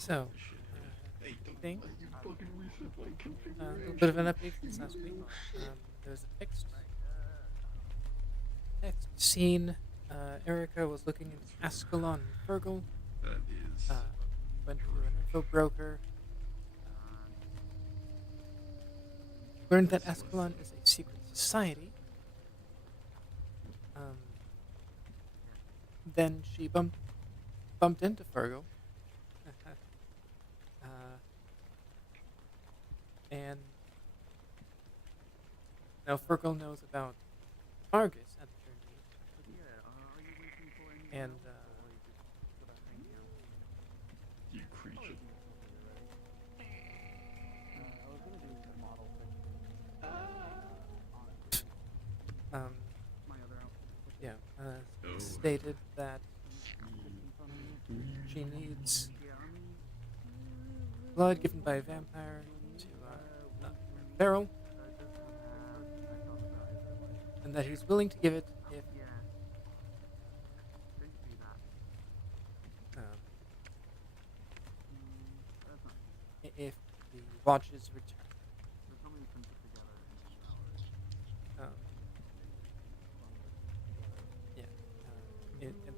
So, thing, a little bit of an update since last week. There was a text scene. Erica was looking in Ascalon and Fergal. Uh, went to an info broker. Learned that Ascalon is a secret society. Um, then she bumped into Fergal. And now Fergal knows about Argus at the very least. And You creature. um, yeah, Oh. stated that she needs blood given by a vampire to Feral, and that he's willing to give it if the watches return. Um, yeah,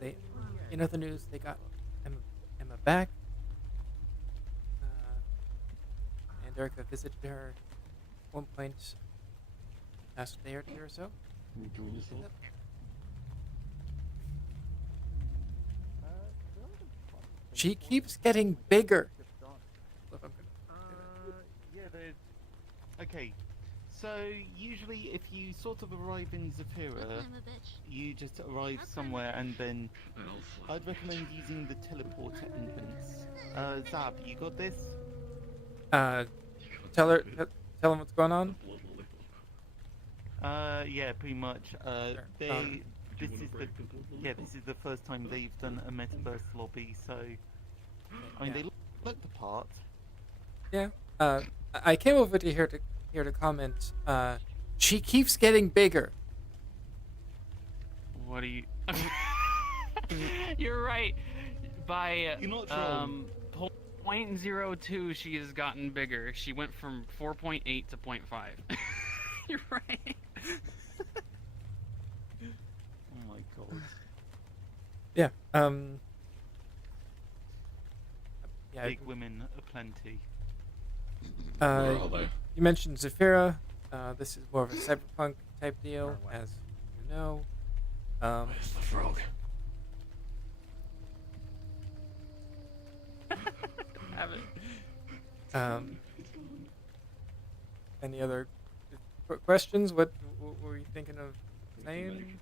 they in other news they got Emma back, and Erica visited her at one point last day or two or so. Enjoy yourself. She keeps getting bigger. If I'm gonna do that. Yeah, they're... Okay, so usually if you sort of arrive in Zafira, you just arrive somewhere and then I'd recommend using the teleporter entrance. Zab, you got this? Tell him what's going on. Yeah, pretty much. Sure. This is the first time they've done a Metaverse lobby, so... I mean, Yeah. they look the part. Yeah. I came over to here to comment. She keeps getting bigger. What do you? You're right. By You're not wrong. 0.02, she has gotten bigger. She went from 4.8 to 0.5. You're right. Oh my god. Yeah. Yeah. Big women aplenty. Where are they? You mentioned Zafira. This is more of a cyberpunk type deal, as you know. Where's the frog? Have it. Any other questions? What were you thinking of saying?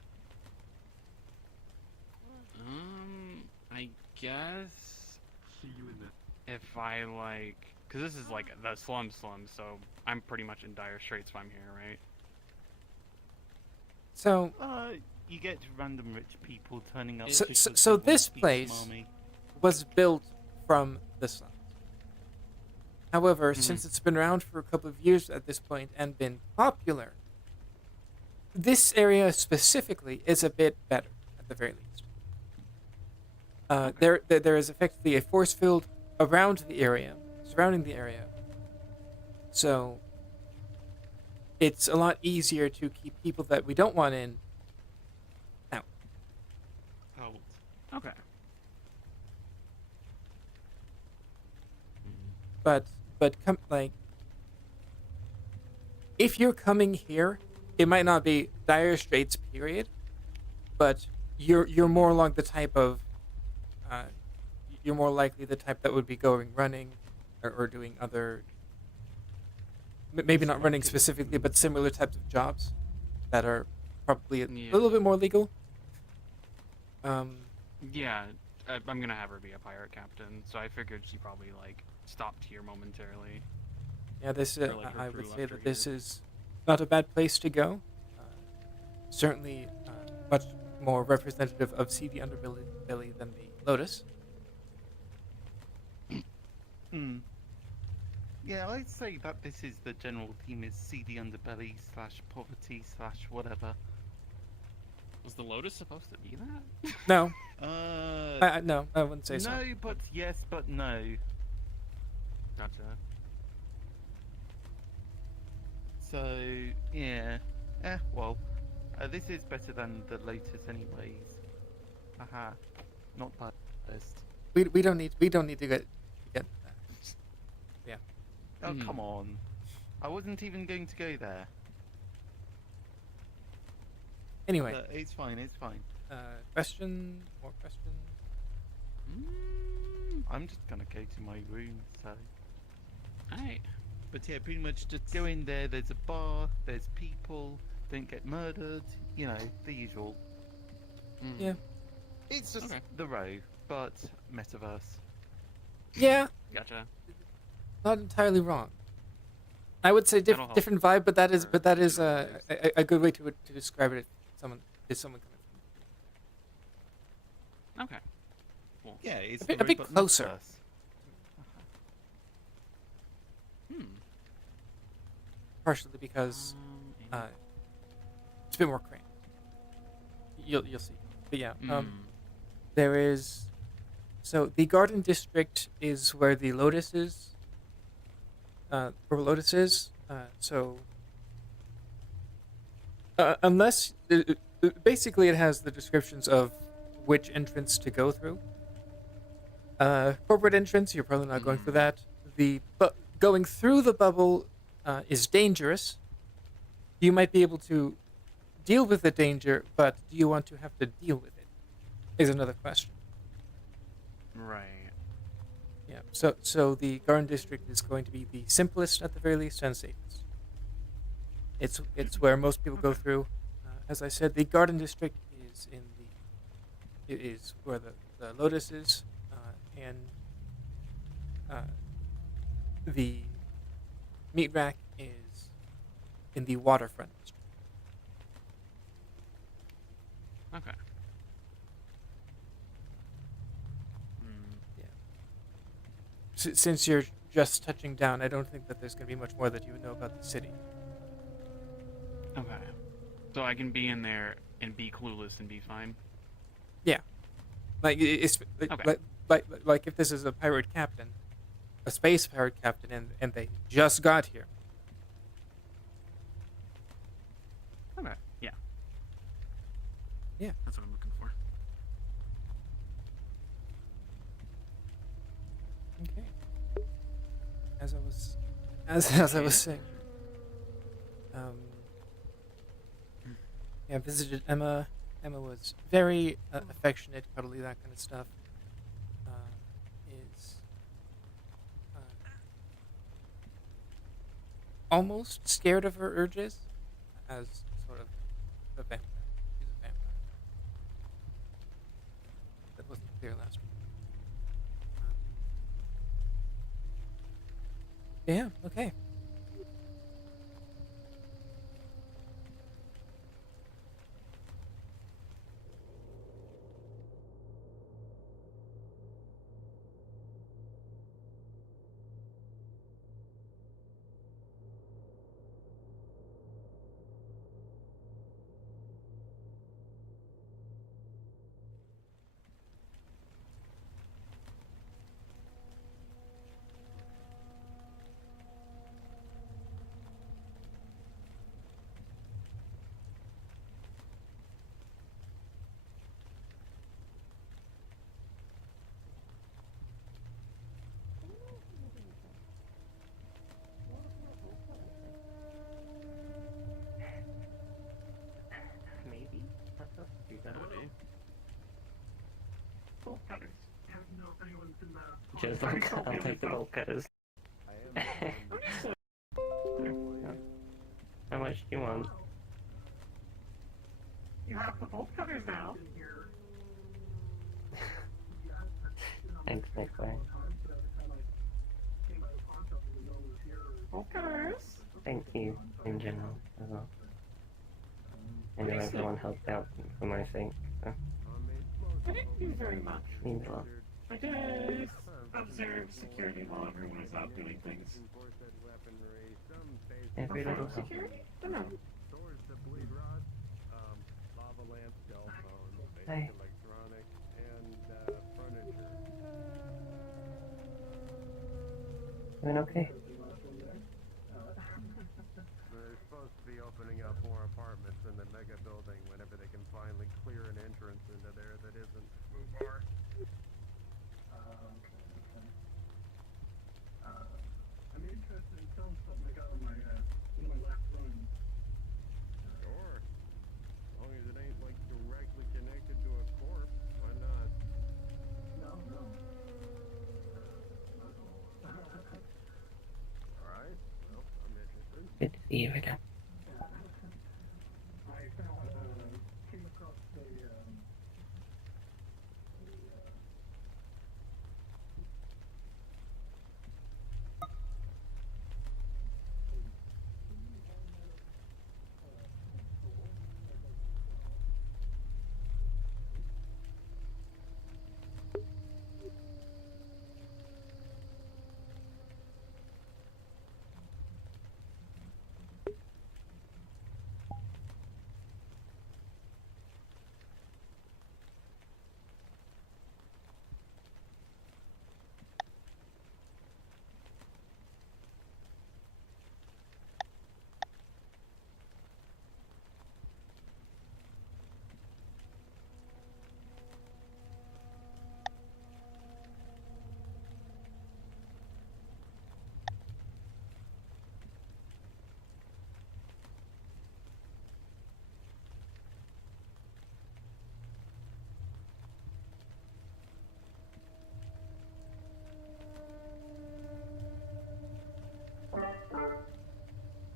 I guess See you in there. if I like, cause this is like the slum, so I'm pretty much in dire straits if I'm here, right? So, You get random rich people turning up. So- because so- they so want this to be place- smarmy. was built from the slums. However, Mhm. since it's been around for a couple of years at this point and been popular, this area specifically is a bit better, at the very least. There is effectively a force field around the area, surrounding the area. So it's a lot easier to keep people that we don't want in out. Holt. Okay. But if you're coming here, it might not be dire straits period, but you're more along the type of you're more likely the type that would be going running or doing other maybe not running specifically but similar types of jobs that are probably a Yeah. little bit more legal. Yeah, I'm gonna have her be a pirate captain, so I figured she probably like stopped here momentarily. Yeah, this Or, like, her I crew would say left her that this here. is not a bad place to go. Certainly much more representative of seedy underbelly than the Lotus. Yeah, I'd say that this is the general theme is seedy underbelly / poverty / whatever. Was the Lotus supposed to be that? No, Uh, no, I wouldn't say so. no, but yes, but no. Gotcha. So yeah, well, this is better than the Lotus, anyways. Haha, not biased. We don't need to get that. Yeah. Oh Mhm. come on, I wasn't even going to go there. Anyway, But it's fine. It's fine. question, more questions. I'm just gonna go to my room. So, Alright. but yeah, pretty much just go in there. There's a bar. There's people. Don't get murdered. You know, the usual. Yeah. It's just Okay. the row, but metaverse. Yeah, Gotcha. not entirely wrong. I would say That'll help. different vibe, but that is Sure. a good way to describe it. If someone coming from. Okay. Cool. Yeah, it's A bit- the a bit robot closer. metaverse. Partially because Um, it's a bit more cramped. You'll see. But yeah, mm. there is. So the Garden District is where the Lotus is. Where Lotus is. Unless basically it has the descriptions of which entrance to go through. Corporate entrance, you're probably not going through that. But going through the bubble is dangerous. You might be able to deal with the danger, but do you want to have to deal with it? Is another question. Right. Yeah. So the Garden District is going to be the simplest at the very least and safest. It's where most people go through. As I said, the Garden District is where the Lotus is, and the meat rack is in the waterfront district. Okay. Yeah. Since you're just touching down, I don't think that there's going to be much more that you would know about the city. Okay. So I can be in there and be clueless and be fine. Like it's Okay. like if this is a pirate captain, a space pirate captain, and they just got here. Okay. Yeah. Yeah. That's what I'm looking for. Okay. As I was saying, yeah, visited Emma. Emma was very affectionate, cuddly, that kind of stuff. Is almost scared of her urges, as sort of a vampire. She's a vampire. That wasn't clear last week. Yeah. Okay. Maybe. Do that. Bolt cutters. Just I'll take the bolt cutters. How much do you want? You have the bolt cutters now. Thanks, Nikolai. Bolt cutters. Thank you in general as well. I know everyone helped out for my sake, so I didn't do very much. means a lot. I did observe security while everyone was out doing things. Every little help. Security? I don't know. Hey. Doing okay. They're supposed to be opening up more apartments in the mega building whenever they can finally clear an entrance into there that isn't Foo Bar. I'm interested in selling something I got on my last run. Sure. As long as it ain't like directly connected to a corpse, why not? No. Alright, well, I'm interested. Good to see you again. I came across the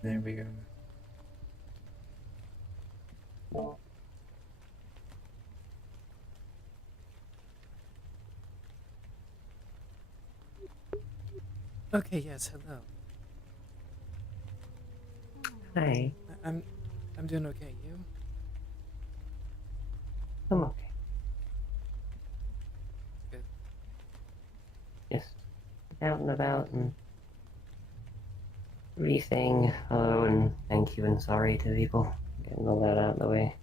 There we go. Okay, yes, hello. Hi. I'm doing okay. You? I'm okay. Good. Just out and about and re-saying hello and thank you and sorry to people. Getting all that out of the way.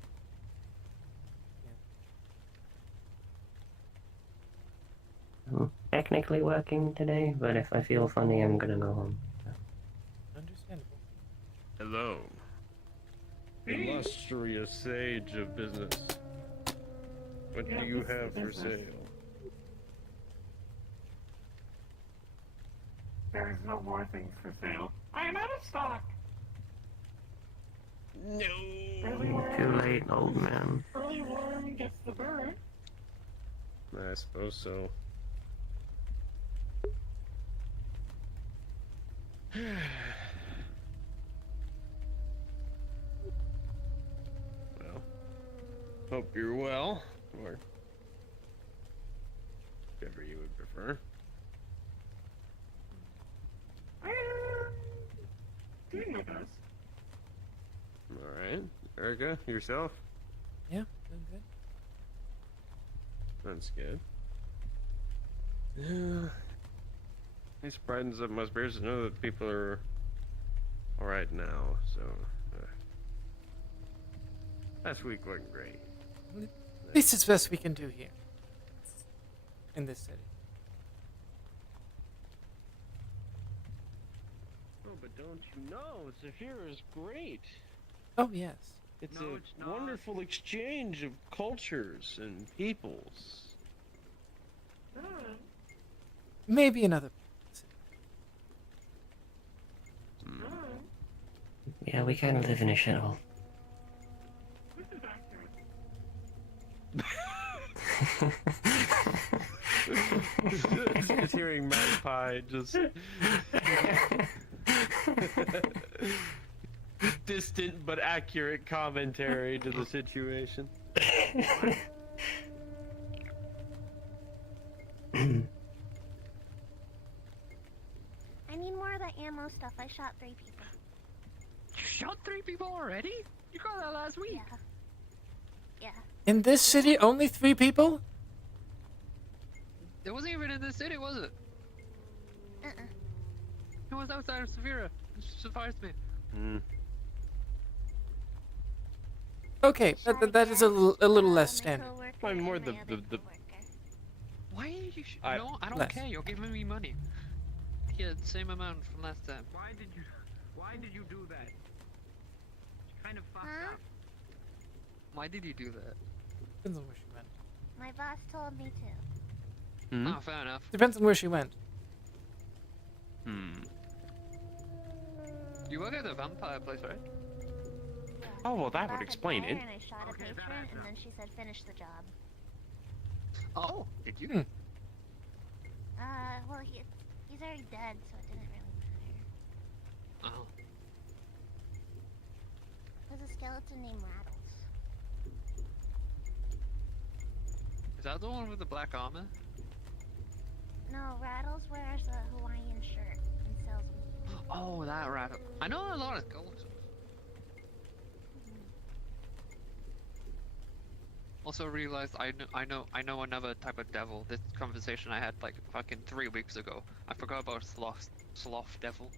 I'm technically working today, but if I feel funny, I'm gonna go home. Understandable. Hello. Illustrious sage of business. What do you have for sale? There's no more things for sale. I am out of stock. No. Too late, old man. Early worm gets the bird. I suppose so. Well, hope you're well, or whatever you would prefer. Doing my best. Alright. Erica, yourself? Yeah, doing good. That's good. Yeah. It brightens up my spirits to know that people are alright now, so. Last week wasn't great. At least it's best we can do here. In this city. Oh, but don't you know, Zafira is great. Oh, yes. It's No, a it's not. wonderful exchange of cultures and peoples. Maybe another. Yeah, we kind of live in a shithole. Just hearing Magpie just distant but accurate commentary to the situation. I need more of that ammo stuff. I shot 3 people. You shot 3 people already? You got that last week. Yeah. Yeah. In this city, only 3 people? It wasn't even in the city, was it? It was outside of Severa. It surprised me. Okay, that is a little less standard. Well, more the Why are you? I No, I don't Less. care. You're giving me money. Yeah, the same amount from last time. Why did you do that? She kind of fucked Huh? up. Why did you do that? Depends on where she went. My boss told me to. Hmm? Oh, fair enough. Depends on where she went. Hmm. You work at the vampire place, right? Oh, well, that Boss would had explain fire it. And I shot a Okay, patron, that and then she said finish the job. Oh, did you? Hmm. Well, he's already dead, so it didn't really matter. Oh. There's a skeleton named Rattles. Is that the one with the black armor? No, Rattles wears a Hawaiian shirt and sells weed. Oh, that rat. I know a lot of skeletons. Also realized I know another type of devil. This conversation I had like fucking 3 weeks ago. I forgot about sloth devil,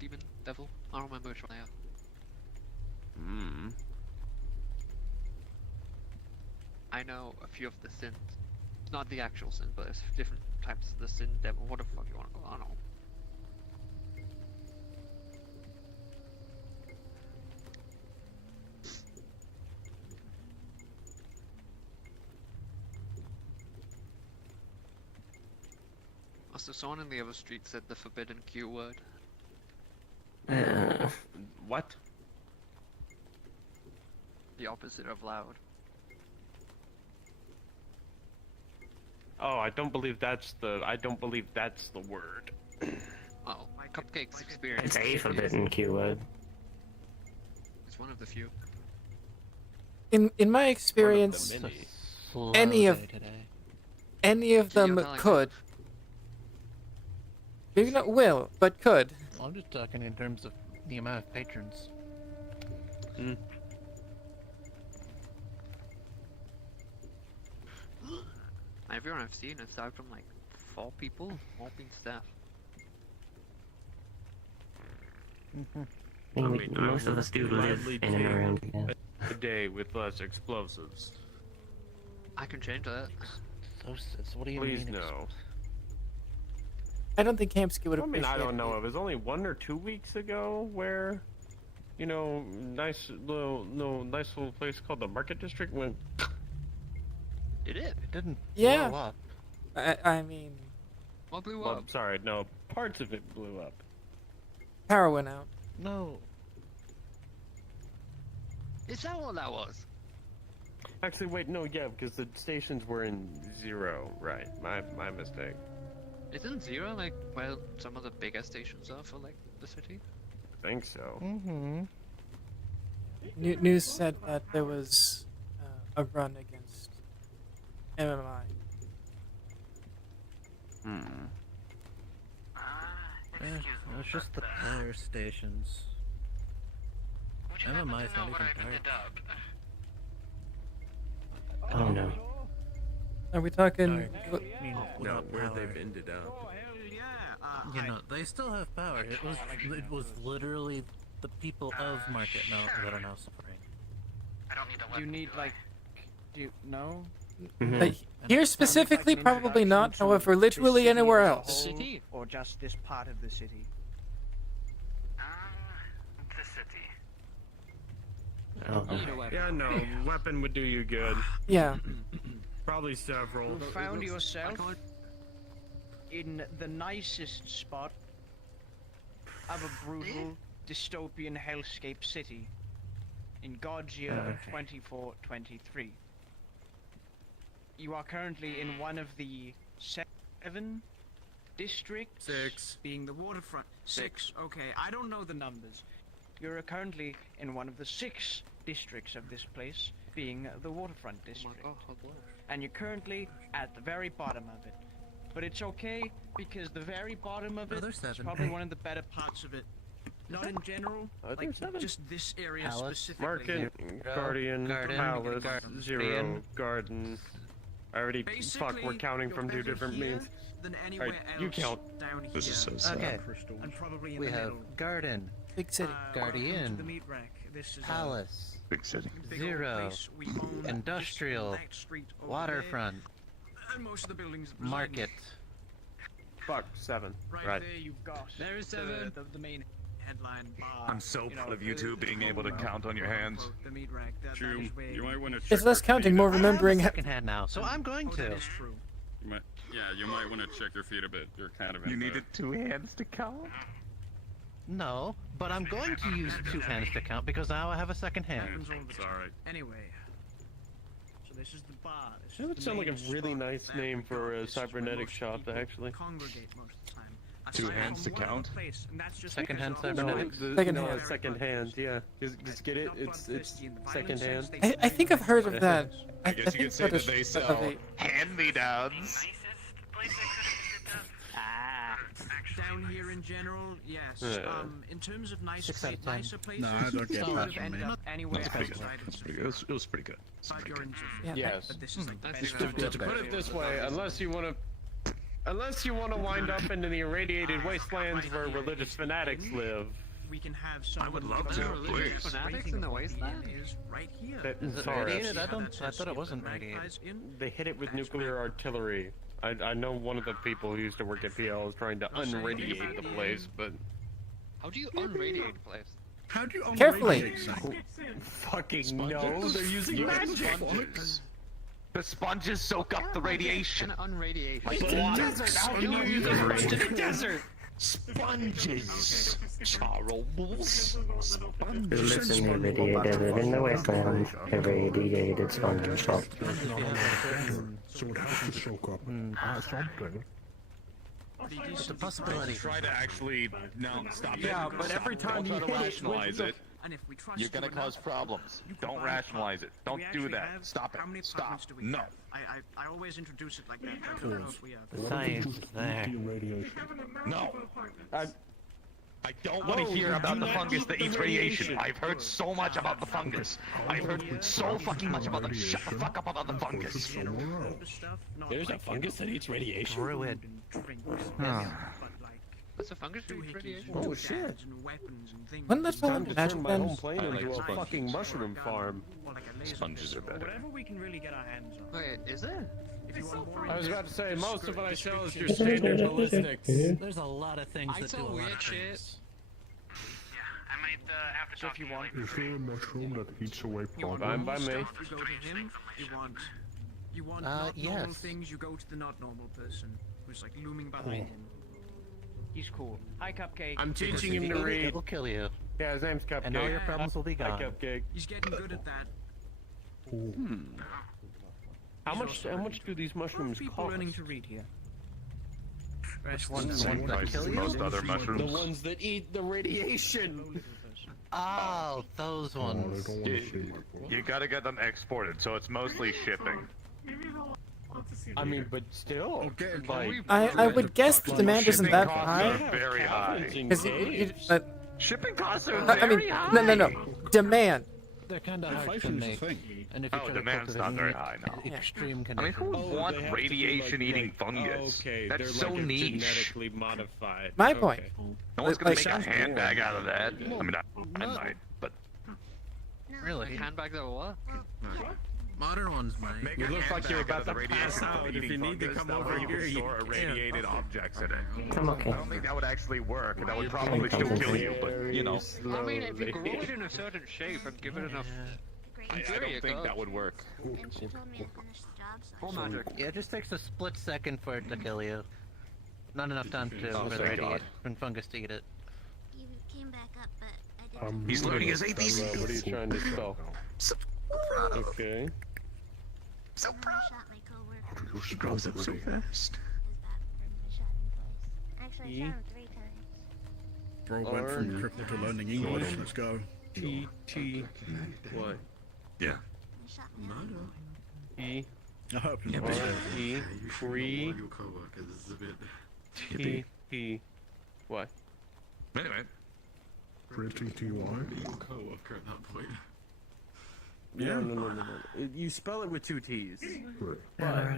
demon devil. I don't remember which one they are. Hmm. I know a few of the sins, not the actual sins, but it's different types of the sin devil. What the fuck you want to call? I don't know. Also, someone in the other street said the forbidden Q word. What? The opposite of loud. Oh, I don't believe that's the word. Oh, Cupcake's experience. It's a forbidden keyword. It's one of the few. In my experience, One of the many. any of them telling me. could. Maybe not will, but could. I'm just talking in terms of the amount of patrons. Hmm. Everyone I've seen, aside from like 4 people, all been staff. I mean, most of us do live gladly in and take around here. A day with less explosives. I can change that. So what do you Please mean? no. I don't think Kamsky would I mean, appreciate I don't know. it. It was only 1 or 2 weeks ago where, you know, nice little place called the Market District went. Did it? It didn't Yeah. blow up. I mean, What blew Well, up? sorry, no. Parts of it blew up. power went out. No. Is that what that was? Actually, wait, no, yeah, because the stations were in 0. Right, my mistake. Isn't 0 like where some of the bigger stations are for like the city? I think so. Mm-hmm. News said that there was a run against MMI. Hmm. It was just the player stations. MMI's not even dark. Oh no. Are we talking? Dark. I mean, No, without where power. they've ended up. Oh, hell yeah. You know, they still have power. It was literally the people of Market now that are now suffering. Do you need like, no? Mhm. Like, here specifically, probably not. However, literally anywhere else. City? Or just this part of the city? The city. Oh, Yeah, no, weapon would do you good. Yeah. Probably several. You found yourself in the nicest spot of a brutal dystopian hellscape city in God's year of 2423. You are currently in one of the 7 districts. 6. Being the waterfront. 6. Okay, I don't know the numbers. You're currently in one of the 6 districts of this place, being the waterfront Oh my district. god, how close. And you're currently at the very bottom of it. But it's okay, because the very bottom of Oh, it there's is 7. probably one of the better parts of it. Not in general, Are there like 7? just this area Palace, specifically. Market, Guardian, Garden, Palace, Garden, 0, Garden. I already, fuck, Basically, we're counting you're from 2 better different here means. than anywhere Alright, you else count. down here. This is so sad. Okay. And probably in We the have middle. Garden, Big city. Welcome to Guardian, the meat rack. This is Palace, Big city. a big old 0, place. We own this Industrial, and that street over Waterfront, there, and most of the buildings beside me. Market, Fuck, 7. Right there you've got the main headline bar. I'm so proud of you two being able to count on your hands. The meat rack. That True. is where You might want to check. It's less counting, more remembering. Second hand now, so I'm going to. That is true. You might want to check your feet a bit. You're kind of. You needed 2 hands to count? No, but I'm going to use 2 hands to count because now I have a second hand. Happens all the It's time. alright. Anyway, so this is the bar. This That is would the sound like a main really spot nice that name we've for got. a This is where cybernetic most shop, people actually. Congregate most of the time. 2 Aside hands from to one other count? place, and that's just Second hand because of all cybernetics? the- Second no, hand. it's second hand, yeah. Just get it? It's second hand. I think I've heard of that. I guess you think could say that is they of sell a- hand-me-downs. Down here in general, yes. Yeah. In terms of 6 out of 10. nicer places, No, I don't get you that would from end me. up anywhere That's pretty good. outside of That's pretty good. It was pretty good. outside your into. Yeah. Yes. But this is like the That's best good. To put it this way, unless you want to wind up into the irradiated wastelands where religious fanatics live. we can have some. I would love to, please. Fanatics in the wasteland? Is right here. Is it Sorry, radiated? I That says thought it if wasn't the radiated. magpie's in, They hit it with nuclear artillery. I know one of the people who used to work at PL is trying to unradiate the place, but How do you unradiate a place? How do you Carefully. unradiate something? fucking no, they're using magic. Sponges. The sponges soak up the radiation. An unradiation. Like water. How do you use the desert. Sponges. Charles. Who lives in the irradiated live in the wasteland, irradiated sponge shop. So it has to soak up something. It's a possibility. Try to actually stop it. Yeah, but every time Don't you try to hit it rationalize with it. And if we trust You're gonna you cause enough, problems. you can Don't buy a rationalize pub. it. Don't We do actually that. have- Stop it. How many Stop. apartments do we No. have? I always introduce it like that. I don't know if we have. Science there. No. I don't want to hear about the fungus that eats radiation. I've heard so much about the fungus. I've heard so fucking much about the. Shut the fuck up about the fungus. There's a fungus that eats radiation. Druid. What's a fungus for radiation? Oh shit! Wouldn't that fall Time under to magic turn my then? home plane into a fucking mushroom farm. Sponges are better. Whatever we can really get our hands on. Wait, is it? If you want more I was about to say most of what I sell is your There's standard ballistics. There's a lot of things I that do saw a lot weird of shit. things. I might have to So talk if you to you want, later. Is there a mushroom that eats away you want Fine by problems? normal me. stuff, you go to him. You want not normal yes. things, you go to the not normal person who's like looming behind him. He's cool. Hi, Cupcake. I'm teaching him to It read. will kill you. Yeah, his name's Cupcake. And all your problems will be Hi, gone. Cupcake. He's getting good at that. How much do these mushrooms People cost? learning to read here. Which One ones? The ones that kill you? most other mushrooms. The ones that eat the radiation. Oh, those Oh, ones. they don't want to see my blood. You gotta get them exported, so it's mostly shipping. I mean, but still, Okay, like, I would guess the demand isn't that Shipping costs high. are very high. Because Shipping costs are I mean, very high. no. Demand. They're kind of hard to Inflation's a make. thing. And if you Oh, try to demand's cultivate not very in high, no. extreme I mean, conditions. who would want they have to be, radiation-eating like, fungus? okay, That's they're so like niche. genetically modified. My Okay. point. No one's gonna Like- make a handbag out of that. I mean, I might, but Really? Handbags of what? Modern ones might. You look like you're about to pass out. If you need to come over here, you store can. irradiated objects in it. I'm okay. I don't think that would actually work. That would probably still kill you, but you know, I mean, if you grow it in a certain shape and give it enough. I don't think that would work. And she told me to finish the job, so Full I magic. Yeah, it just takes a split second for it to kill you. Not enough time to Oh, for the thank radiate God. and fungus to eat it. You came back up, but I didn't. He's learning his What are you trying to spell? Okay. So I shot my coworker. You spelled it so fast. His bathroom. I shot him twice. Actually, I shot him 3 times. Bro went from cripple to learning English. Let's go. T. What? Yeah. I shot my E. I hope R E 3 T P. What? Anyway, Pretty TY. Yeah. No. You spell it with 2 T's. Right.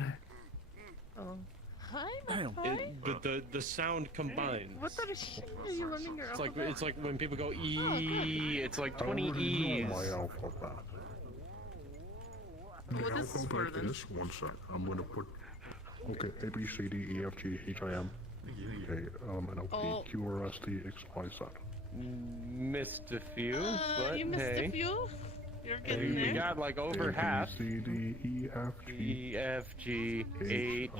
But the sound combines. What the shit are you running your It's like when people go E, it's like 20 I already E's. know my alphabet. Well, this is for This one sec. I'm gonna put. Okay, A B C D E F G H I M. Okay, Oh. QRST Missed a few, but you missed hey. a few. You're getting We there. got like over half. C, D, E, F, G, E, F, G, H,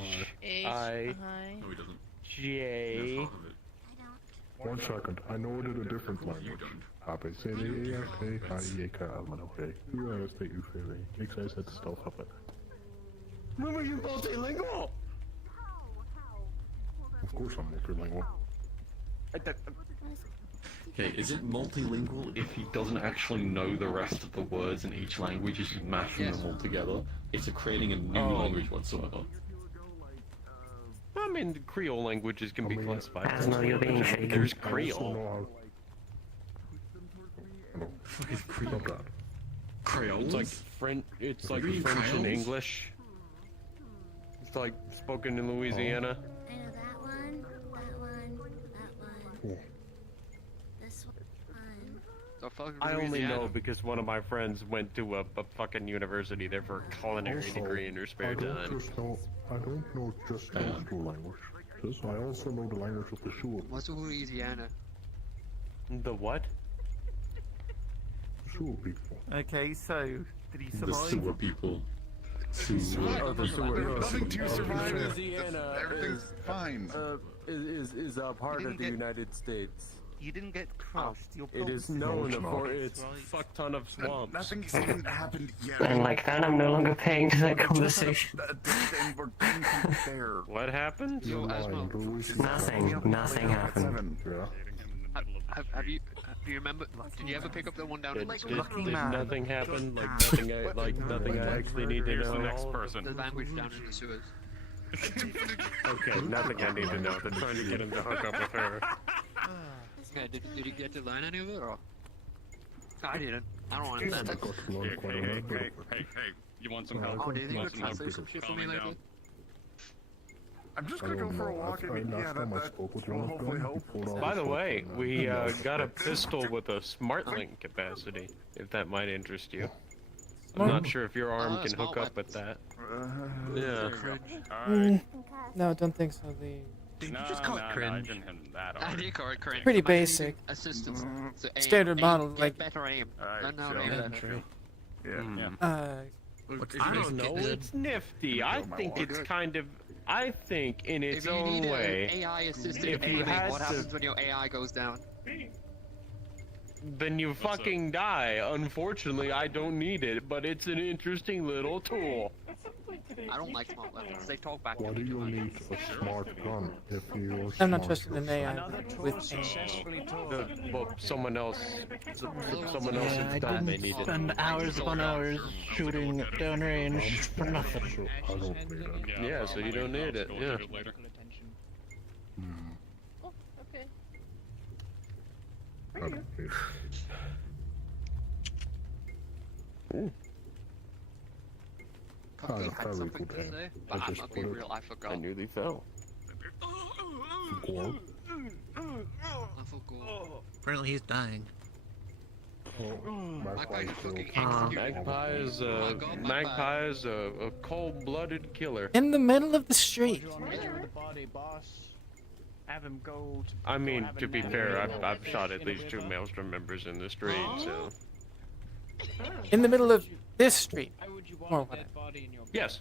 H, I, No, he doesn't. J. 1 second, I know it in a different language. A, B, C, D, E, F, G, H, I, J, K, L, M, N, O, P, Q, R, S, T, U, V, W, X, Y, Z, alphabet. Remember you multilingual? Of course I'm multilingual. Okay, is it multilingual if he doesn't actually know the rest of the words in each language, he's just mashing them all together? It's creating a new language whatsoever. I mean, the Creole languages can be classified. I don't know, you're being shaken. There's Creole. Fucking Creole. Creole? It's like French. It's like Really? French and Creoles? English. It's like spoken in Louisiana. I know that one, that one, that one. This one. I only know because one of my friends went to a fucking university there for a culinary degree in her spare time. I don't know just those two languages. I also know the language of the sewer. What's Louisiana? The what? Sewer people. Okay, so did he survive? The sewer people. Oh, the sewer. Nothing to survive. Louisiana Everything's fine. Is a part of the United States. You didn't get crushed. Your It is known for its fuck ton of swamps. Nothing's even happened yet. And like that, I'm no longer paying to that conversation. What happened? Nothing. Nothing happened. Have you remember? Did you ever pick up the one down in the Did sewer? nothing happen? Like nothing I actually need to Here's know. the next person. The language down in the sewers. Okay, nothing I need to know. They're trying to get him to hook up with her. Okay, did you get to learn any of it, or? I didn't. I don't understand it. Hey, you want some help? Oh, do you think Want you'll some help translate some shit for me calming later? down? I'm just gonna go for a walk and yeah, that will hopefully help. By the way, we got a pistol with a smart link capacity, if that might interest you. I'm not sure if your arm can hook up with that. Yeah. No, don't think so. Did you just call it cringe? I did call it cringe. Pretty but I needed basic. Assistance. So aim, Standard model, get like- better aim. Learn how to Yeah, aim true. I don't know. It's nifty. I think it's kind of. I think in If its you own need way. an AI assisted if you aiming, had what to- happens when your AI goes down? Then you fucking die. Unfortunately, I don't need it, but it's an interesting little tool. I don't like smart weapons. They talk back Why to do me too you much. need a smart gun if you're I'm not smart trusting an yourself? AI with successfully Well, someone else Yeah, I had told they didn't needed. spend hours upon hours shooting at downrange for nothing. So I don't need it. Yeah, so you don't need it. Yeah. Oh, okay. I don't need it. Probably Had a had very something good to aim. say, I but I'm just not put being it- real. I forgot. I nearly fell. Gore. I forgot. Apparently he's dying. Magpie just fucking Magpie is a cold-blooded killer. in the middle of the street. The body, boss. Have him go to. I mean, have a to be nap fair, in the I've shot at in a least 2 river. Maelstrom members in the street, so. In the middle of this street. Why would you Or want a whatever. dead body in your Yes.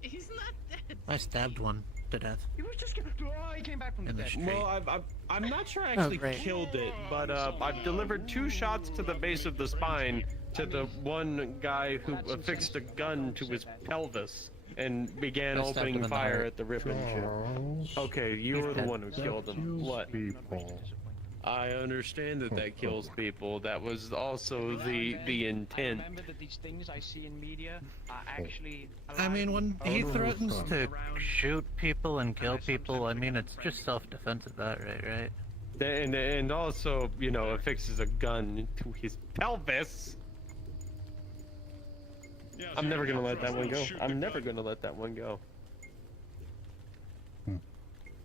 He's not dead. I stabbed one to death He was just gonna. Oh, he came back from the in the dead. street. Well, I'm not sure I actually great. killed it, but I've delivered 2 shots to the base of the spine to the one guy who affixed a gun to his pelvis and began I stabbed him opening in the fire heart. at the ribbon. Okay, you were the one who killed him. What? People. I understand that kills people. That was also the intent. Remember that these things I see in media are actually. I mean, when he threatens to shoot people and kill people, I mean, it's just self-defense at that rate, right? And also, you know, affixes a gun to his pelvis. I'm never gonna let that one go. I'm never gonna let that one go.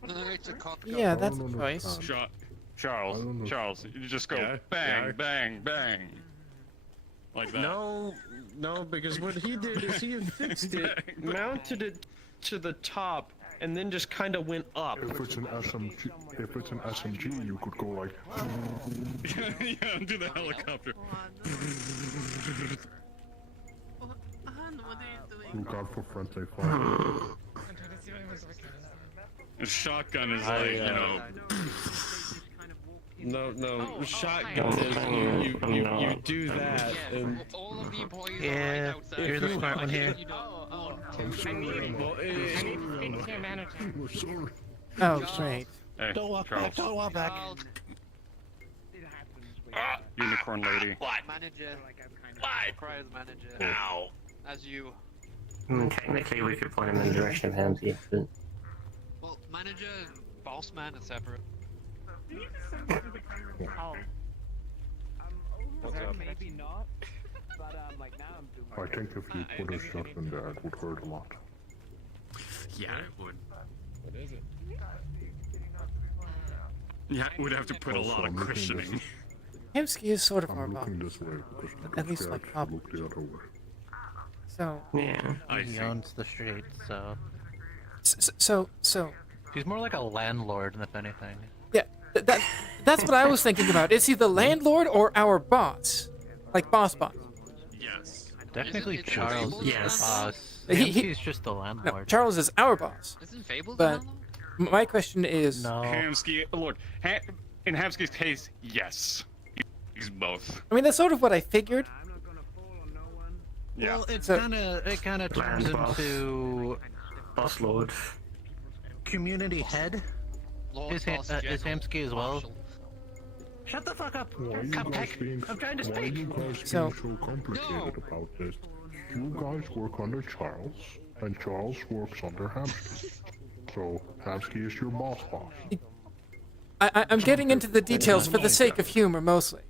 It's a cock. Yeah, that's a choice. Charles, you just go Yeah, bang, yeah. bang, bang. Like that. No, because what he did is he affixed it, mounted it to the top, and then just kind of went up. If it's an SMG, you could go like. Yeah, do the helicopter. Look out for friendly fire. A shotgun is like, you know. No, shotgun is you do that and. Yeah, you're the smart one here. Oh, great. Hey, Don't walk Charles. back, don't walk back. Unicorn lady. Manager. Cry as manager. Ow. As you. Technically, we could point him in the direction of Hamsky, but. Well, manager, boss man are separate. Maybe not, but like now I'm doing. I think if you put a shotgun there, it would hurt a lot. Yeah, it would. What is it? Yeah, we'd have to put a Also, lot of I'm looking cushioning. Hamsky is sort of our I'm boss. looking this way because At least the like cats probably. look the other way. So. Yeah. He owns the street, so. So. He's more like a landlord than if anything. Yeah, that's what I was thinking about. Is he the landlord or our boss? Like boss? Yes. Technically, Charles is Yes. the boss. He- He's just the No, landlord. Charles is our boss. Isn't Fable the But landlord? my question is, No. Hamsky, look, in Hamsky's case, yes. He's both. I mean, that's sort of what I figured. Yeah. Well, it So- kind of turns Land boss. into Boss Lord. community head. Lord, Is boss, is general, Hamsky as well? marshal. Shut the fuck up! Why are you Come guys back! being, I'm trying to why are you speak! guys So- being so complicated about this? You guys work under Charles, and Charles works under Hamsky. So Hamsky is your boss. I'm getting into the details for the sake of humor, mostly.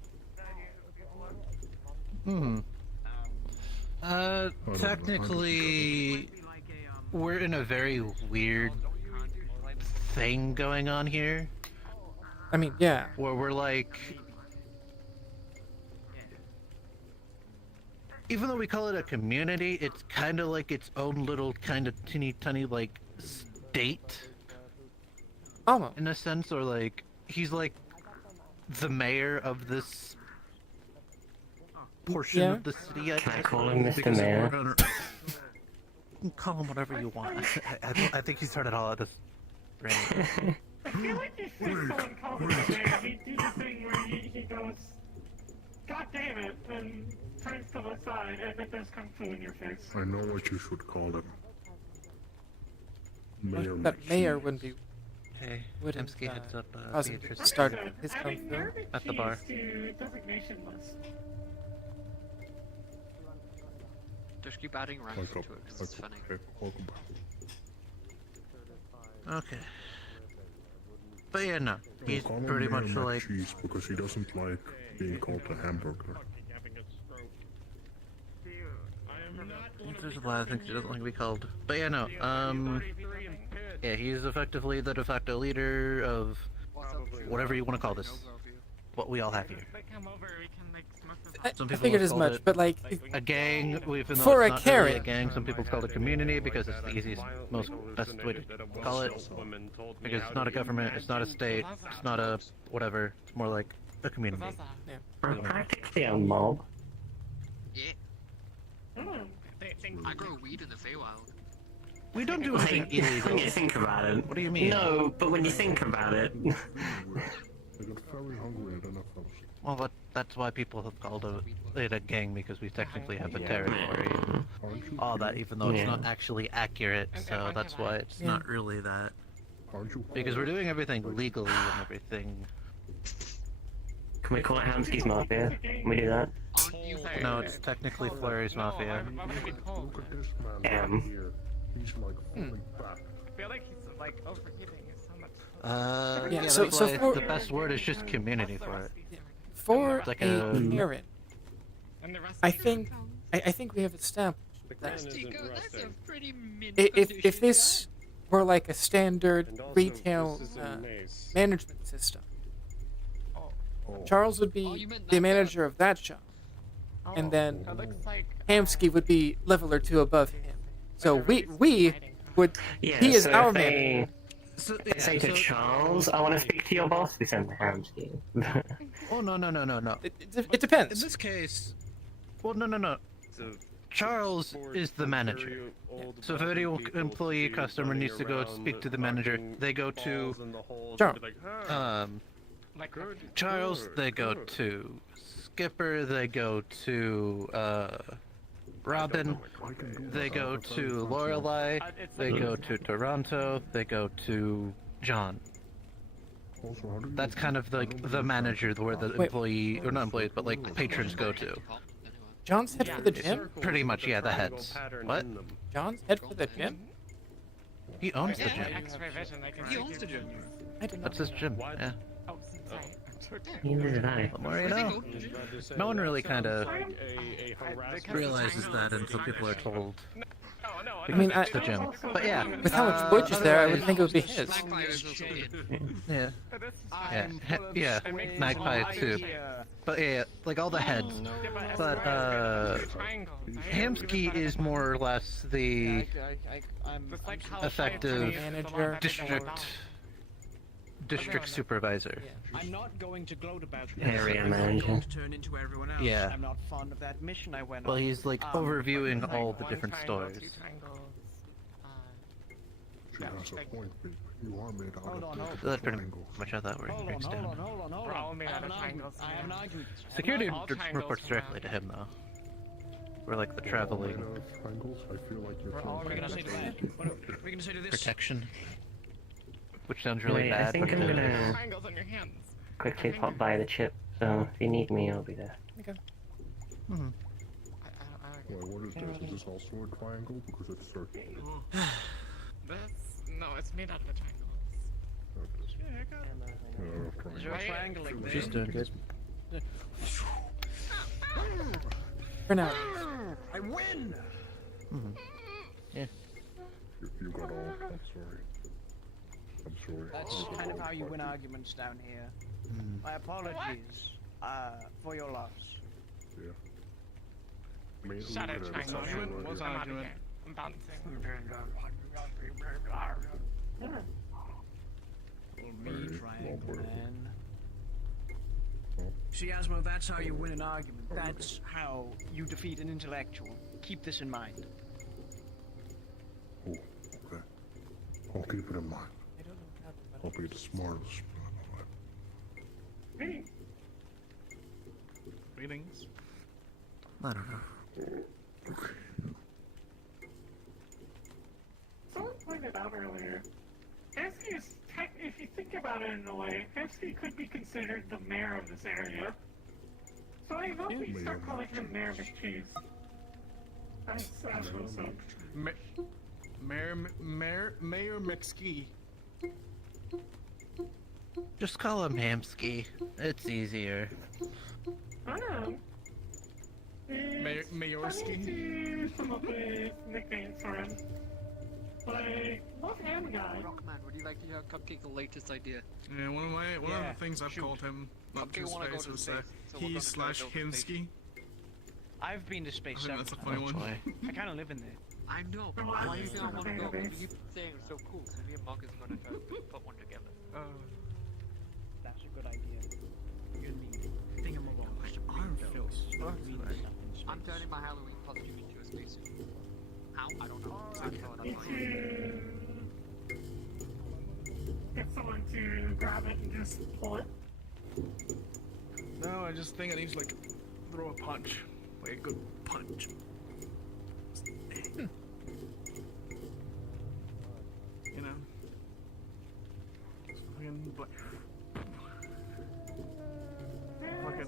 Technically, we're in a very weird thing going on here. I mean, yeah. Where we're like, even though we call it a community, it's kind of like its own little kind of teeny tiny like state. Almost. In a sense, or like he's like the mayor of this portion Yeah. of the city. Can I call him Mr. because Mayor? we're under- You can call him whatever you want. I think he started all of this. Right. I feel like you should someone call him a mayor. He do the thing where he goes, God damn it, and turns to the side and then does kung fu in your face. I know what you should call him. Mayor That mayor wouldn't be. Hey, Wouldn't Hamsky heads up cause him Beatrice. to start So, his kung adding fu. nervous At the bar. cheese to designation list. Just keep adding ranks Like to up, it because it's funny. okay, welcome back. Okay. But yeah, no, he's Call him pretty Mayor much like. Cheese because he doesn't like being called a hamburger. There's a lot of things he doesn't like to be called. But yeah, no, yeah, he's effectively the de facto leader of whatever you want to call this. What we all have here. I Some people figured have as called much, it but like, a gang. Even though For it's a not really a carrot. gang, some people call it a community because it's the easiest, most best way to call it. Because it's not a government, it's not a state, it's not a whatever. It's more like a community. We're practically a mob. Yeah. I grow weed in the Feywild. We don't do Like, anything illegal. when you think about it. What do you mean? No, but when you think about it. I got very hungry and then I fell asleep. Well, that's why people have called it a gang, because we technically have a territory and all that, even though it's not actually accurate, so that's why it's not really that. Because we're doing everything legally and everything. Can we call it Hamsky's Mafia? Can we do that? No, it's technically Flurry's Mafia. He's like fully back. I feel like he's like overheating so much. Yeah, Yeah, so- that's so why for- the best word is just community for it. For It's like a a- parent, I think we have established that Tico, that's a pretty mint if this were like a standard retail management system, Charles would be the manager of that shop, and then Hamsky would be level or two above him. So we would. Yeah, He is so our if man. they say to Charles, I want to speak to your boss, we send the Hamsky. Oh, no. It depends. In this case, well, no. Charles is the manager. So if any employee customer needs to go speak to the manager, they go to Charles, they go to Skipper, they go to Robin, they go to Lorelei, they go to Toronto, they go to John. That's kind of like the manager where the employee, or not employees, but like patrons go to. John's head for the gym? Pretty much, yeah, the heads. What? John's head for the gym? He owns the gym. He owns the gym. That's his gym, yeah. Neither did I. The more you know. No one really kind of realizes that until people are told. I mean, it's the gym. But yeah. With how much footage is there, I would think it would be his. Yeah, Magpie too. But yeah, like all the heads. But Hamsky is more or less the effective district supervisor. I'm not going to gloat about this. Area manager. Turn into everyone else. Yeah. I'm not fond of that mission I went Well, on. he's like overviewing all the different stores. She has a point, but you are made out Hold on, of That's pretty much how that works. Hold on. We're all made out of triangles. I have an argument. Security reports directly to him, though. We're like the traveling triangles. I feel like you're What are we gonna say to that? What are we gonna say to this? protection. Which sounds really Wait, bad. I think but I'm gonna Triangles on your hands. quickly pop by the chip, so if you need me, I'll be there. Okay. Wait, what is this? Is this also a triangle? Because it's circular. No, it's made out of a triangle. You're triangling there. She's doing good. For now. I win! Yeah. You got all. I'm sorry. I'm sorry. That's kind of how you win arguments down here. My apologies for your loss. Yeah. Shut it, triangle. What's I'm out of argument? here. I'm bouncing. Me, triangle man. See, Asmo, that's how you win an argument. That's how you defeat an intellectual. Keep this in mind. Oh, okay. I'll keep it in mind. I'll be the smartest. Me? Greetings. I don't know. Someone pointed out earlier, Hamsky is if you think about it in a way, Hamsky could be considered the mayor of this area. So I hope we start calling him Mayor McCheese. That's so. Mayor McSkee. Just call him Hamsky. It's easier. I know. Mayorski? To come up with nicknames for him. But I love Ham Guy. Rockman, would you like to hear Cupcake's latest idea? Yeah, one of the things I've called him, not to his face, was he/Himsky. I've been to space I think 7 that's a funny times. one. I kind of live in there. I know. Why do you think I want to go? You keep saying it's so cool, so me and Mark is gonna try to put one together. That's a good idea. You're gonna need thingamabobs to I'm bring those. I'm turning my Halloween costume into a spacesuit. How? I don't know. Get someone to grab it and just pull it. No, I just think I need to like throw a punch, like a good punch. You know.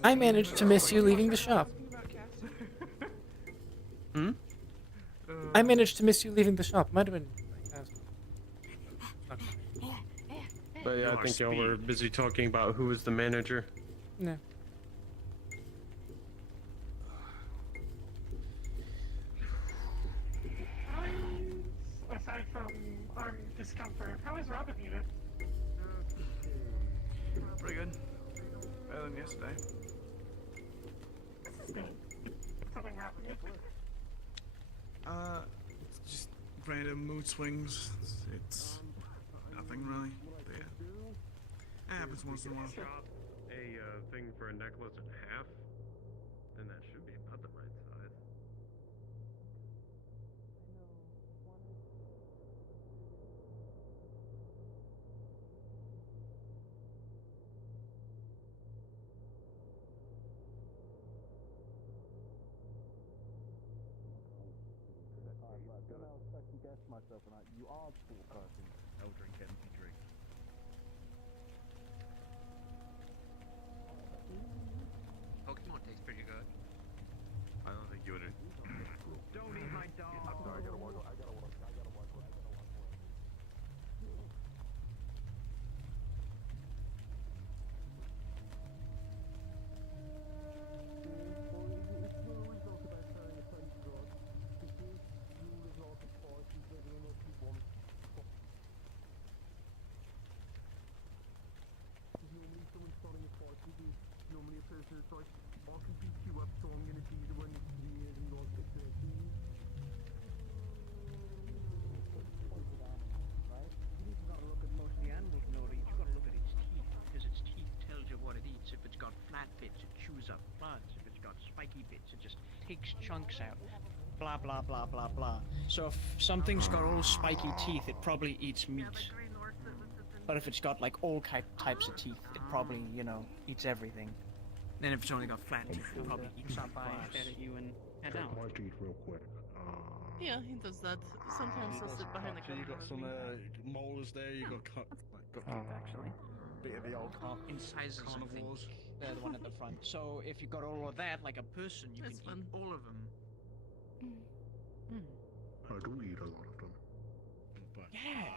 I managed to miss you leaving the shop. I managed to miss you leaving the shop. Might have been. But yeah, I think y'all were busy talking about who was the manager. No. Aside from arm discomfort, how is Robin unit? Pretty good. Better than yesterday. This is good. Something happened. It's just random mood swings. It's nothing really. But yeah. It happens once in a while. Chop a thing for a necklace in half, then that should be about the right size. I'll second guess myself, and you are the sort of person. No drink empty drink. Pokemon tastes pretty good. I don't think you would. Don't eat my dog. I'm sorry, I gotta walk. Normally a person is like, I can beat you up, so I'm gonna be the one who's weird and not get their team. Right? You've got to look at most of the animals know it eats. You've got to look at its teeth, because its teeth tells you what it eats. If it's got flat bits, it chews up plants. If it's got spiky bits, it just takes chunks out. Blah, blah, blah, blah, blah. So if something's got all spiky teeth, it probably eats meat. But if it's got like all types of teeth, it probably, you know, eats everything. Then if it's only got flat teeth, it probably eats some by instead at you and head out. My teeth real quick. Yeah, he does that. Sometimes he'll sit behind the So you counter. got some molars there. You got cut. Got teeth actually. Bit of the old Incisors, I think. carnivores. They're the one at the front. So if you got all of that, like a person, you That's can eat all of them. I do eat a lot of them. But Yeah.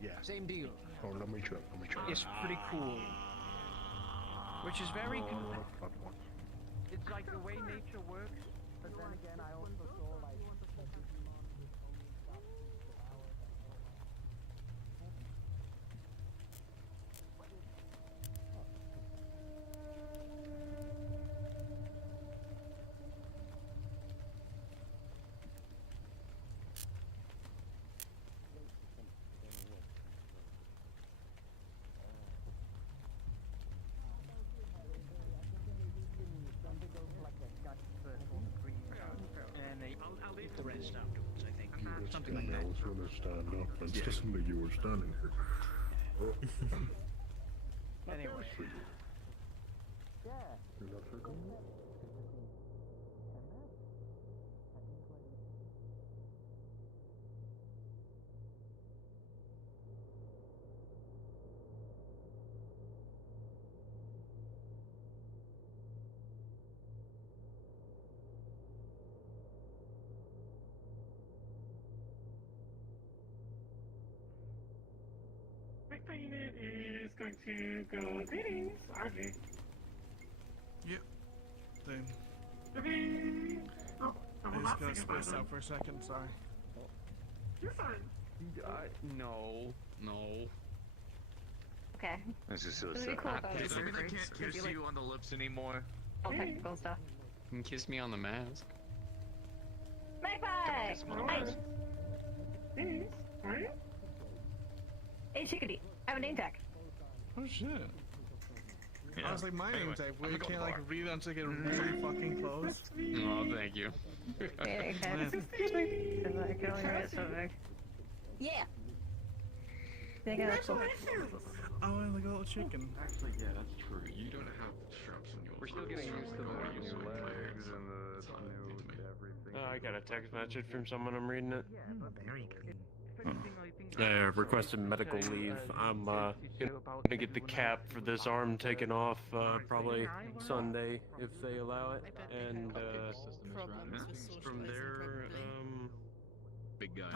Yeah. Same deal. Oh, let me check. It's pretty cool. Which is very good. It's like the way nature works. But then again, I also saw like and I'll leave the rest afterwards, I think. Something like that. I was gonna stand up. It's just that you were standing here. Anyway. Yeah. You're not circling? Vector unit is going to go greetings, RJ. Yep. Then. Okay. Oh, I just got spaced out for a second. Sorry. You're fine. No. Okay. This is so It'd be sad. cool if I was Kiss me, super I great. can't kiss you on the lips anymore. All technical stuff. You can kiss me on the mask. Magpie! Kiss me on the Hi! mask. Hey, alright? Hey, Chickadee. I have a name tag. Oh shit. Yeah. I was like, my Anyway, name tag, where I'm you gonna can't go to like the read it until you get really fucking close. Oh, thank you. Okay, Yeah. because I can only write it so big. Yeah! They got it. Oh, like a little chicken. Actually, yeah, that's true. You don't have straps on yours. We're still getting used to the New legs and the new everything. Oh, I got a text message from someone. I'm reading it. Very clean. Yeah, requested medical leave. I'm gonna get the cap for this arm taken off probably Sunday if they allow it, and from there, Big guy.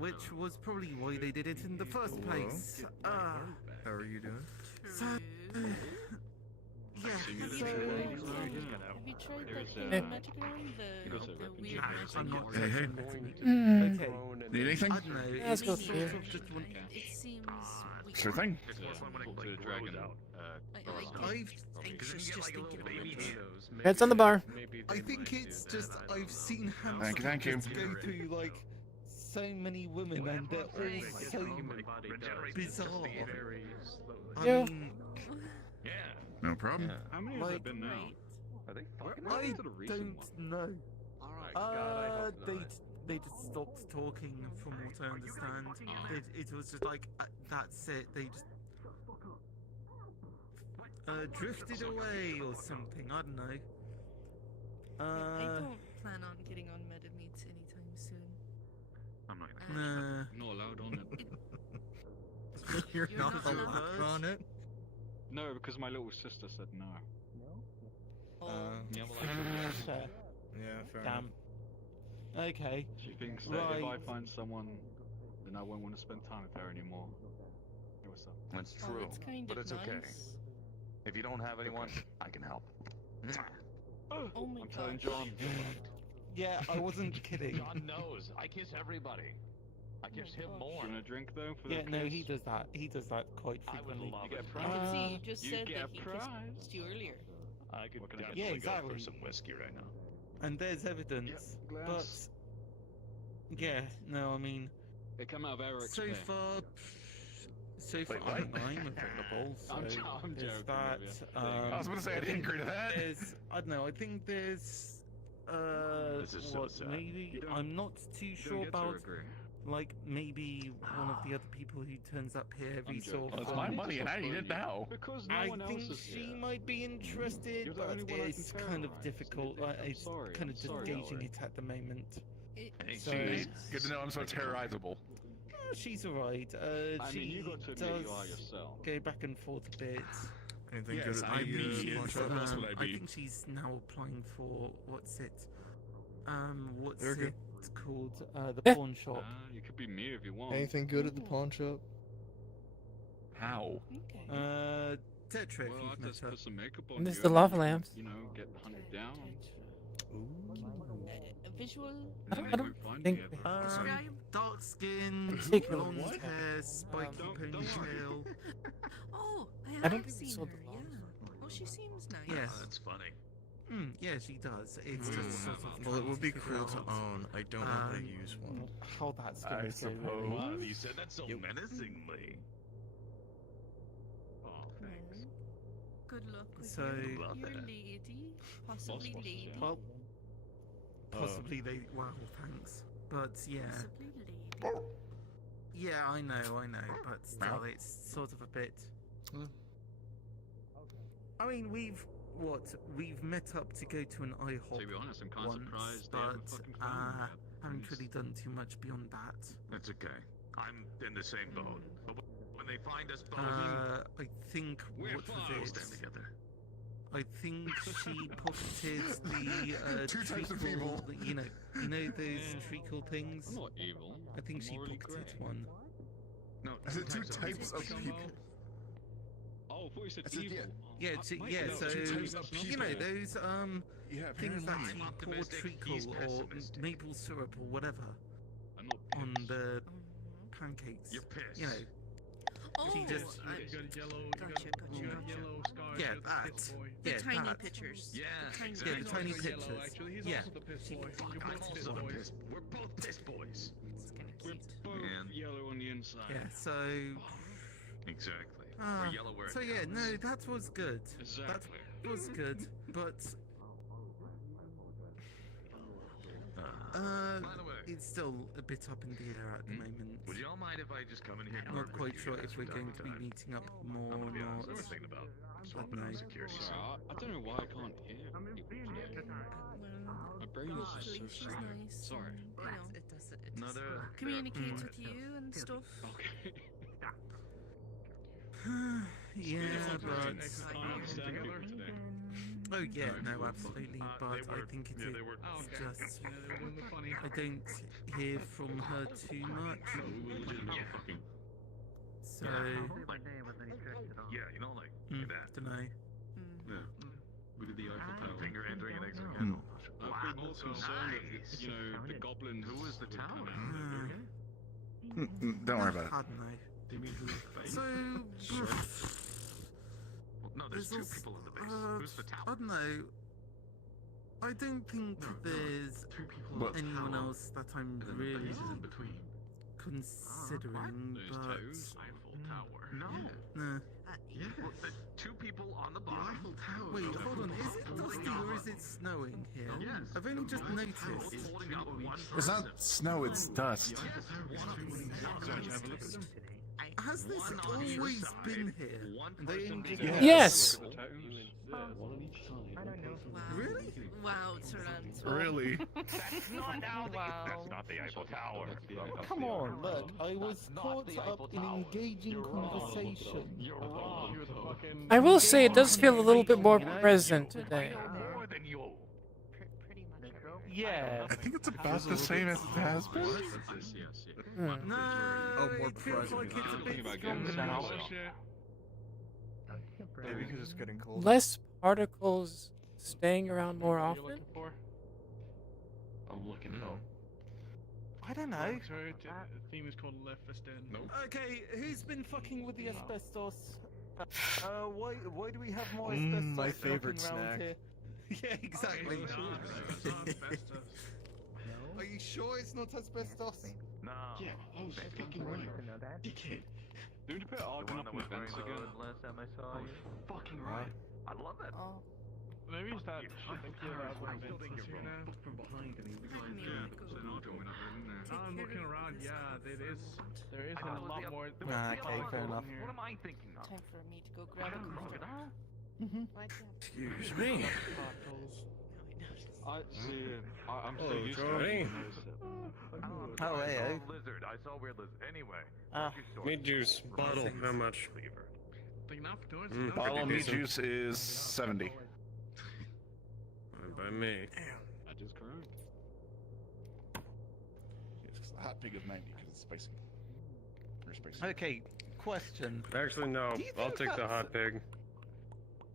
Which was probably why they did it in the first place. How are you doing? So, Have you So- tried Yeah. that thing Hey. on Magic Ground? The weird magic I'm not Hey, hey. Okay. Need anything? I don't know. Yeah, let's It go sort here. of just one. It seems weird. Sure thing. It's more fun when it like grows out. I've Anxious just thinking about it. It's on the bar. I think it's just I've seen Thank you, thank you. hamsters go through like so many women and they're all so bizarre. I Yeah. mean, No problem. How many has it been now? Are they fucking I is it a recent don't know. Alright, They just stopped talking from what I understand. It was just like that's it. They just drifted away or something. I don't know. I don't plan on getting on MetaMeet anytime soon. I'm not Nah. I'm not allowed on it. You're You're not not allowed allowed? on it. No, because my little sister said no. Oh, Yeah, Fair. Yeah, fair Damn. Okay. She thinks that if I Right. find someone, then I won't want to spend time with her anymore. Hey, what's up? That's oh, true, that's kind but of it's okay. nice. If you don't have anyone, I can help. Oh my I'm telling gosh. John. Yeah, I wasn't kidding. John knows. I kiss everybody. I kiss him more. Do you want a drink though? For Yeah, the no, kiss? he does that. He does that quite I would frequently. love You get it. a I prize. can see you just You said get that a he prize. kissed you earlier. I could What can I definitely get? Yeah, exactly. For some whiskey right now. And there's evidence. Yep, But glass. yeah, no, I mean, They come out of Eric's so pay. far, Wait, what? I'm available. So I'm there's joking that. with you. I was gonna say I didn't agree to that. There's, I don't know. I think there's, This is so what? sad. Maybe don't- I'm not too You sure don't get to about. agree. Like maybe one of the other people who turns up here every I'm so joking. Well, it's often. my money and I need it now. Because no I one else think is she here. might be interested, You're the but only one I it's can kind of terrorize. difficult. I'm It's sorry, kind I'm of just sorry, gauging Ellery. it at the moment. Hey, So- she's Good to know I'm so terrorizable. Oh, she's alright. I She mean, you got to admit does you are yourself. go back and forth a bit. Anything Yes, good at I the mean, pawn it's, shop? what else would I I be? think she's now applying for what's it? What's Very good. it called? The Yeah. pawn shop. You could be me if you want. Anything good at the pawn shop? How? Okay. Tetra, Well, if I you've just met her. put some makeup on And this you is the lava and you lamps. can, you know, get hunted down. A visual. I don't think we Describe. Dark skin, Particular blonde what? hair, spiky Don't ponytail. Oh, I I don't have think we seen sold her. the Yeah. lava. Oh, she seems nice. Yes. That's funny. Yeah, she does. It's just sort of. Well, it trying would be figure cool to out, own. I don't know how to um, use one. How that's gonna I go. suppose. Really. Wow, you said that so menacingly. Oh, thanks. Good luck with So- your lady. Possibly lady. Well, possibly they. Well, thanks. But yeah. Possibly lady. Yeah, I know, but still, it's sort of a bit. I mean, we've met up to go to an IHOP To be honest, I'm kind of once, surprised they haven't but fucking found me yet. haven't really done too much beyond that. That's okay. I'm in the same boat. But when they find us both, I think we're what fine. We'll was stand it? together. I think she pocketed the Two types of treacle, people. you know those treacle things. I'm not evil. I think I'm she morally pocketed grey. one. No, Is it two types of people? Oh, I thought you said I said, evil. Yeah, so two types of you know people. those Yeah, things that apparently. you pour optimistic, treacle he's or pessimistic. maple syrup or whatever I'm not on pissed. the pancakes. You're pissed. You know, Oh, she just gotcha. yeah that The yeah tiny that. pictures. Yeah, tiny exactly. Yeah, the tiny pictures. Yeah. Fuck, I'm also the piss. We're both piss boys. It's kind of We're cute. both Man. yellow on the inside. Yeah, so Exactly. Ah, We're yellow where it so yeah, counts. no, that was good. Exactly. That was good, but By the way, it's still a bit up in the air at the moment. would y'all mind if I just come in here? and Not work with quite you sure guys if we're from going to time be time? meeting up more I'm or gonna be honest. I not. was thinking about swapping know. out security. Sorry, I don't know why I can't hear people today. Well, My brain is just so hopefully she's slow. nice. Sorry. And, you know, It does. Another communicates with you and stuff. Okay. Yeah, but I understand people today. oh yeah, no, absolutely. But I think it is just I don't hear from her too much. So Yeah, you know, like mm, that. don't know. Yeah. Finger entering and exiting. I'm more concerned that, you know, the goblins. Who was the tower? Don't worry about it. Pardon me. So, No, there's two people in the base. Who's the tower? I don't know. I don't think there's anyone else that I'm really considering, There's but... Eiffel Tower. No. No. Yeah. The two people on the bar. Eiffel Tower. Wait, hold on. Is it dusty or is it snowing here? Yes. I've only just noticed. It's not snow, it's dust. Has this always been here? And they only just Yes. I don't know. Wow. Really? Wow, Taranto. Really? That's not now That's not the Eiffel Tower. Come on, look, I was caught up in engaging conversation. You're wrong. I will say it does feel a little bit more present today. More than you. Yeah. I think it's about the same as it has been. No, Oh, more it feels present. like it's a bit about stronger getting now. Maybe because it's getting cold. Less particles staying around more often? I'm looking it up. I don't know. Sorry, the theme is called Left for Stand. Nope. Okay, who's been fucking with the asbestos? Why do we have more asbestos My floating favorite around snack. here? Yeah, exactly. Asbestos. Are you sure it's not asbestos? No. Yeah, I was fucking right. Dickhead. Do you put Argon up in the fence again? Last time I saw you. Fucking right. I love it. Maybe it's that. I think you're right. I still think you're wrong. Fuck from behind and he was like, I'm looking around. Yeah, there is a lot more. Okay, fair enough. What am I thinking of? Time for me to go grab a computer. Excuse me. I'm Oh, so used to Johnny. it. Oh, hey, hey. Lizard. I saw a weird lizard. Anyway. Meat juice bottle. How much? Think enough doors. Bottle of meat juice is 70. Fine by me. That is correct. It's the hot pig is 90 because it's spicy. Very spicy. Okay, question. Actually, no. Do you I'll think take the that's- hot pig.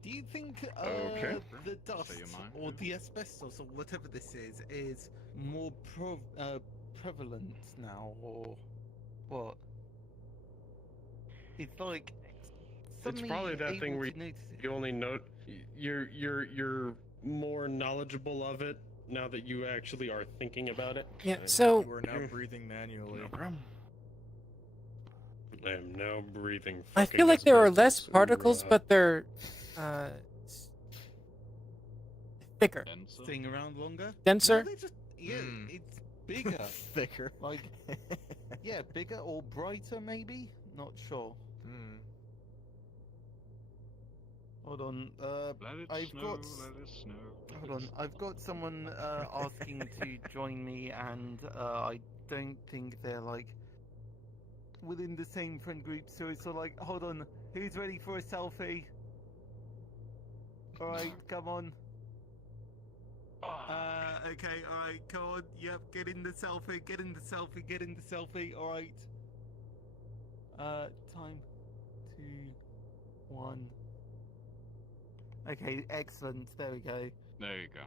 Do you think Okay. the dust Say your mind. Or the asbestos, or whatever this is more prevalent now, or what? It's like It's suddenly probably that able thing where to notice it. you only note you're more knowledgeable of it now that you actually are thinking about it. Yeah, so You are now breathing manually. No problem. I am now breathing. I fucking feel like there are less asbestos, particles, but they're thicker, staying around longer. denser. No, they just, yeah, it's bigger. Thicker. Like, yeah, bigger or brighter, maybe? Not sure. Hold on. Let it I've snow, got. let it snow. Hold on. I've got someone asking to join me, and I don't think they're like within the same friend group. So it's sort of like, hold on, who's ready for a selfie? All right, come on. Okay, alright, come on. Yep, get in the selfie, get in the selfie, get in the selfie, alright. Time, 2, 1. Okay, excellent. There we go. There you go. I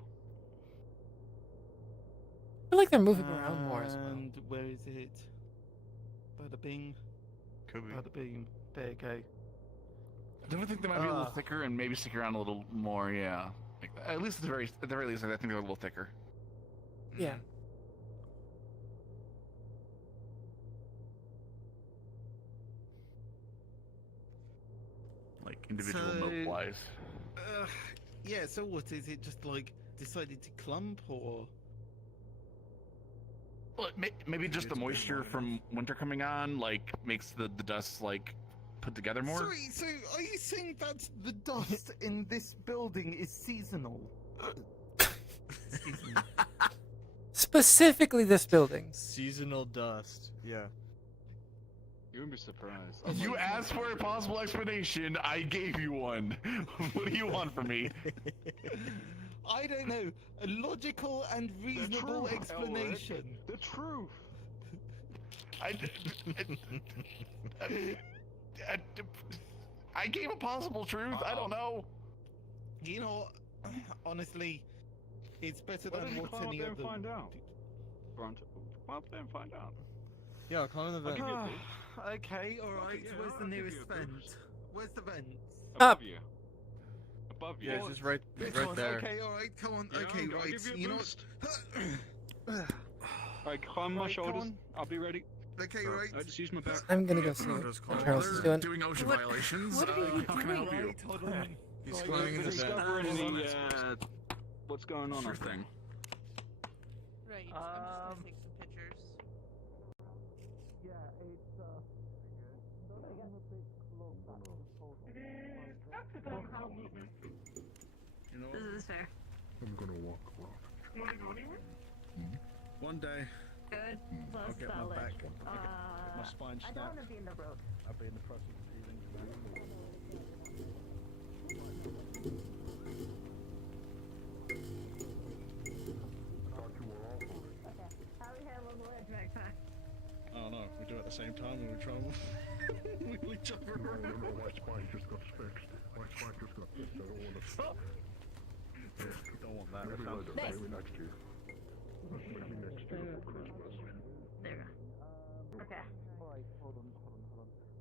feel like they're moving around more as well. And where is it? Bada bing. Could be. Bada bing. There you go. I definitely think they might be a little thicker and maybe stick around a little more. Yeah, like, at least at the very least, I think they're a little thicker. Yeah. Like individual So- note wise. Yeah, so what is it? Just like decided to clump, or Well, maybe just the moisture from winter coming on, like, makes the dust like put together more. Sorry, so are you saying that the dust in this building is seasonal? Specifically, this building. Seasonal dust. Yeah. You wouldn't be surprised. You asked for a possible explanation. I gave you one. What do you want from me? I don't know. A logical and reasonable truth, explanation. The truth. I gave a possible truth. I don't know. you know, honestly, it's better Why than don't you what climb up any there other. and find out? Grant, climb up there and find out. Yeah, climb the I'll vent. give you a boost. Okay, alright. yeah, Where's the I'll give nearest you a vent? boost. Where's the vent? Above you. Above you. Yeah, it's just right This right one. there. Okay, alright. Come on. Yeah, Okay, I'll right. give you a You know boost. what? Alright, climb my Right, come shoulders. on. I'll be ready. Okay, right. I just use my back. I'm gonna go see what Charles is doing. Doing OSHA What- violations. what are you How can I help doing? you? Right, hold on. He's Like, climbing we're the vent. discovering the, what's going on Sure up there. thing. Right, I'm just gonna take some pictures. Yeah, it's You know, This is fair. I'm gonna walk around. You wanna go anywhere? One day, Good. I'll Plus get my solid. back. My spine I don't snapped. want to be in the road. I'll be in the process of healing from that. Okay. How we handle the ledge next time? I don't know. We do it at the same time and we try and wheel each other No, around. my spine just got fixed. My spine just got fixed. I don't want to. Don't want that. Maybe later. Nice. Maybe next year. Maybe next year for Christmas. There you go. Okay. Alright, hold on.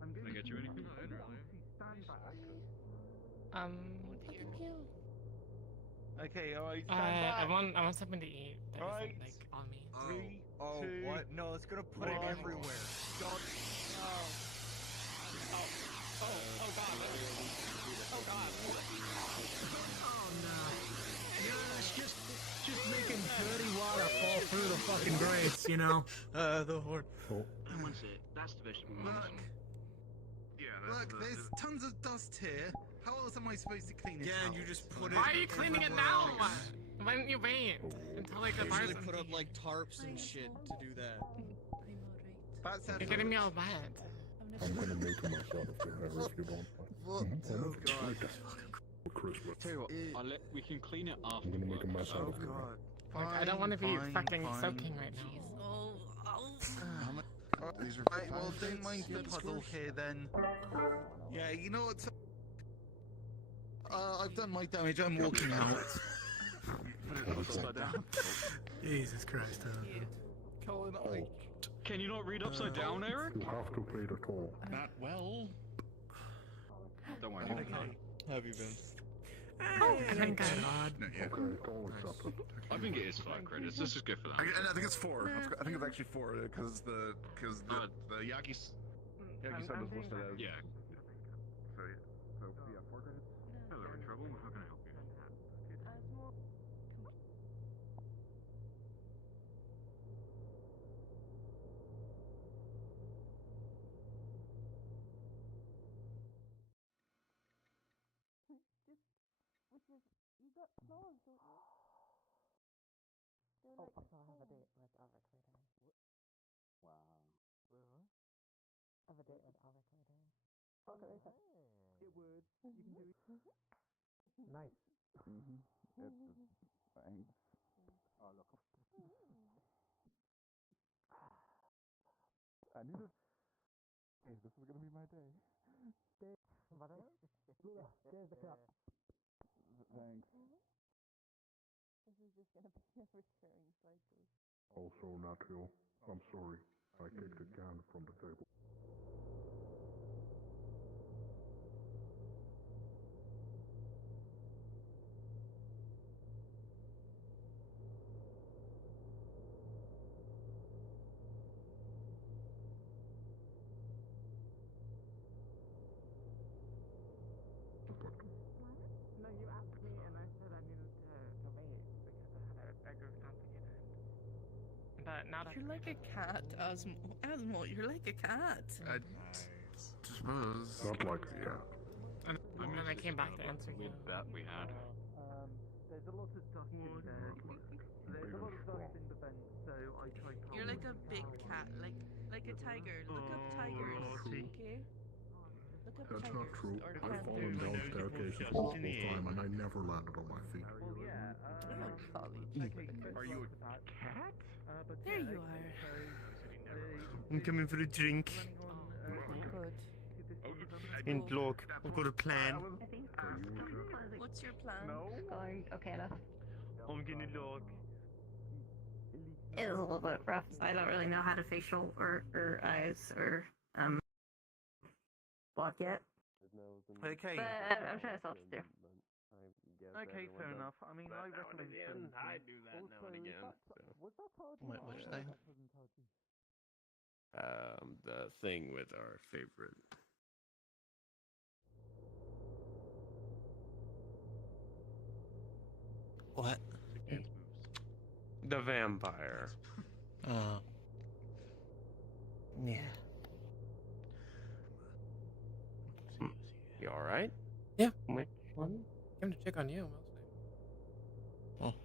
Can I get you anything? Okay, alright, I stand back. want something to eat that Alright. isn't like on me. Three, Oh, two, what? No, it's gonna put it one. everywhere. God. Just making dirty water fall through the fucking grates, you know? The horn. Someone said that's the best one. Look. Look, there's tons of dust here. How else am I supposed to clean it Yeah, out? and you just put it. Why are you cleaning it everywhere now? else. Why didn't you wait until like the They bars? usually put up like tarps and shit to do that. That's You're getting me all wet. I'm gonna make it myself if you don't. What? Oh god. For Christmas. Tell you what, we can clean it after. I'm gonna make it myself. Oh god. Like, I don't want to be Fine, fucking fine. soaking right now. Oh, These are Right, well, don't mind the puddle here then. Yeah, you know what? I've done my damage. I'm walking out. Put it upside down. Jesus Christ. Colin, Can you not read upside down, Eric? You have to play the toll. Not well. Don't worry. Okay. How have you been? Oh, thank God. Not yet. Okay, toll accepted. I think it is 5 credits. Let's just go for that. I think it's 4. I think it's actually 4 because the Yaki said was listed as. Yeah. So yeah, 4 credits. Hello, in trouble. How can I help you? Oh, also I have a date with Alec later. Wow. Really? I have a date with Alec later. Okay. It would. You can do it. Nice. Thanks. Oh look. I knew this. Hey, this is gonna be my day. There's the cup. Thanks. This is just gonna be a recurring cycle. Also, Nacho, I'm sorry. I kicked the can from the table. No, you asked me and I said I needed to wait because I had a group complicated. But now that you're like a cat, Asmo. Asmo, you're like a cat. I suppose. Not like a cat. and then I came back to answer you. That we had. There's a lot of dust in there. There's a lot of dust in the vent, so I tried. You're like a big cat, like a tiger. Look up tigers, okay? Look up That's tigers. not true. Or I've fallen panthers. down staircases multiple times and I never landed on my feet. Well, yeah. Are you a cat? There you are. I'm coming for a drink. Good. And look, I've got a plan. What What's your plan? Going okay enough. I'm gonna look. It is a little bit rough. I don't really know how to facial or eyes or block yet. Okay. But I'm trying to solve it too. Okay, fair enough. I mean, I recommend setting I things. do that now and again. Wait, which thing? The thing with our favorite. What? The vampire. Yeah. You all right? Yeah. Which one? Came to check on you mostly.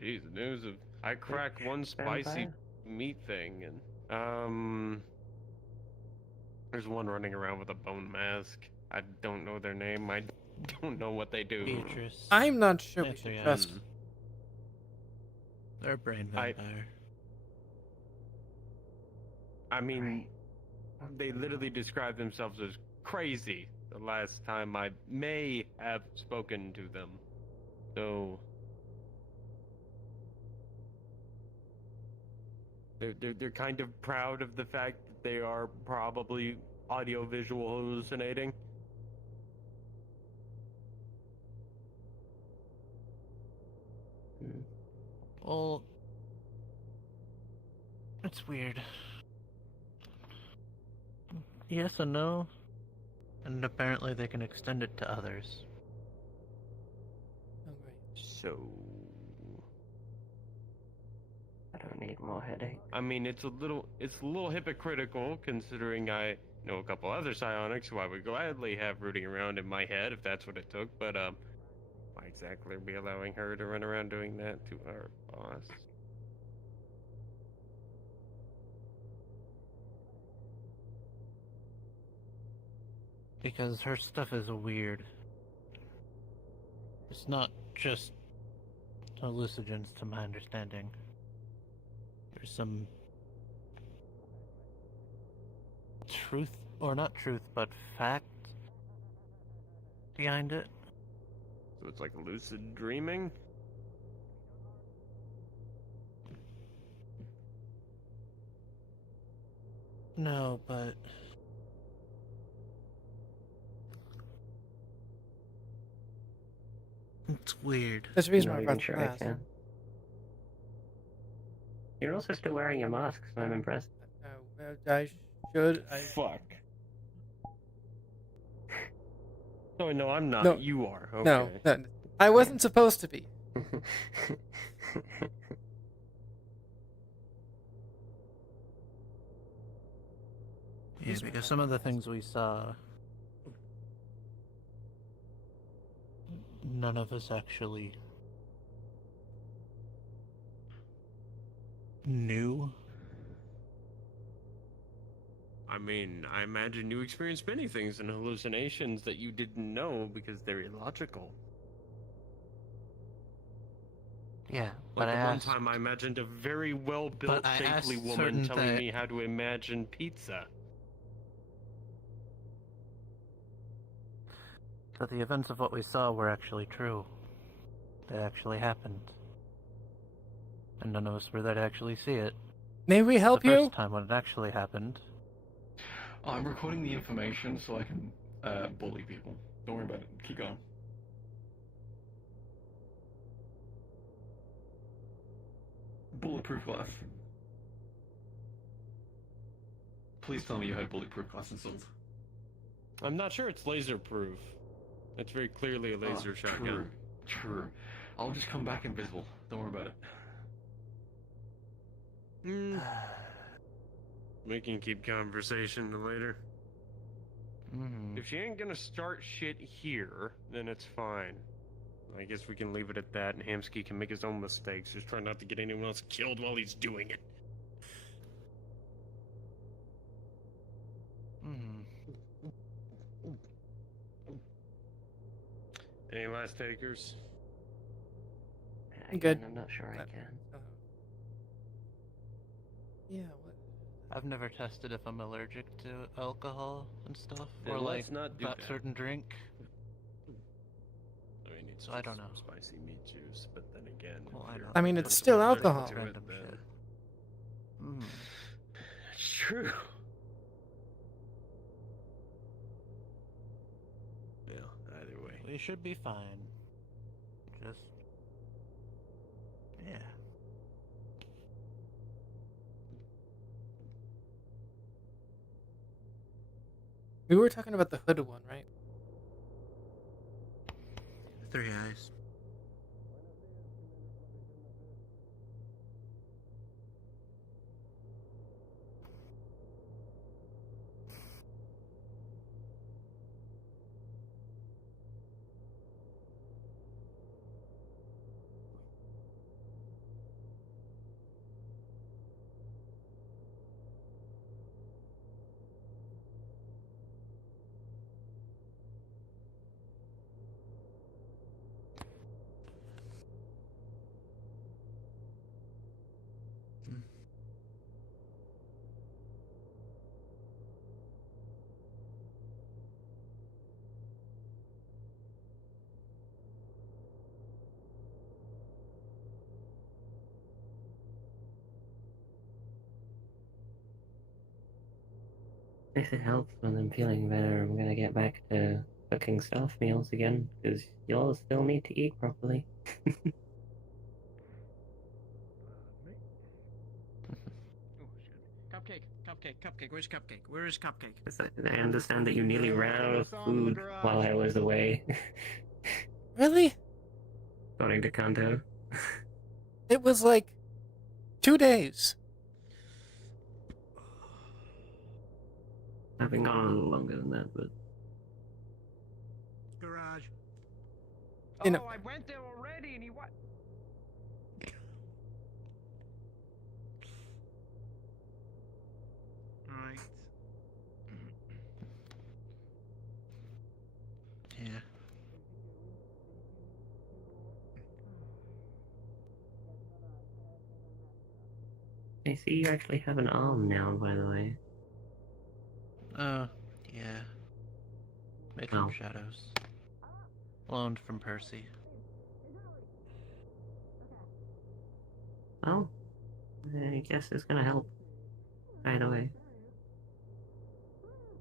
Jeez, the news of I cracked one spicy vampire? meat thing, and there's one running around with a bone mask. I don't know their name. I don't know what they do. Beatrice. I'm not sure we That's should right. trust. They're a brain vampire. I mean, they literally describe themselves as crazy the last time I may have spoken to them. So they're kind of proud of the fact that they are probably audio-visual hallucinating. Well, it's weird. Yes and no. And apparently they can extend it to others. So I don't need more headache. I mean, it's a little hypocritical considering I know a couple other psionics who I would gladly have rooting around in my head if that's what it took, but why exactly are we allowing her to run around doing that to our boss? Because her stuff is weird. It's not just hallucinogens, to my understanding. There's some truth, or not truth, but fact behind it. So it's like lucid dreaming? No, but it's weird. There's a reason why I I'm not brought even the sure I glass. can. You're also still wearing your mask, so I'm impressed. I should. Fuck. Oh no, I'm not. No. You are. Okay. No, I wasn't supposed to be. Yeah, because some of the things we saw, none of us actually knew. I mean, I imagine you experienced many things in hallucinations that you didn't know because they're illogical. Yeah, Like but the I one asked, time I imagined a very well-built, But I shapely asked woman certain telling that- me how to imagine pizza. that the events of what we saw were actually true. They actually happened. And none of us were there to actually see it. May we help the you? first time when it actually happened. I'm recording the information so I can bully people. Don't worry about it. Keep going. Bulletproof glass. Please tell me you had bulletproof glass installed. I'm not sure it's laser-proof. It's very clearly a laser shotgun. True. I'll just come back invisible. Don't worry about it. We can keep conversation later. Mm-hmm. If she ain't gonna start shit here, then it's fine. I guess we can leave it at that, and Hamsky can make his own mistakes. Just try not to get anyone else killed while he's doing it. Any last takers? Good. I'm not sure I can. Yeah, what? I've never tested if I'm allergic to alcohol and stuff, Then or like let's not do that. certain drink. So I don't know. Spicy meat juice, but then again, Well, if I you're don't I mean, know. it's just still allergic alcohol. to it, Random then shit. it's true. Yeah, either way. We should be fine. Just... yeah. We were talking about the hooded one, right? 3 eyes. If it helps when I'm feeling better, I'm gonna get back to cooking staff meals again, because y'all still need to eat properly. Cupcake, where's Cupcake? Where is Cupcake? I understand that you nearly ran out of food while I was away. Really? According to Kanto. It was like 2 days. I've been gone a little longer than that, but... Garage. You know- I went there already and he what? Right. Yeah. I see you actually have an arm now, by the way. Oh, yeah. Made from Oh. shadows. Loaned from Percy. Oh. I guess it's gonna help. Either way.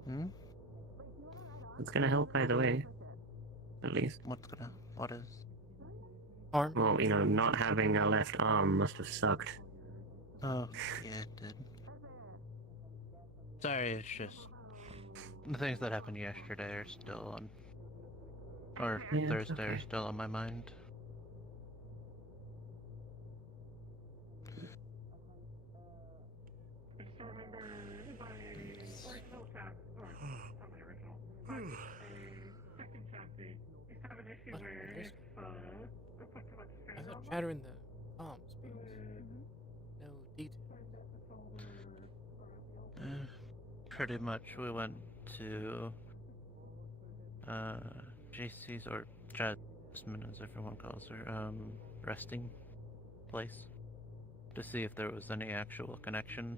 Hmm? It's gonna help either way. At least. What is? Arm? Well, you know, not having a left arm must have sucked. Oh, yeah, it did. Sorry, it's just... the things that happened yesterday are still on... or Yeah, it's Thursday are okay. still on my mind. Just remember my original chat, or not my original, but a second chat feed. We have an issue where if I put too much I sound thought on chatter in the palm speaks. No details. Pretty much we went to JC's, or Jasmine as everyone calls her, resting place to see if there was any actual connection.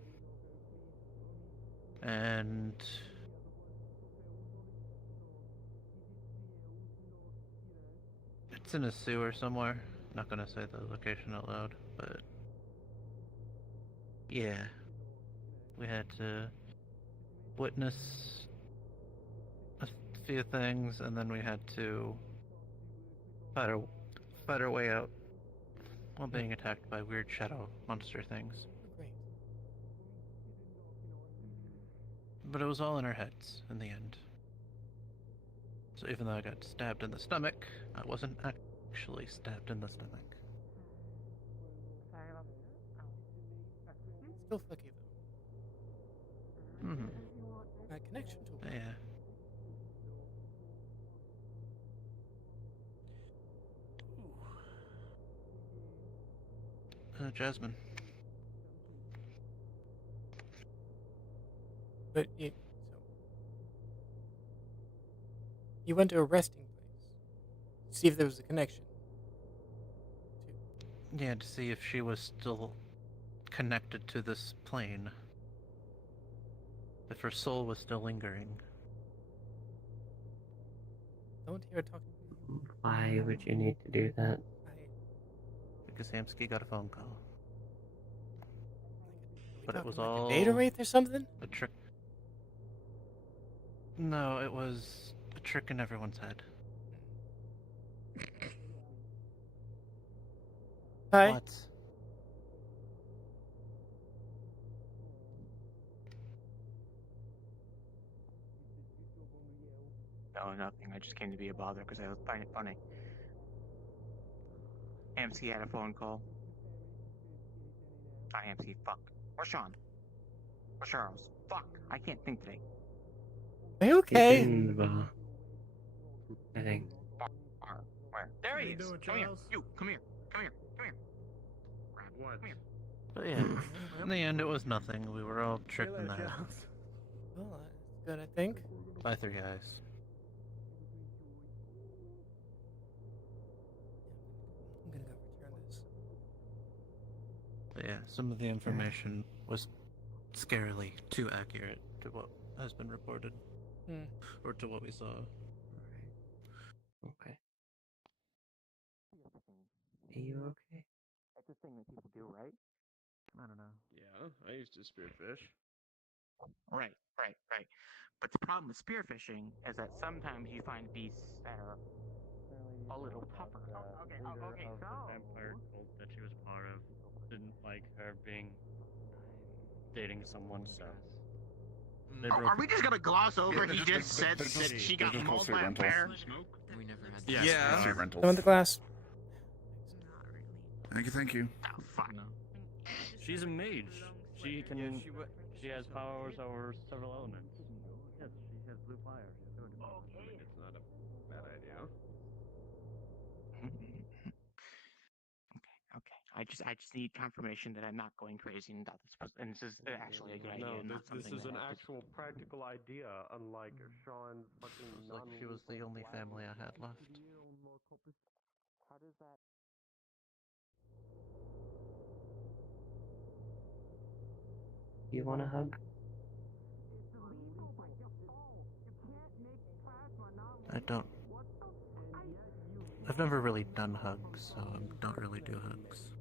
And it's in a sewer somewhere. Not gonna say the location out loud, but yeah. We had to witness a few things, and then we had to fight our way out while being attacked by weird shadow monster things. Great. But it was all in our heads in the end. So even though I got stabbed in the stomach, I wasn't actually stabbed in the stomach. Still fucky though. Mm-hmm. Connection to Yeah. Jasmine. But so you went to a resting place. See if there was a connection. Yeah, to see if she was still connected to this plane. If her soul was still lingering. Don't hear her talking. Why would you need to do that? Because Samsky got a phone call. But it was Like all a data wraith or something? a trick. No, it was a trick in everyone's head. Hi. What? No, nothing. I just came to be a bother because I find it funny. MC had a phone call. Not MC, fuck. Where's Sean? Where's Charles? Fuck, I can't think today. Are you okay? He's in the bar. I think. Bar. Where? There he is! doing, Come here. Charles? You, come here. Come here. Come here. Crap. What? Come here. But yeah, in the end, it was nothing. We were all tricked in the head Well, that's good, I think. by 3 guys. I'm gonna go return this. But yeah, some of the information was scarily too accurate to what has been reported, or to what we saw. Okay. Are you okay? That's a thing that people do, right? I don't know. Yeah, I used to spearfish. Right. But the problem with spearfishing is that sometimes you find beasts that are a little tougher. Okay, The vampire cult that she was part of didn't like her being dating someone, so they broke. Are we just gonna gloss over? Yeah, He just said that she got just mauled street by a rentals. bear. We never had Yes, Yeah. street rentals. I want the glass. Thank you. Oh, fuck. She's a mage. She can. She has powers over several elements. Yes, she has blue fire. She's good. Okay. It's not a bad idea. Okay. I just need confirmation that I'm not going crazy and that this is actually a good idea. No, and not this something is that an I have to- actual practical idea, unlike Sean's fucking. It was like she was the only family I had left. How does that? You want a hug? I don't. I've never really done hugs, so I don't really do hugs.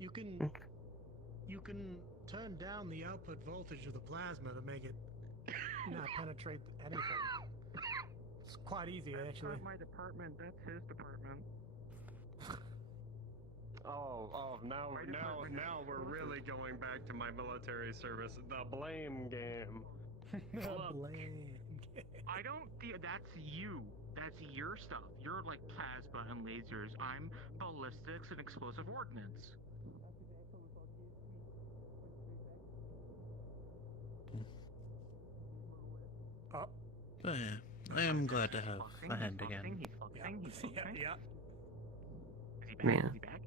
You can turn down the output voltage of the plasma to make it not penetrate anything. It's quite easy, actually. That's not my department. That's his department. Now we're really going back to my military service. The blame game. Look, I don't think that's you. That's your stuff. You're like plasma and lasers. I'm ballistics and explosive ordnance. Oh. But yeah, I am glad to have a hand again. He's fluxing. Yeah. Is he back? Yeah. Is he back?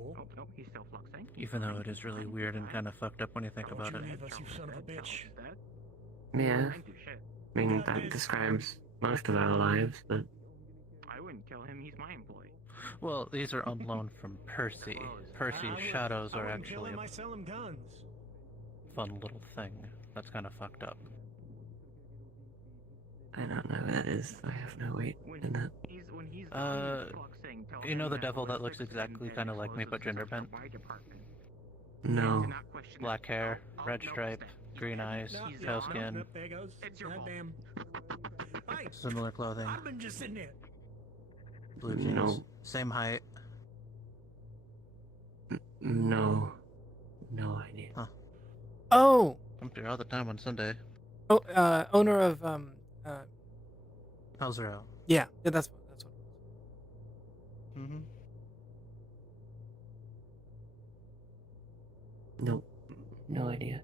Oh, no, he's still fluxing. Even though it is really weird and kind of fucked up when you think about it. Leave us, you son of a bitch. Yeah. Didn't do shit. I mean, that describes most of our lives, but I wouldn't kill him. He's my employee. Well, these are on loan from Percy. Percy's shadows are actually I sell him guns. a fun little thing. That's kind of fucked up. I don't know who that is. I have no weight in that. You know the devil that looks exactly kind of like me but gender bent? No. Black hair, red stripe, green eyes, pale skin, There he goes. Goddamn. Hey, similar clothing, I've been just sitting here. blue jeans, No. same height. No. No idea. Huh. Oh! Comes here all the time on Sunday. Oh, owner of, Howzero. yeah, that's what. Mm-hmm. Nope. No idea.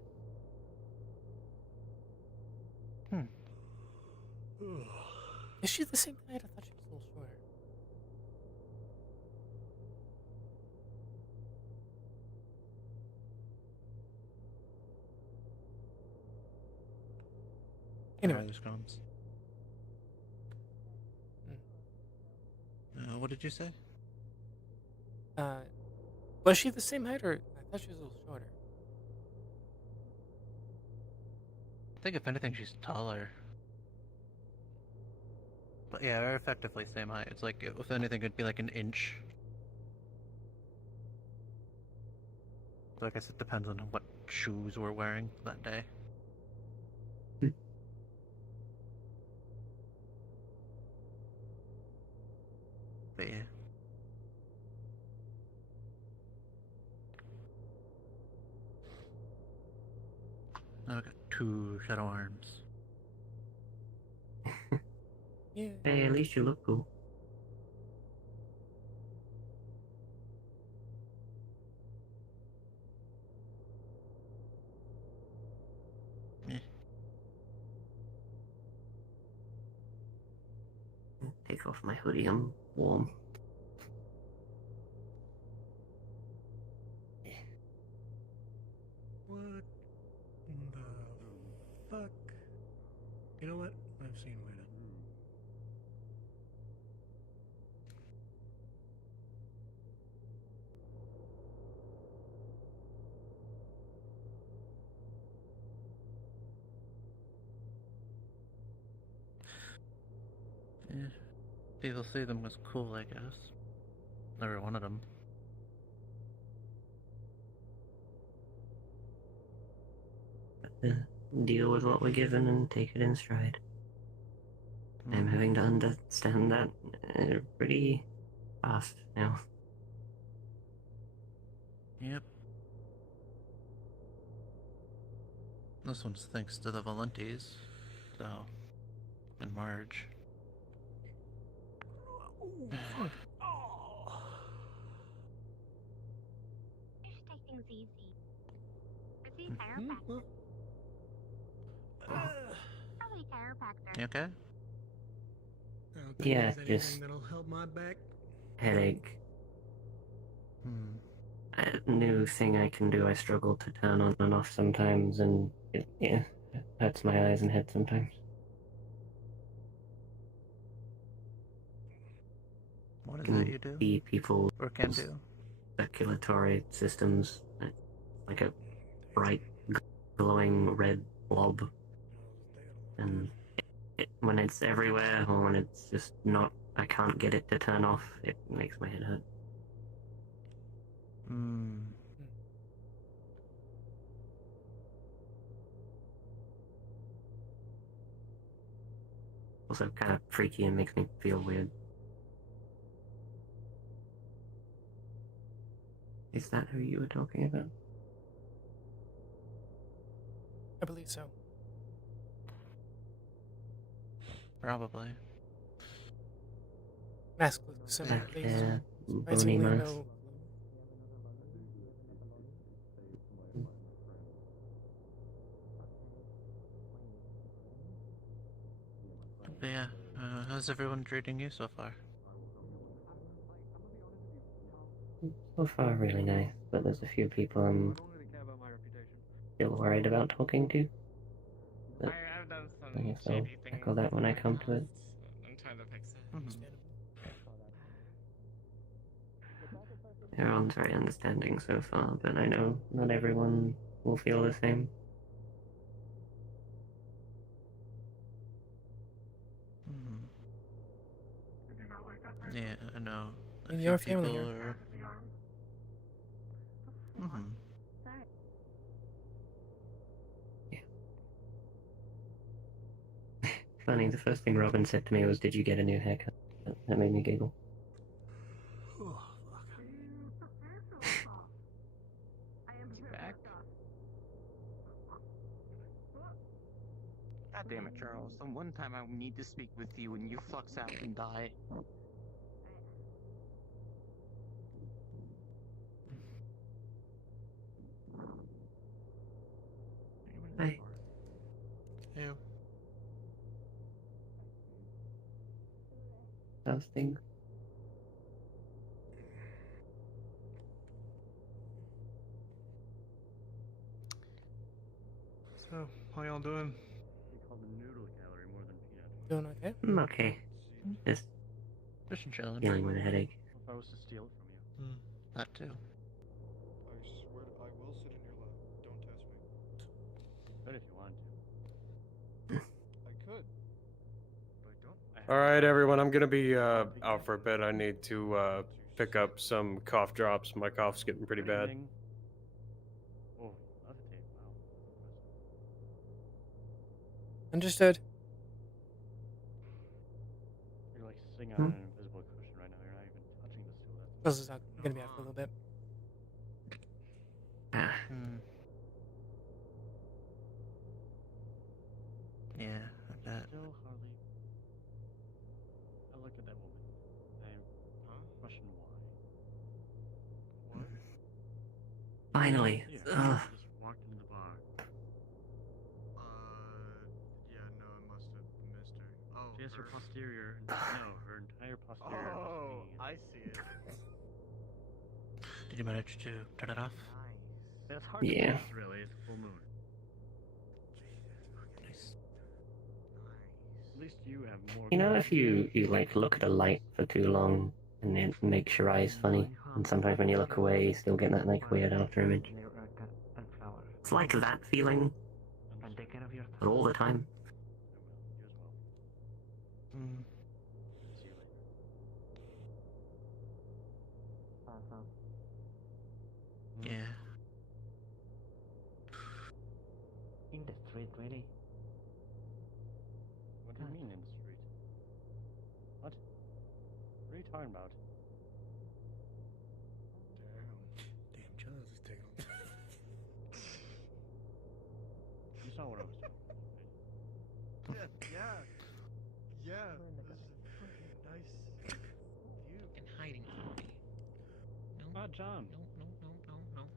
Is she the same height? I thought she was a little shorter. Anyway. This comes. What did you say? Was she the same height, or I thought she was a little shorter? I think if anything, she's taller. Yeah, we're effectively same height. It's like, if anything, it'd be like an inch. So I guess it depends on what shoes we're wearing that day. But yeah. Now I got 2 shadow arms. Yeah. Hey, at least you look cool. Yeah. Take off my hoodie, I'm warm. What in the fuck? You know what? I've seen Wayne. Yeah. People see them as cool, I guess. Never wanted them. Deal with what we're given and take it in stride. I'm having to understand that pretty fast now. Yep. This one's thanks to the Valentes, so, and Marge. Fuck. Just take things easy. Is he a chiropractor? Probably a chiropractor. You okay? I don't think Yeah, there's anything just that'll help my back. headache. Hmm. A new thing I can do. I struggle to turn on and off sometimes, and it hurts my eyes and head sometimes. What is Can it you do? see people's Or can do? circulatory systems, like a bright, glowing red blob, and when it's everywhere or when it's just not, I can't get it to turn off. It makes my head hurt. Hmm. Also, kind of freaky and makes me feel weird. Is that who you were talking about? I believe so. Probably. Mask looks similar. Back there, bony Surprisingly, mask. no. But yeah, how's everyone treating you so far? So far, really nice, but there's a few people I'm still worried about talking to. But I've done some I guess I'll shady things. tackle that when I come to it. I'm trying to fix it. Everyone's very understanding so far, but I know not everyone will feel the same. Yeah, I know. A In few your family people here. are... Funny, the first thing Robin said to me was, "Did you get a new haircut?" That made me giggle. Back. God damn it, Charles. The one time I need to speak with you and you flux out and die. Hi. Yeah. How's things? So, how y'all doing? Doing okay? I'm okay. Just chilling. dealing with a headache. If I was to steal it from you. That too. I swear I will sit in your lap. Don't test me. But if you want to. I could. But I don't. I All right, everyone. I'm gonna be out for a bit. I need to pick up some cough drops. My cough's getting pretty bad. Oh, levitate. Wow. Understood. You're like sitting Hmm. on an invisible cushion right now. You're not even touching the stool. That's This is gonna be out for a little bit. Yeah, I bet. still hardly. I looked at that woman. I question why. What? Finally. Yeah, Ugh. she just walked into the bar. Yeah, no, I must have missed her. Oh, She has her posterior. No, her entire posterior. Oh, I see it. Did you manage to turn it off? That's hard Yeah. to miss, really. It's a full moon. Nice. At least you have more. You know, if you like look at a light for too long and it makes your eyes funny, and sometimes when you look away, you still get that like weird after image. It's like that feeling, but all the time. Mm. Yeah. In the street, really? What do you mean in the street? What? What are you talking about? Damn, Charles is taking him. You saw what I was talking about. Yeah. This is a nice view. And hiding from me. No. Ah, John. No.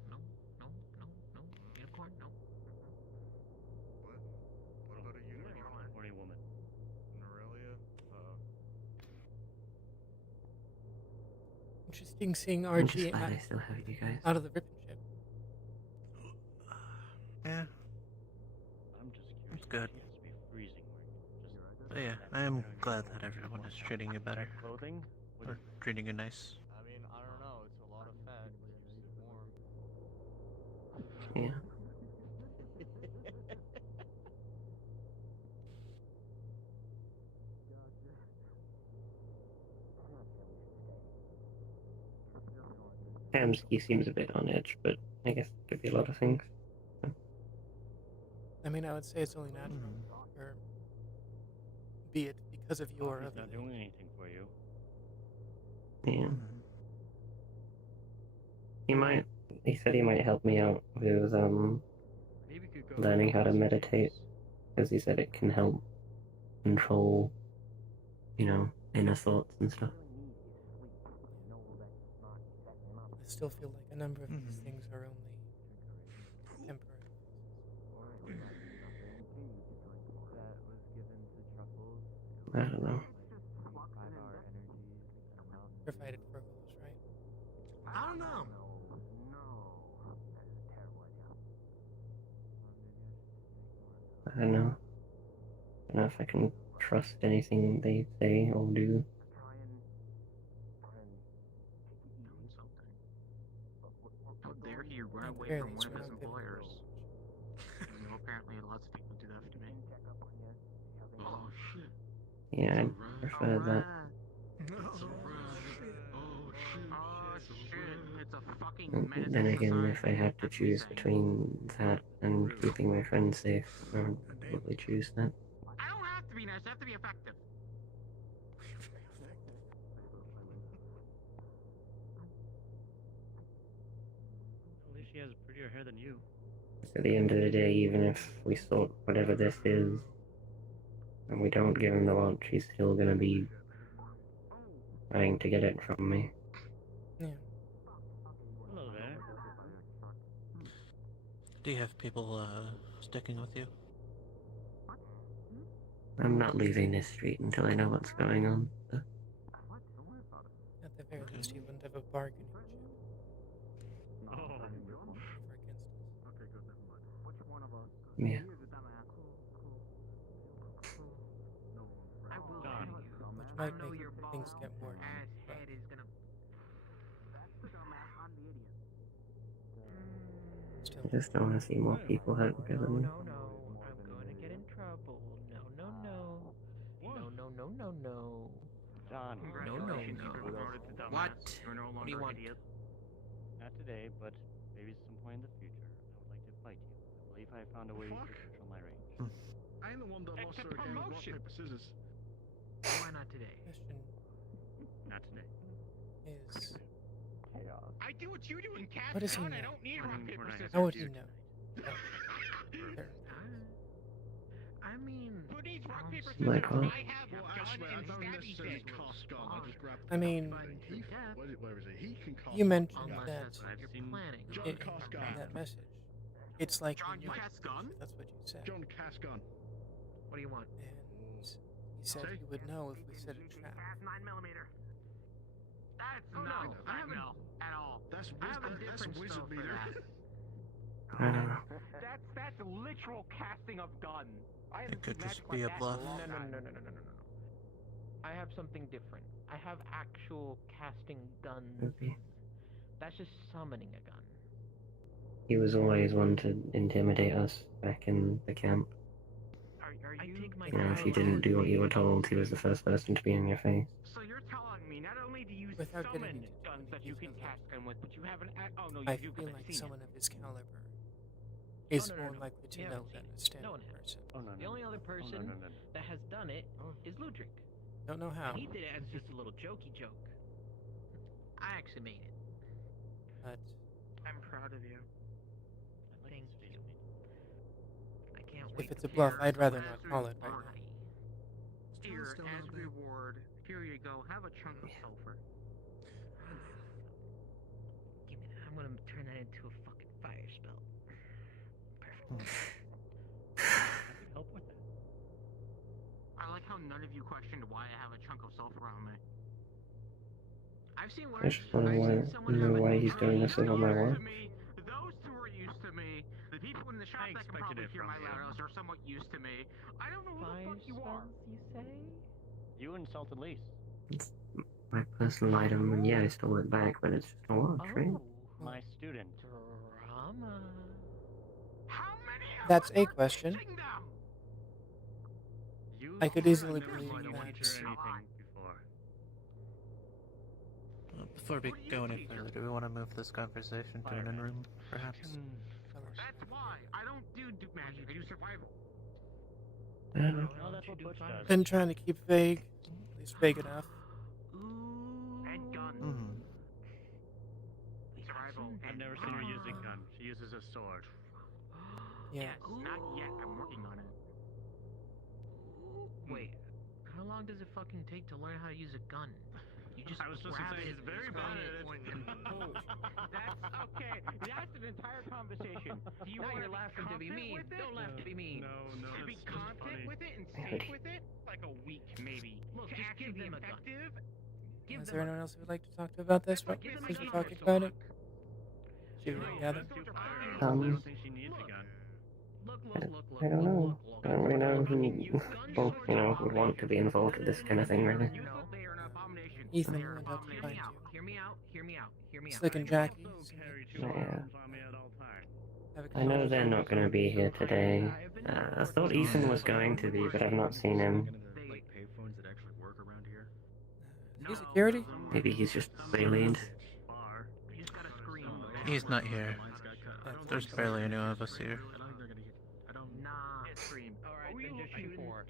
Unicorn, no. What? What about a unicorn? Horny woman. Norelia? Interesting seeing I'm just RG glad out, I still have you guys. out of the ribbon ship. Yeah. I'm just curious. It's good. She has to be freezing. Just But yeah, I am glad that everyone is treating you better. clothing. Or treating you nice. I mean, I don't know. It's a lot of fat. Keeps it warm. Yeah. Hamsky seems a bit on edge, but I guess it could be a lot of things. I mean, I would say it's only natural, or be it because of your He's other. not doing anything for you. Yeah. He said he might help me out with Maybe we could go learning how to meditate, because he said it can help control, inner thoughts and stuff. I still feel like a number of these things are only temporary. I don't know. Provided for goals, right? I don't know. I don't know. I don't know if I can trust anything they say or do. How dare he run At away very from least, one of we're his not giving employers? Apparently lots of people do that to me. Oh shit. Yeah, I prefer that. It's a fucking And then again, if I had to choose between that and keeping my friends safe, I would probably choose that. I don't have to be nice, I have to be effective. At least she has prettier hair than you. At the end of the day, even if we sort whatever this is, and we don't give him the watch, he's still gonna be trying to get it from me. Yeah. Hello there. Do you have people sticking with you? I'm not leaving this street until I know what's going on. So. At the very least, you wouldn't have a bargaining chip. Oh. For against us. Okay, good. Never mind. Which one of us? Yeah. I will John. shoot you. Which I might know make your things bald get worse. ass but- head is gonna. Still. I just don't want to see more people hurt because of me. No, I'm going to get in trouble. No. no. John, Congratulations, you were promoted to dumbass. What? You're no What longer do you want? idiot. Not today, but maybe some point in the future. I would like to fight you. I believe I found a way to control my range. I'm the one that lost It's a her game of rock, promotion. paper, scissors. Why not today? Question Not today. is, Chaos. I do what you do in cast what does he gun. know? I don't need rock, paper, scissors. How would he know? I mean, who needs rock, paper, My scissors? God. I have Well, gun actually, I and don't stabby necessarily things. cast gun. I just grab. I mean, He, where is it? He can cast. you mentioned gun. that That's what you're planning. John in cast gun. that message. It's like John, he you knew. cast gun? That's what you said. John cast gun. What do you want? And he said he would know if we set a trap. 9mm. That's Oh, not no, I haven't- no at all. That's I have a that's different wizard spell for meter. that. I don't know. That's literal casting of gun. I It could just be a bluff. No. I have something different. I have actual casting guns. Could be. That's just summoning a gun. He was always one to intimidate us back in the camp. I take my You know, if you didn't do what you were told, he was the first person to be in your face. So you're telling me not only do you Without getting summon into guns too that you many can details, cast gun with, but you haven't. Oh no, I you do. feel 'Cause I've like seen someone it. of his caliber is Oh, no, more no, no. likely to You know haven't than seen a it. standard No one has. person. Oh no, no. The only other person no. that has done it is Ludric. Don't know how, He did it as just a little jokey joke. I actually made it. but I'm proud of you. Thank you. I can't wait. if it's a bluff, I'd rather not call it right now. Here, still as not bad. reward, here you go. Have a chunk of sulfur. Give me that. I'm gonna turn that into a fucking fire spell. Perfect. I could help with that. I like how none of you questioned why I have a chunk of sulfur on me. I've seen I worse. just want to know why he's doing this over my work. Those two are used to me. The people in the shop that can expected probably it hear from my you. loudness are somewhat used to me. I don't know who the fuck you are. You say? You insulted Lise. It's my personal item, and yeah, I stole it back, but it's just a watch, right? My student. Drama. How many of That's us a are question. teaching them? You I could easily never believe mind a that. teacher or anything before. Before we go any further, do we want to move this conversation to an in-room, perhaps? That's why I don't do magic. I do survival. I don't know. No, that's what Butch does. Been trying to keep vague, at least vague enough. And gun. Mm-hmm. Survival. I've never seen her use a gun. She uses a sword. Yeah. Not yet. I'm working on it. Wait, how long does it fucking take to learn how to use a gun? You just I was just grab gonna say it, he's very point bad it, at it. point it. That's okay. That's an entire conversation. Do you Now want you're laughing to be confident mean. with it? Don't laugh to be mean. No, To be it's just confident funny. with it and safe with it? Like a week, maybe. Look, to just actually give be them a gun. effective? Give Is them there a anyone else who would like to talk to about this? That's like giving Since my we're gun talking a about it, sock. see what we gather. I Um, don't think she needs a gun. Look, I don't know. I don't really know who, well, you know, would want to be involved with this kind of thing, really. They are an abomination. Ethan They are went up to abomination. find Hear me out. you. Hear me out. Hear me out. Hear me out. Slick and Jackie. Also carry two Yeah. arms on me at all times. Have a I know they're not going to be here today. I thought Ethan was going to be, but I've not seen him. Like payphones that actually work around here? Is he security? Maybe he's just waylaid. He's not here. There's barely any of us here. Nah. Scream. Alright, then just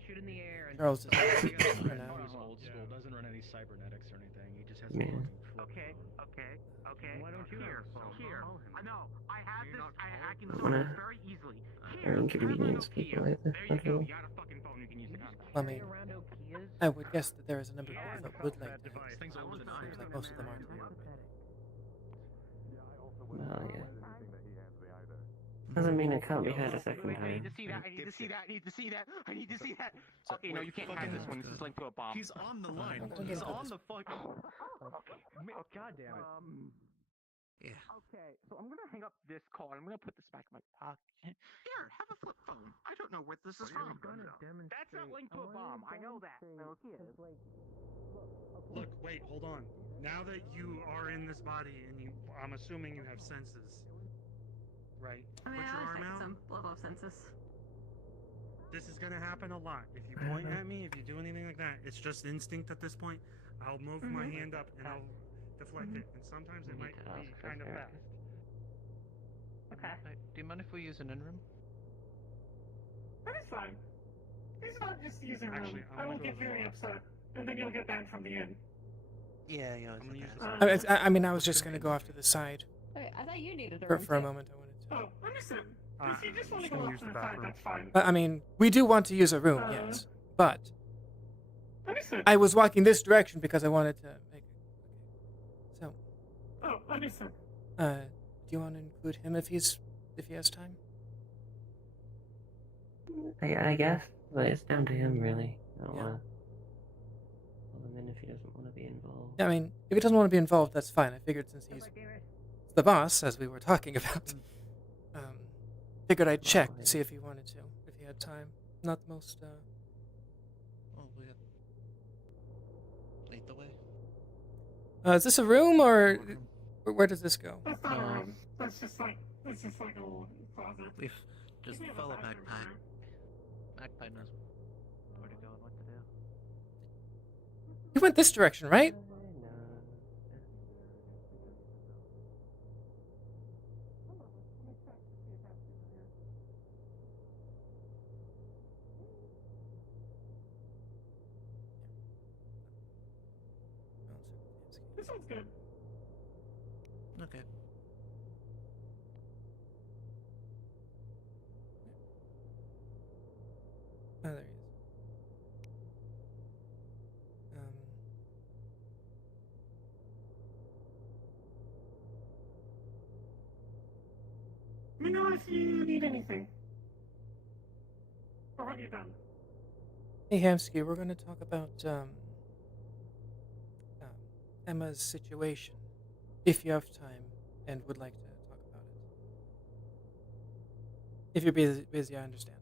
shoot in the air and... Charles is He's for now. old school, doesn't run any cybernetics or anything. He just has Man. Okay. Why don't you Here. I know. I have this. I can I solve wanna- this very easily. I don't convenience people either. There you That's go. all. You got a fucking phone. You can use the contact. I mean, I would guess that there is a number of people that would like to have Things it. older than Seems like most of them aren't. Well, yeah. Doesn't mean it can't be had a second I need time. to see that. I need to see that. I need to see that. I need to see that. Okay, no, you can't have this one. This is linked to a bomb. He's on the line. Okay. He's on the fucking. God damn it. Yeah. Okay, so I'm gonna hang up this call. I'm gonna put this back in my pocket. Here, have a flip phone. I don't know where this is from. That's not linked to a bomb. I know that. No, Look, wait, hold on. Now that you are in this body and I'm assuming you have senses, right? I mean, Put your I arm think out. some level of census. This is gonna happen a lot. If you point at me, if you do anything like that, It's just instinct at this point. I'll move my hand up and I'll deflect it, and sometimes it might be kind of fast. Okay. Do you mind if we use an in-room? That is fine. He's not just using room. Actually, I'm I gonna will go get to the very left. upset, and then you'll get banned from the inn. Yeah, I'm gonna use I mean, I was just gonna go off to the side Okay, I thought you needed a for, room for a too. moment. I wanted to. Oh, understood. If you just I'm want to just go gonna off use to the the side, bathroom. that's fine. I mean, we do want to use a room, yes, but Understood. I was walking this direction because I wanted to make. So, Oh, understood. do you want to include him if he has time? I guess, but it's down to him, really. I don't Yeah. want to pull him in if he doesn't want to be involved. Yeah, I mean, if he doesn't want to be involved, that's fine. I figured since he's the boss, as we were talking about, figured I'd check to see if he wanted to, if he had time. Not the most. Oh, we got... Lead the way. Is this a room or where does this go? That's not a room. That's just like a little closet. We've just We have a follow bathroom Magpie. there. Magpie knows where to go and what to do. You went this direction, right? This one's good. Okay. Oh, there he is. Let me know if you need anything. Or when you're done. Hey, Hamsky, we're going to talk about Emma's situation, if you have time and would like to talk about it. If you're busy, I understand.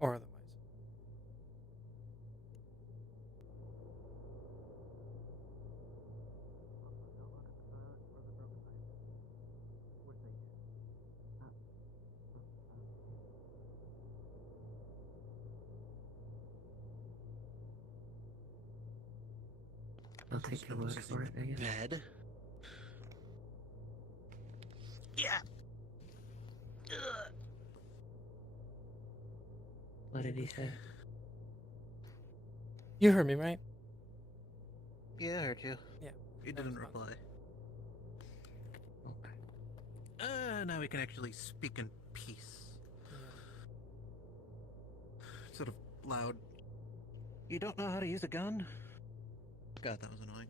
Or otherwise. I'll take your word for it, I guess. Bed. Yeah. What did he say? You heard me, right? Yeah, I heard you. Yeah. You didn't reply. Now we can actually speak in peace. Sort of loud. You don't know how to use a gun? God, that was annoying.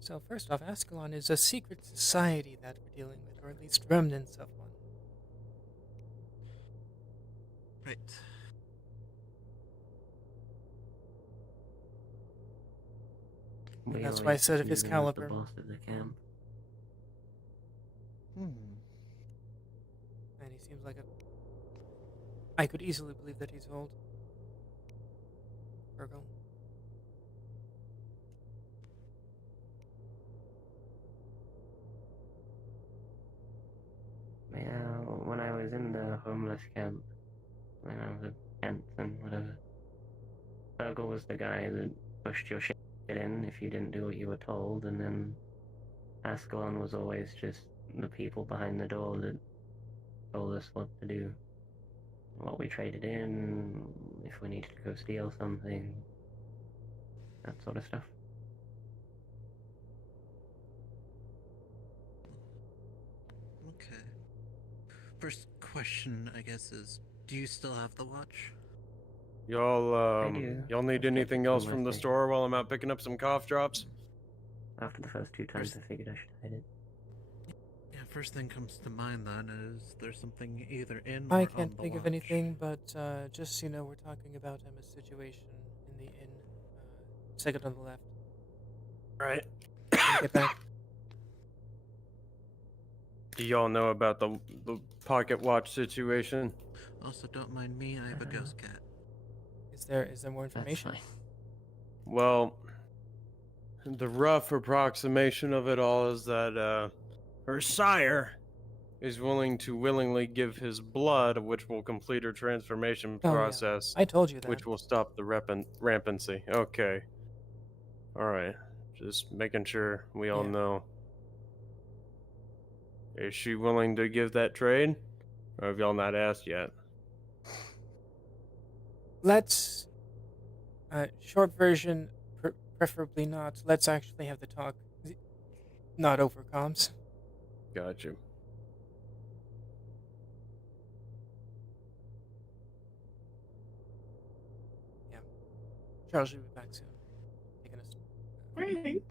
So first off, Ascalon is a secret society that we're dealing with, or at least remnants of one. Right. We That's why I always said of his knew there was caliber. The boss at the camp. And he seems like a... I could easily believe that he's old. Virgo. Yeah, when I was in the homeless camp, when I was at Kent and whatever, Virgil was the guy that pushed your shit in if you didn't do what you were told, and then Ascalon was always just the people behind the door that told us what to do, what we traded in, if we needed to go steal something, that sort of stuff. Okay. First question, I guess, is do you still have the watch? Y'all, do. y'all need anything else from the Unless they- store while I'm out picking up some cough drops? After the first two times, I figured I should hide it. Yeah, first thing comes to mind then is there's something either in or I on can't the think of watch. anything, but just so you know, we're talking about Emma's situation in the inn. Second on the left. Right. Get back. Do y'all know about the pocket watch situation? Also, don't mind me, I have a ghost cat. Is there more information? Well, the rough approximation of it all is that her sire is willing to willingly give his blood, which will complete her transformation Oh, yeah. process. I told you that. Which will stop the rampancy. Okay. Alright. Just making sure we all Yeah. know. Is she willing to give that trade? Or have y'all not asked yet? Let's short version, preferably not. Let's actually have the talk, not over comms. Got you. Yeah. Charles will be back soon. Taking us. Wait,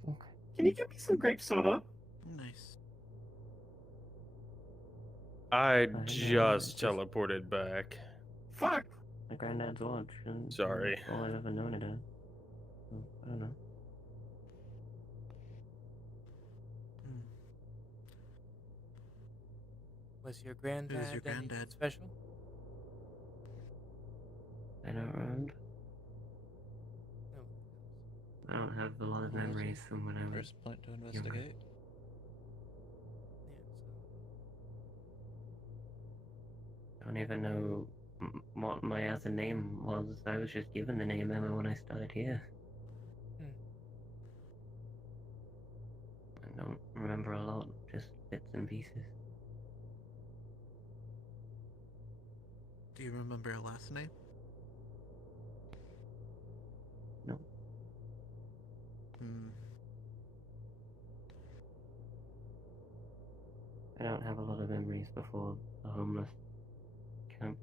can you give me some grape soda? Nice. I just teleported back. Fuck. My granddad's watch. And Sorry. That's all I've ever known it as. So, I don't know. Was your granddad anything special? I don't remember. No. I don't have a lot of memories from when I was First point to investigate. I don't even know what my other name was. I was just given the name Emma when I started here. I don't remember a lot, just bits and pieces. Do you remember your last name? No. I don't have a lot of memories before the homeless camp.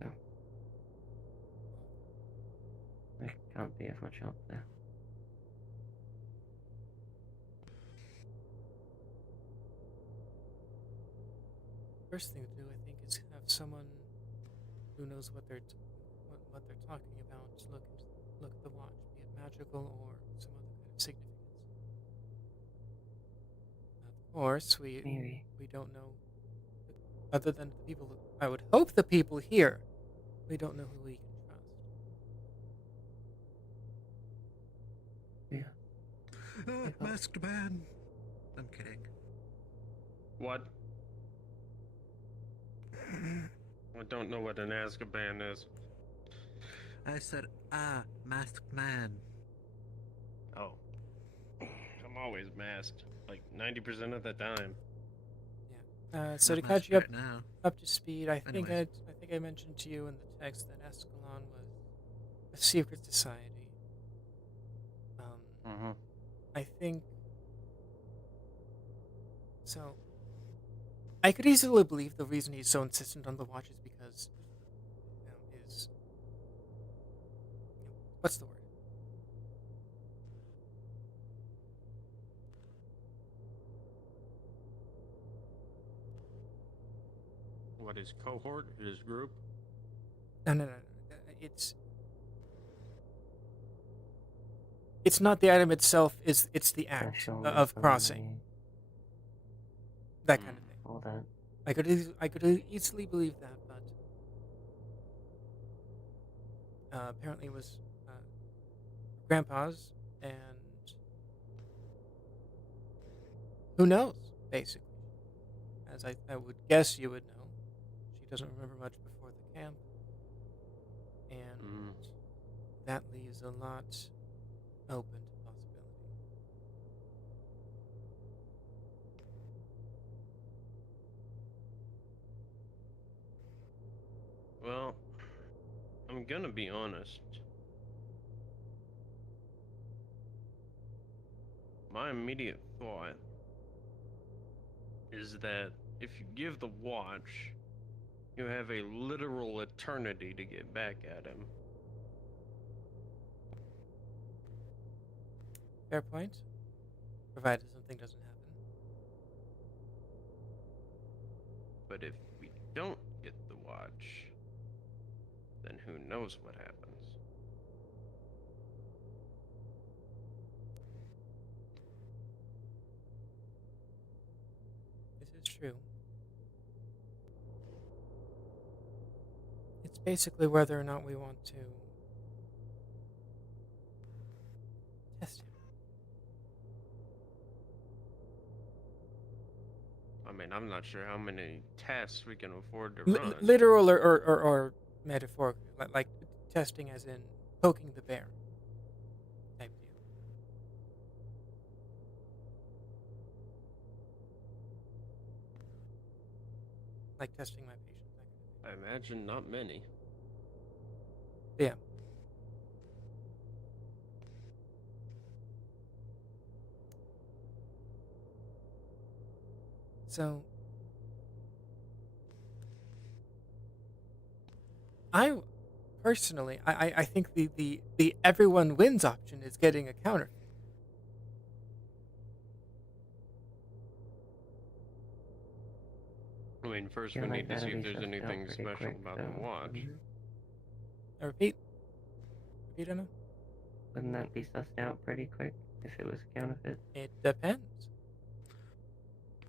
So there can't be as much help there. First thing to do, I think, is have someone who knows what they're what they're talking about look at the watch, be it magical or some other kind of significance. Of course, we don't know. Other than the people, I would hope the people here, we don't know who we can trust. Yeah. Masked man. I'm kidding. What? I don't know what an Azkaban is. I said, masked man. Oh. I'm always masked. Like 90% of the time. So Not to catch masked you right now. up to speed, I think Anyways. I mentioned to you in the text that Escalon was a secret society. I think so. I could easily believe the reason he's so insistent on the watch is because what's the word? What is cohort? His group? No. It's not the item itself. It's the act of crossing. That kind of thing. All that. I could easily believe that, but apparently it was Grandpa's, and who knows? Basically, as I would guess you would know. She doesn't remember much before the camp, and that leaves a lot open to possibility. Well, I'm gonna be honest. My immediate thought is that if you give the watch, you have a literal eternity to get back at him. Fair point. Provided something doesn't happen. But if we don't get the watch, then who knows what happens. This is true. It's basically whether or not we want to test him. mean, I'm not sure how many tests we can afford to Li- run. literal or metaphorical, like testing as in poking the bear type deal. Like testing my patience. I imagine not many. Yeah. So I personally, I think the everyone wins option is getting a counterfeit. I mean, first we Feel like need to see that'd if be there's sussed out anything pretty special quick, about though, the watch. wouldn't it? Repeat, Emma. Wouldn't that be sussed out pretty quick if it was counterfeit? It depends.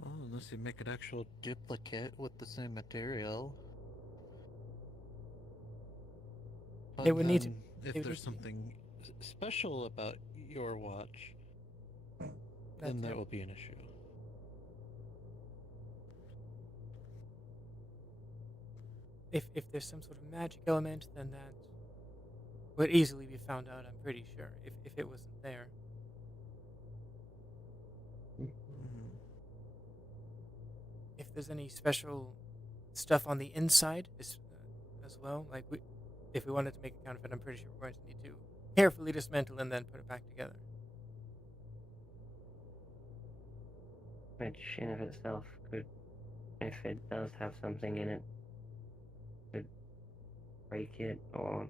Oh, unless you make an actual duplicate with the same material. But It would need to. then, if there's something special about your watch, then that will be an issue. If there's some sort of magic element, then that would easily be found out. I'm pretty sure if it wasn't there. If there's any special stuff on the inside as well, like if we wanted to make a counterfeit, I'm pretty sure we're going to need to carefully dismantle and then put it back together. Which in of itself could, if it does have something in it, could break it or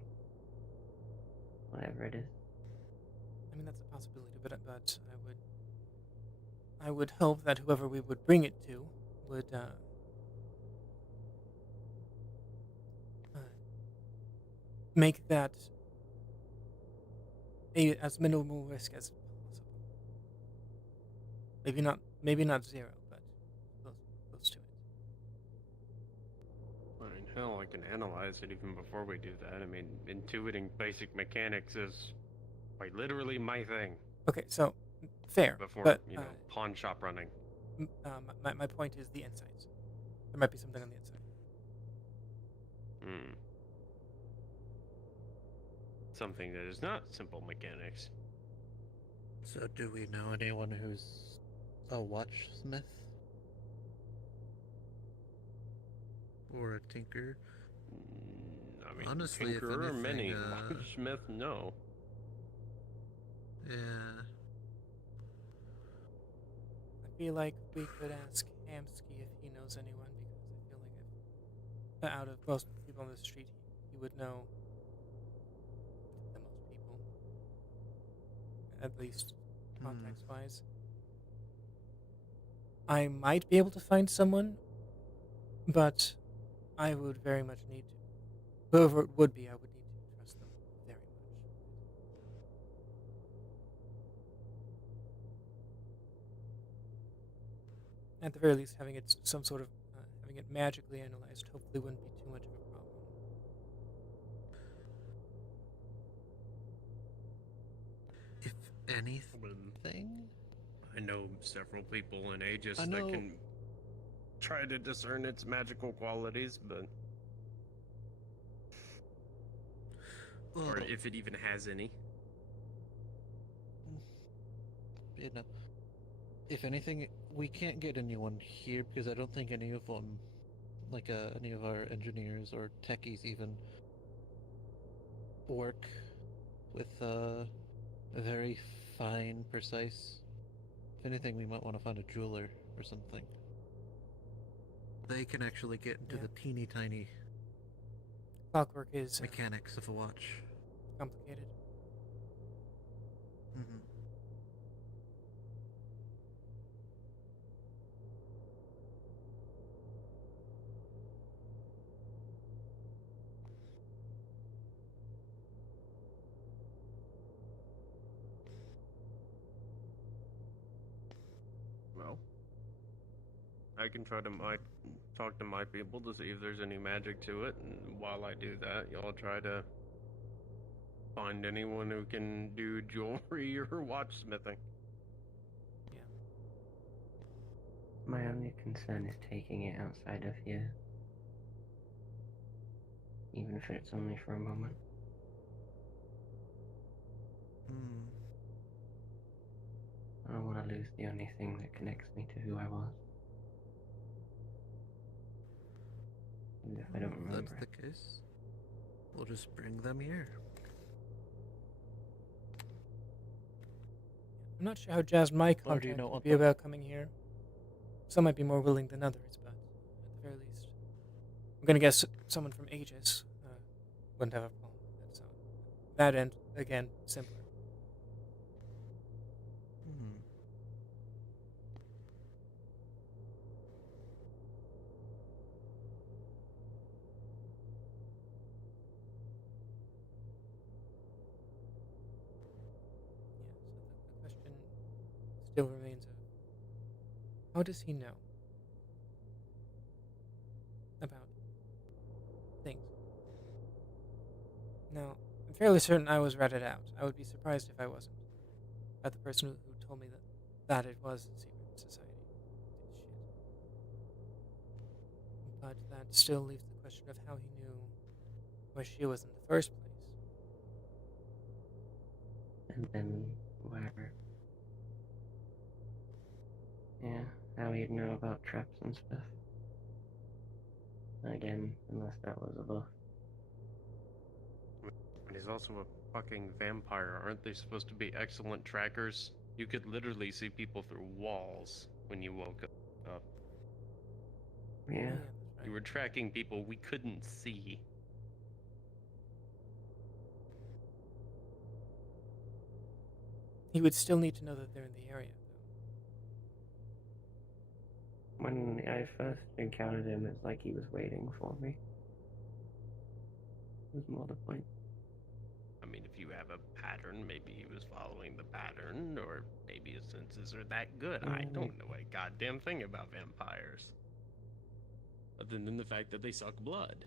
whatever it is. I mean, that's a possibility, but I would hope that whoever we would bring it to would make that as minimal risk as possible. Maybe not zero, but close to it. I mean, hell, I can analyze it even before we do that. I mean, intuiting basic mechanics is quite literally my thing. Okay, so fair, Before, but pawn shop running. my point is the insides. There might be something on the inside. Something that is not simple mechanics. So, do we know anyone who's a watchsmith? Or a tinker? I mean, honestly, if tinker or anything, many. Watchsmith, no. Yeah. I feel like we could ask Hamsky if he knows anyone, because I feel like if out of most people on the street, he would know the most people, at least context-wise. I might be able to find someone, but I would very much need to. Whoever it would be, I would need to trust them very much. At the very least, having it some sort of having it magically analyzed hopefully wouldn't be too much of a problem. If anything, I know several people in Aegis I that know- can try to discern its magical qualities, but or Well- if it even has any. you know, if anything, we can't get anyone here because I don't think any of them, like any of our engineers or techies even, work with a very fine, precise. If anything, we might want to find a jeweler or something. They can actually get into Yeah. the teeny tiny Clockwork is mechanics of a watch. complicated. Mm-hmm. Well, I can try to talk to my people to see if there's any magic to it, and while I do that, y'all try to find anyone who can do jewelry or watchsmithing. My only concern is taking it outside of here. Even if it's only for a moment. I don't want to lose the only thing that connects me to who I was. Even if I don't remember. If that's the case, we'll just bring them here. I'm not sure how jazzed my Or do you contact not would want be them? about coming here. Some might be more willing than others, but at the very least, I'm gonna guess someone from Aegis wouldn't have a problem with it. So that end, again, simpler. Yeah, so the question still remains of how does he know about things? Now, I'm fairly certain I was ratted out. I would be surprised if I wasn't. By the person who told me that it was a secret society. Shit. But that still leaves the question of how he knew where she was in the first place. And then where? Yeah, how he'd know about traps and stuff. Again, unless that was a bluff. And he's also a fucking vampire. Aren't they supposed to be excellent trackers? You could literally see people through walls when you woke up. Yeah. You were tracking people we couldn't see. He would still need to know that they're in the area. When I first encountered him, it's like he was waiting for me. Was more the point. I mean, if you have a pattern, maybe he was following the pattern, or maybe his senses are that good. I don't know a goddamn thing about vampires. Other than the fact that they suck blood.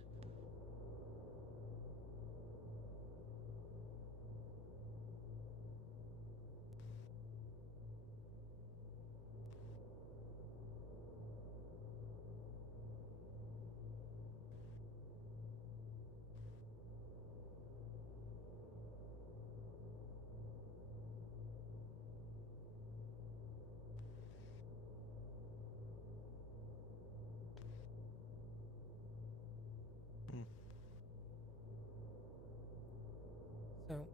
So,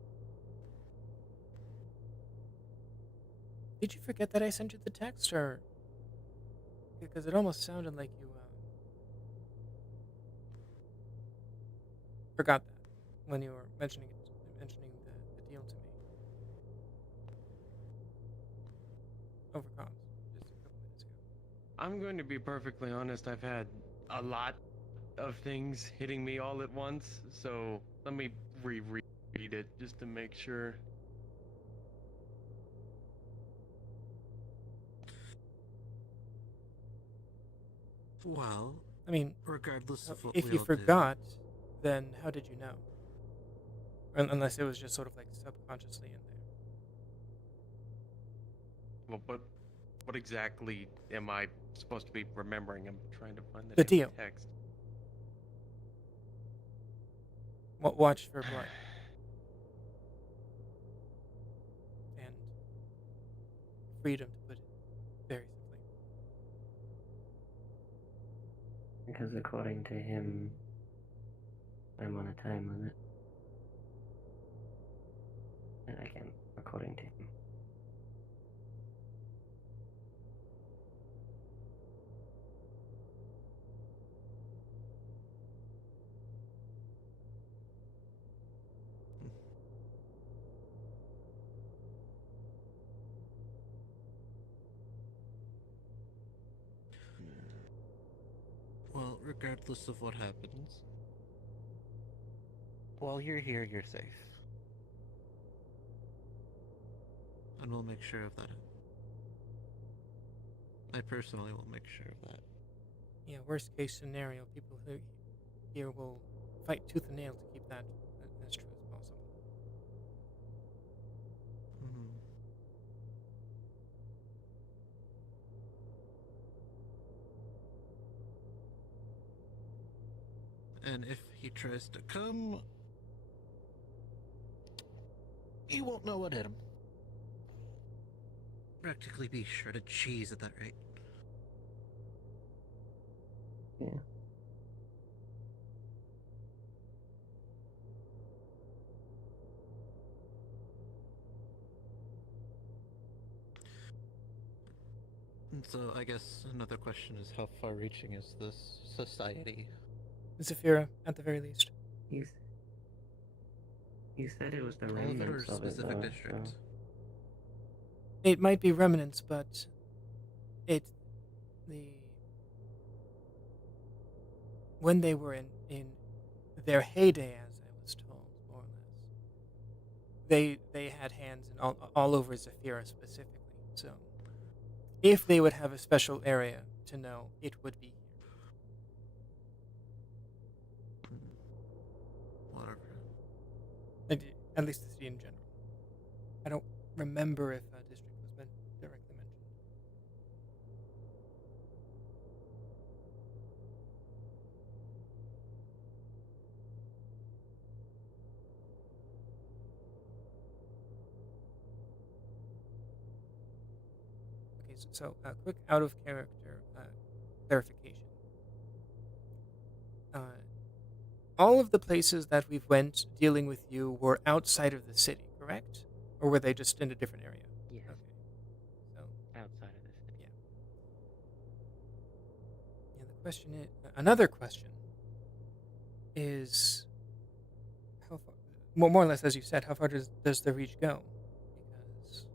did you forget that I sent you the text, or because it almost sounded like you forgot that when you were mentioning the deal to me over comms just a couple minutes ago. I'm going to be perfectly honest, I've had a lot of things hitting me all at once, so let me reread it just to make sure. Well, I mean, regardless of what if we you all forgot, then how did you know? Unless it was just sort of like subconsciously in there. Well, what exactly am I supposed to be remembering? I'm trying to find The damn deal. text. Watch for blood. And freedom, to put it very simply. Because according to him, I'm on a time limit. And again, according to him. Well, regardless of what happens, while you're here, you're safe. And we'll make sure of that. I personally will make sure of that. Yeah, worst case scenario, people who here will fight tooth and nail to keep that as true as possible. And if he tries to come, he won't know what hit him. Practically be shredded cheese at that rate. Yeah. And so I guess another question is how far-reaching is this society? Zafira, at the very least. You said it was the All of it or remnants of it, specific though. districts? So. It might be remnants, but when they were in their heyday, as I was told, more or less, they had hands in all over Zafira specifically. So, if they would have a special area to know, it would be here. Whatever. At least the city in general. I don't remember if a district was directly mentioned. Okay, so quick out of character clarification. All of the places that we've went dealing with you were outside of the city, correct? Or were they just in a different area? Yes. Okay. So outside of the city. Yeah. Yeah. The question is another question is how far, more or less, as you said, how far does the reach go? Because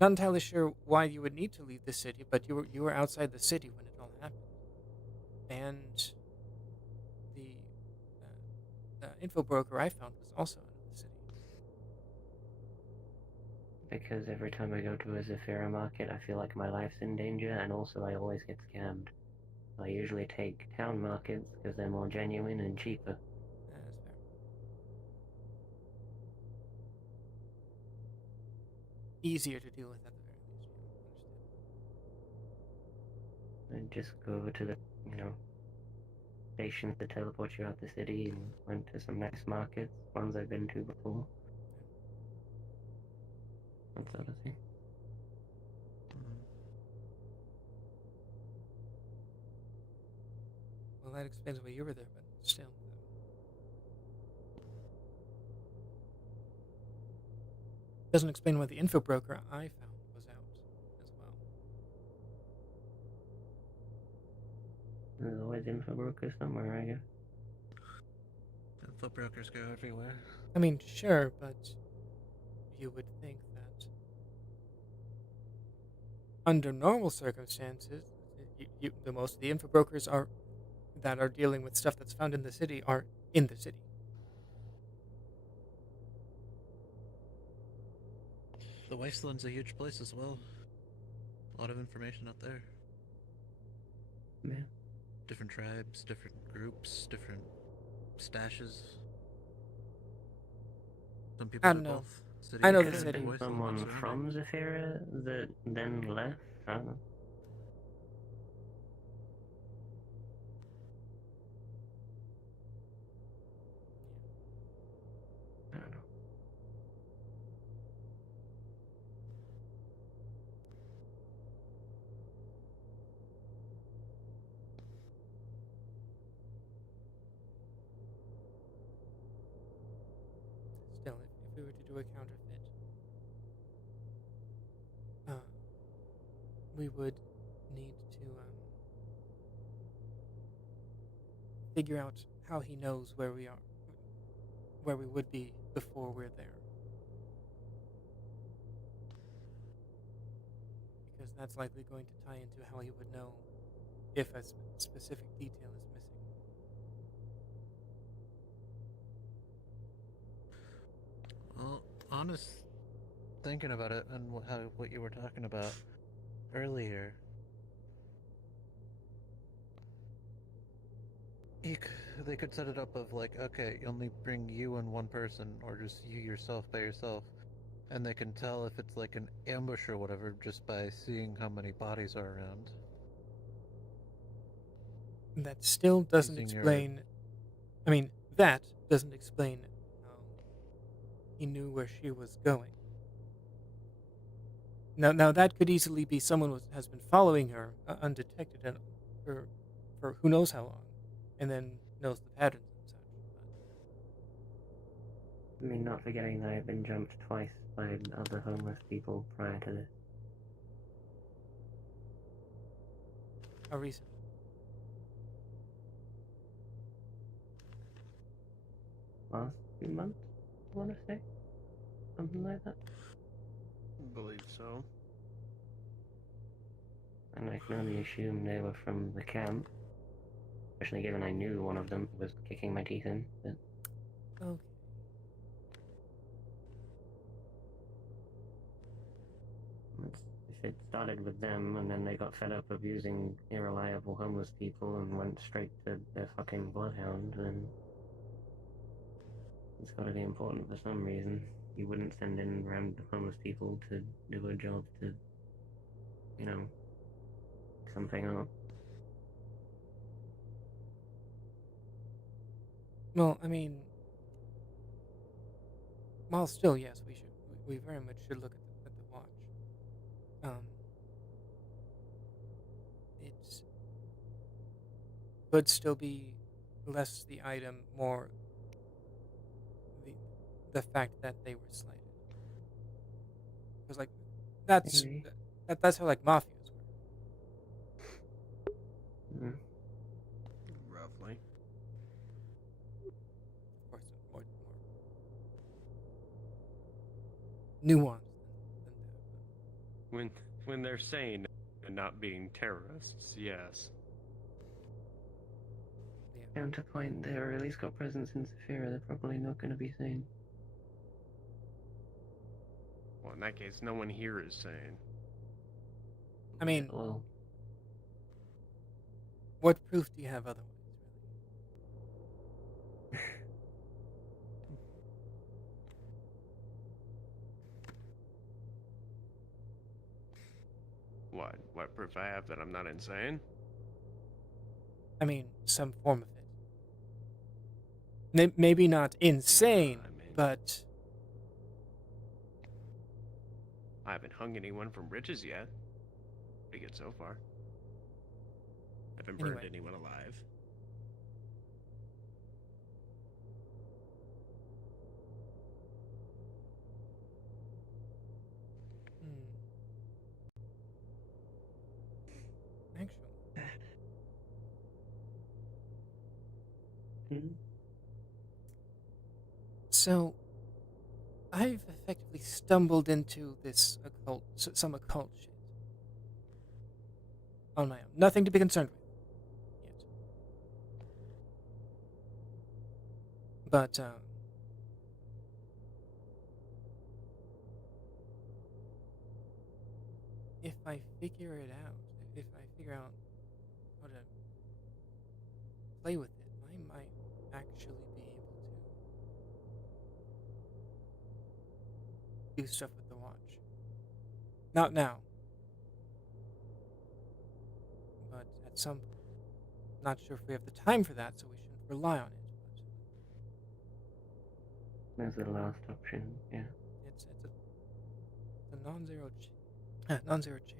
not entirely sure why you would need to leave the city, but you were outside the city when it all happened, and the info broker I found was also in the city. Because every time I go to a Zafira market, I feel like my life's in danger, and also I always get scammed. I usually take town markets because they're more genuine and cheaper. That's fair. Easier to deal with at the very least. And just go over to the, stations that teleport you out the city and went to some nice markets, ones I've been to before. That sort of thing. Well, that explains why you were there, but still. Doesn't explain why the info broker I found was out as well. There's always info brokers somewhere, I guess. Info brokers go everywhere. I mean, sure, but you would think that under normal circumstances, the most of the info brokers that are dealing with stuff that's found in the city are in the city. The Wasteland's a huge place as well. A lot of information out there. Yeah. Different tribes, different groups, different stashes. Some people I do don't know. both. City I know and the city. Wasteland Someone surrounding. from Zafira that then left? I don't know. I don't know. Still, if we were to do a counterfeit, we would need to figure out how he knows where we are, where we would be before we're there. Because that's likely going to tie into how he would know if a specific detail is missing. Well, honest, thinking about it and what you were talking about earlier, they could set it up of like, okay, only bring you and one person, or just you yourself by yourself, and they can tell if it's like an ambush or whatever just by seeing how many bodies are around. That still doesn't Using your- explain. I mean, that doesn't explain how he knew where she was going. Now that could easily be someone has been following her undetected and for who knows how long, and then knows the patterns and such. I mean, not forgetting that I've been jumped twice by other homeless people prior to this. How recent? Last few months, I want to say. Something like that. Believe so. And I can only assume they were from the camp. Especially given I knew one of them was kicking my teeth in. But... Okay. If it started with them and then they got fed up of using irreliable homeless people and went straight to their fucking bloodhound, then it's gotta be important for some reason. You wouldn't send in random homeless people to do a job to, you know, something up. Well, I mean, well, still, yes, we very much should look at the watch. It could still be less the item, more the fact that they were slighted. Because like that's how like mafias work. Roughly. Of course, more nuanced than that. When they're sane and not being terrorists, yes. Counterpoint, they at least got presence in Saphira, they're probably not going to be sane. Well, in that case, no one here is sane. I mean, well, what proof do you have otherwise? What proof I have that I'm not insane? I mean, some form of it. Maybe not insane, but I haven't hung anyone from riches yet. Pretty good so far. Haven't burned anyone alive. Actually. So, I've effectively stumbled into this some occult shit on my own. Nothing to be concerned with yet. But, if I figure it out, if I figure out how to play with it, I might actually be able to do stuff with the watch. Not now. But at some point. Not sure if we have the time for that, so we shouldn't rely on it. There's the last option, yeah. It's a non-zero non-zero chance.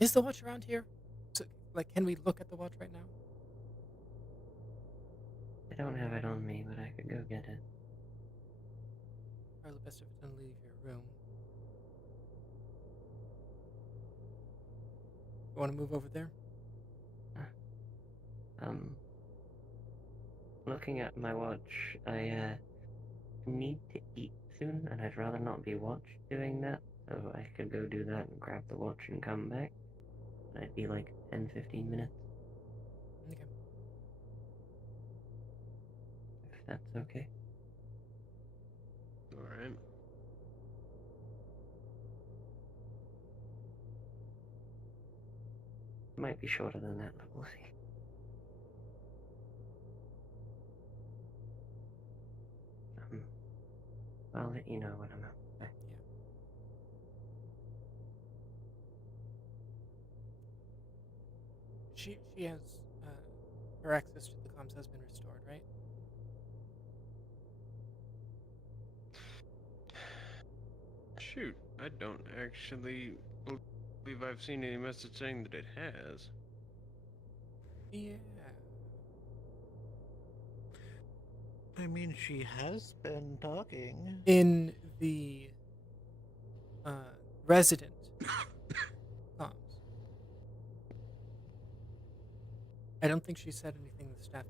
Is the watch around here? So, like, can we look at the watch right now? I don't have it on me, but I could go get it. Probably best if it doesn't leave your room. You want to move over there? Looking at my watch, I need to eat soon, and I'd rather not be watched doing that, so I could go do that and grab the watch and come back. I'd be like 10-15 minutes. Okay. If that's okay. Alright. Might be shorter than that, but we'll see. I'll let you know when I'm out. Okay? She has her access to the comms has been restored, right? Shoot, I don't actually believe I've seen any message saying that it has. Yeah. I mean, she has been talking. In the resident comms. I don't think she said anything to staff.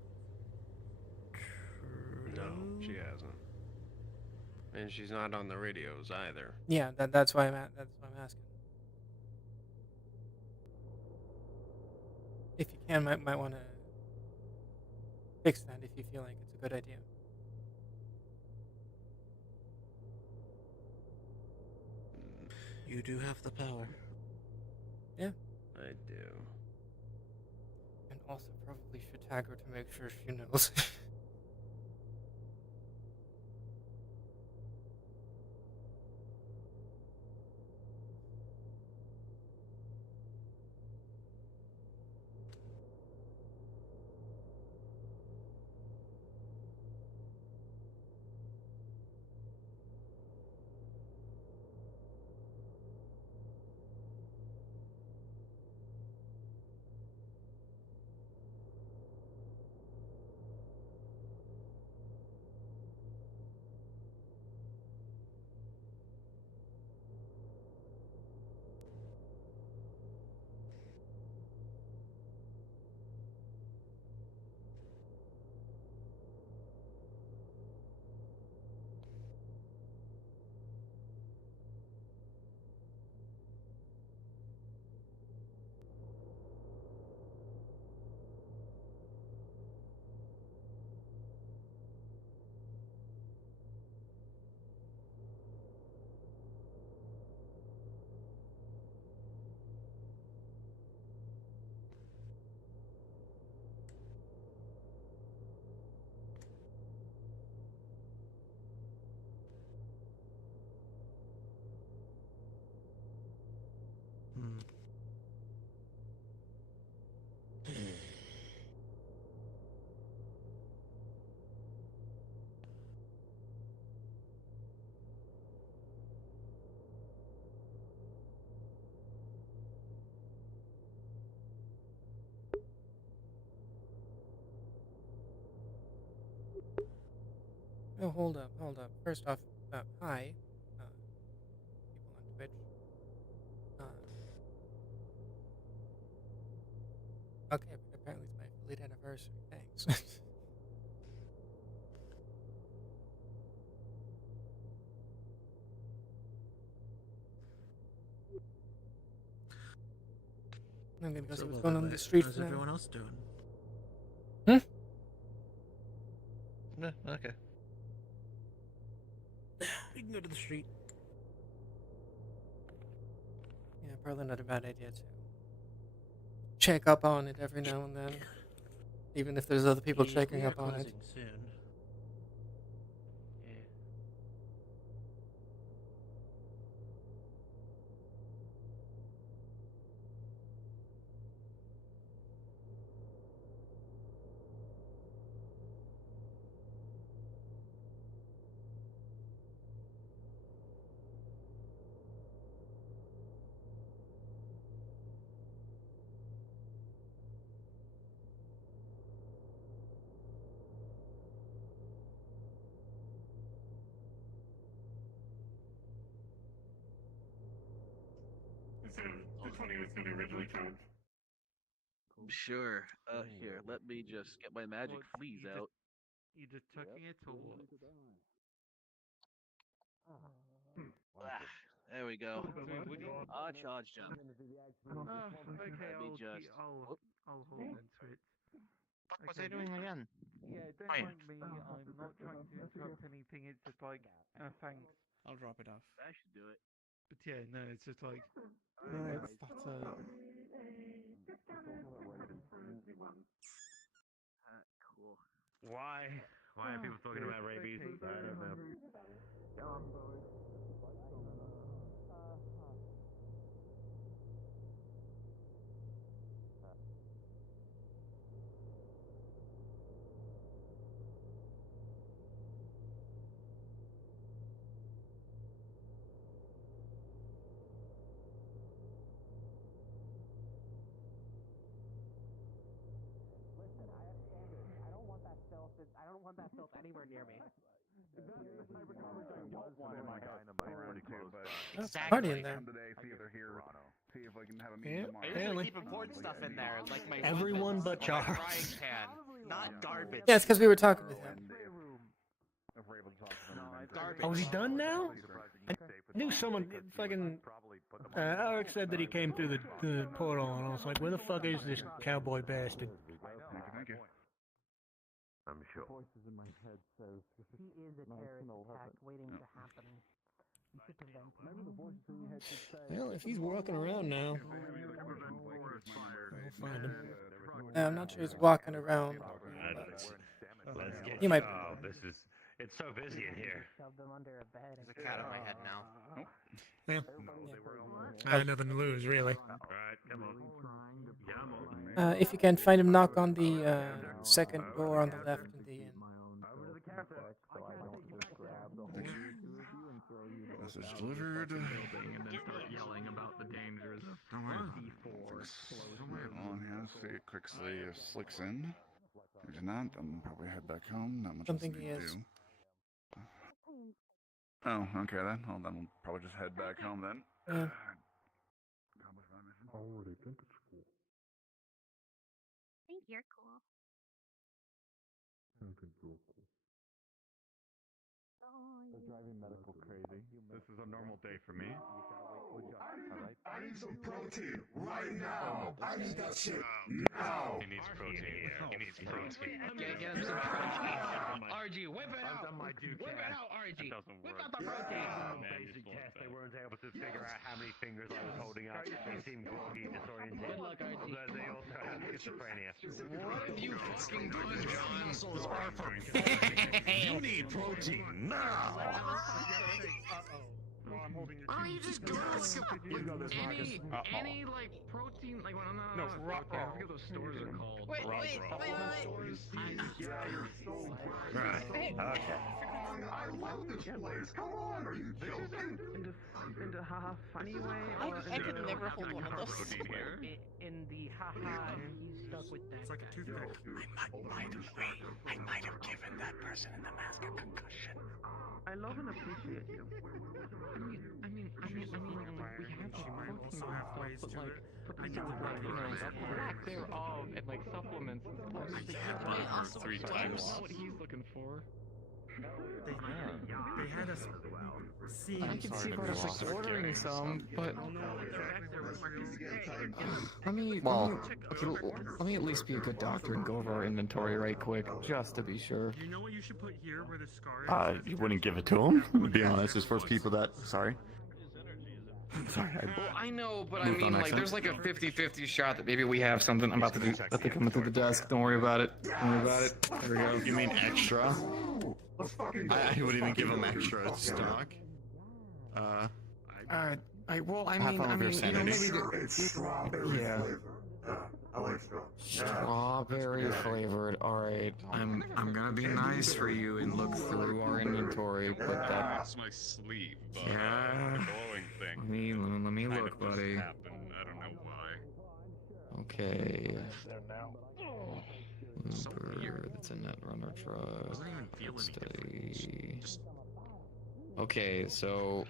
No, she hasn't. And she's not on the radios either. Yeah, that's why that's why I'm asking. If you can, might want to fix that if you feel like it's a good idea. You do have the power. Yeah. I do. And also probably should tag her to make sure she knows. Oh, hold up. First off, hi, people on Twitch. Okay, but apparently it's my affiliate anniversary. Thanks. I'm gonna go see what's going on in the street How's for now. everyone else doing? No, okay. We can go to the street. Yeah, probably not a bad idea to check up on it every now and then, even if there's other people checking up on it. Soon. Yeah. So this one he was going to originally charge. Sure. Here, let me just get my magic fleas out. You just tucking it or what? There we go. Oh, Ah, charged up. okay, I'll hold into it. What was I doing again? Yeah, don't Oh, yeah. mind me. I'm not trying to interrupt anything. It's just like, thanks. I'll drop it off. I should do it. But yeah, no, it's just like. No, that's Cool. Why? Why are people talking about rabies? I don't know. I don't want that filth anywhere near me. That's party in there. See if they're here. See if I can have a Yeah, meeting tomorrow. I usually keep important stuff in there, like my Everyone but weapons or my Charles. frying pan, not garbage. Yeah, it's because we were talking with him. If we're able to talk to them, then Garbage. Oh, is he done now? I knew someone fucking. Alex said that he came through the portal, and I was like, where the fuck is this cowboy bastard? Thank you. I'm sure. Voices in my head says he is a terrorist attack waiting to happen. You should prevent it. Remember the voices in your head that say. Well, if he's walking around now, I'll find him. I'm not sure he's walking around. Let's get You might. Oh, this is. It's so busy in here. Shove them under a bed. There's a cat on my head now. Yeah. I had nothing to lose, really. Alright, come on. If you can find him, knock on the second door on the left in the inn. Message delivered. And then start yelling about the dangers of C4. On here, see it quickly if Slick's in. If he's not, then probably head back home. Not much Don't else think we he can is. do. Oh, okay then. Well, then we'll probably just head back home then. Yeah. I already think it's cool. I think you're cool. I think you're cool. They're driving medical crazy. This is a normal day for me. I need some protein right now. I need that shit now. He needs protein. He needs protein. Get him some protein. RG, whip it out. Whip it out, RG. Whip out the protein. Basic test. They weren't able to figure out how many fingers I was holding up. They seemed groggy, disoriented. Good luck, RG. They also had schizophrenia. What have you fucking done, John? Muscles are for You need protein now. Oh, you just go to like any like protein like no, I forget what those stores are called. Wait. Right. Okay. I love this place. Come on, are you joking? In the haha funny way? I could never hold one of those. In the haha, he's stuck with that. It's like a toothpick. I might have given that person in the mask a concussion. I love and appreciate you. I mean, we have She might also have ways to it. I did lack thereof and like supplements and stuff. Yeah, also 3 so times. I know what he's looking for. They had us seeing. I can see part of like ordering some, but let me at least be a good doctor and go over our inventory right quick, just to be sure. You know what you should put here where the scar is? You wouldn't give it to him, to be honest, as first people that. Sorry. Sorry. Well, I know, but I moved on mean, like, accent. there's like a 50-50 shot that maybe we have something. I'm about to do. Let they come through the desk. Don't worry about it. Don't worry about it. There we go. You mean extra? I would even give him extra stock. Strawberry flavored. All right, I'm gonna be nice for you and look through our inventory, but That's my sleeve. Yeah. The glowing thing. let me Kind look, of just buddy. happened. I don't know why. Okay. That's a Netrunner truck. Steady. Okay, so.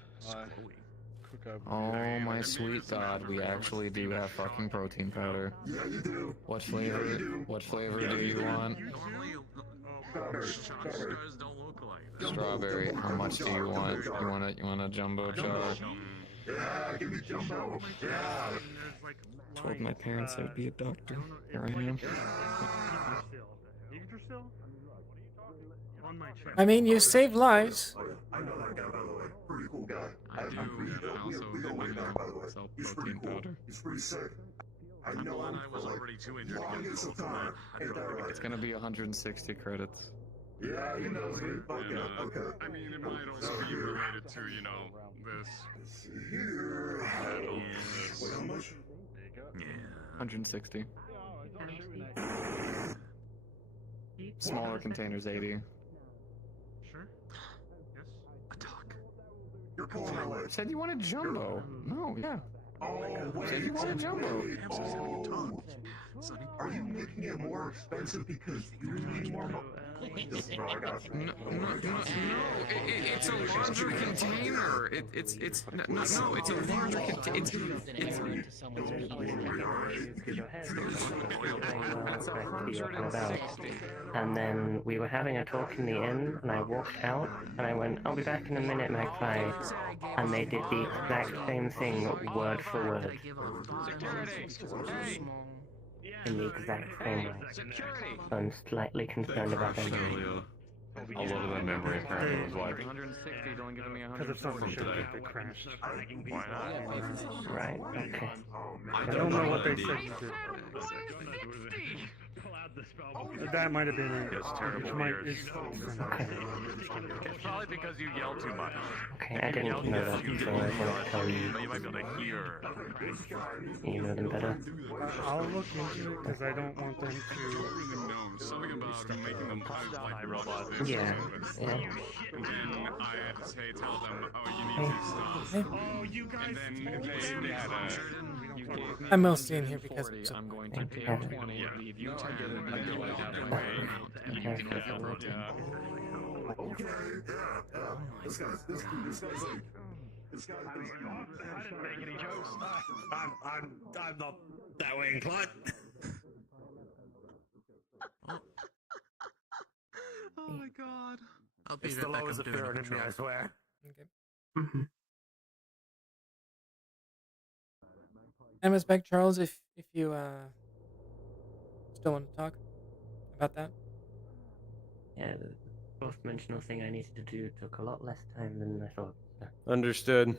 Oh my sweet god, we actually do have fucking protein powder. Yeah, you do. What flavor? What flavor do you want? Stars don't look like that. Strawberry. How much do you want? You want a jumbo jar? Yeah, give me jumbo. Yeah. Told my parents I'd be a doctor. Here I am. On my chest. I mean, you save lives. I know that guy, by the way. Pretty cool guy. I do. I also sell protein powder. He's pretty sick. I'm glad I was already too injured to get involved in that. I'd rather It's gonna be 160 credits. Yeah, you know me. and, Okay. I mean, it might also be related to, you know, this. Here. Yes. How much? Yeah. 160. Smaller containers 80. Sure. Yes. A talk. You're pulling my leg. Said you wanted jumbo. No, yeah. Oh, wait. Said you wanted jumbo. Hamster's having a talk. Sonny. Are you making it more expensive because you need more money? No, I got you. No, it's a larger container. It's it's a larger container. It's 160. And then we were having a talk in the inn, and I walked out, and I went, I'll be back in a minute, Magpie. And they did the exact same thing, word for word. In the exact same way. So I'm slightly concerned about them. A lot of that memory apparently was wiped. 160, don't give me Because if something should today. have crashed. Why not? Right, okay. I don't know what they said you did. That might have been it. It's terrible Which might, ears. It's probably because you yell too much. Okay, I didn't know that, so I wanted to tell you. But you might be able to hear. You know them better. I'll look into it because I don't want them to. Something about making them like robots. Yeah, yeah. And then I'd say, tell them, oh, you need to stop. Oh, you guys. And then they had a. I'm mostly in here because of I'm going to pay 20, leave you 10, and then go out way. And you can get your protein. Okay, yeah. This guy's like, this guy's I didn't make any jokes. I'm not that way inclined. Oh my god. I'll be It's right the back. lowest I'm doing a appearance in me, I control. swear. Okay. And respect, Charles, if you still want to talk about that. Yeah, the post-dimensional thing I needed to do took a lot less time than I thought. So. Understood.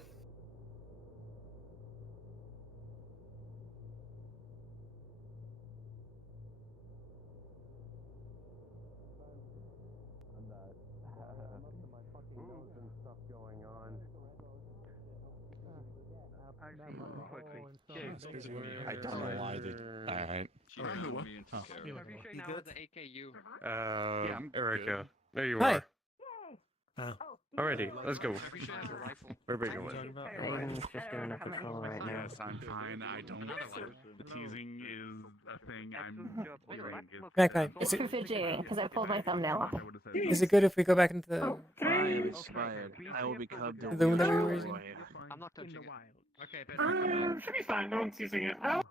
I don't know why they. Alright. Erica. There you Hi. are. Alrighty, let's go. Where are we going? I'm just doing a patrol right now. Yes, I'm fine. I don't. The teasing is a thing I'm feeling is. Magpie, It's for fidgeting, because I pulled my thumbnail off. is it good if we go back into the I am inspired. I will be cubbed the room that we were using? I'm not touching it. Okay, but should be fine. No one's using it. Oh.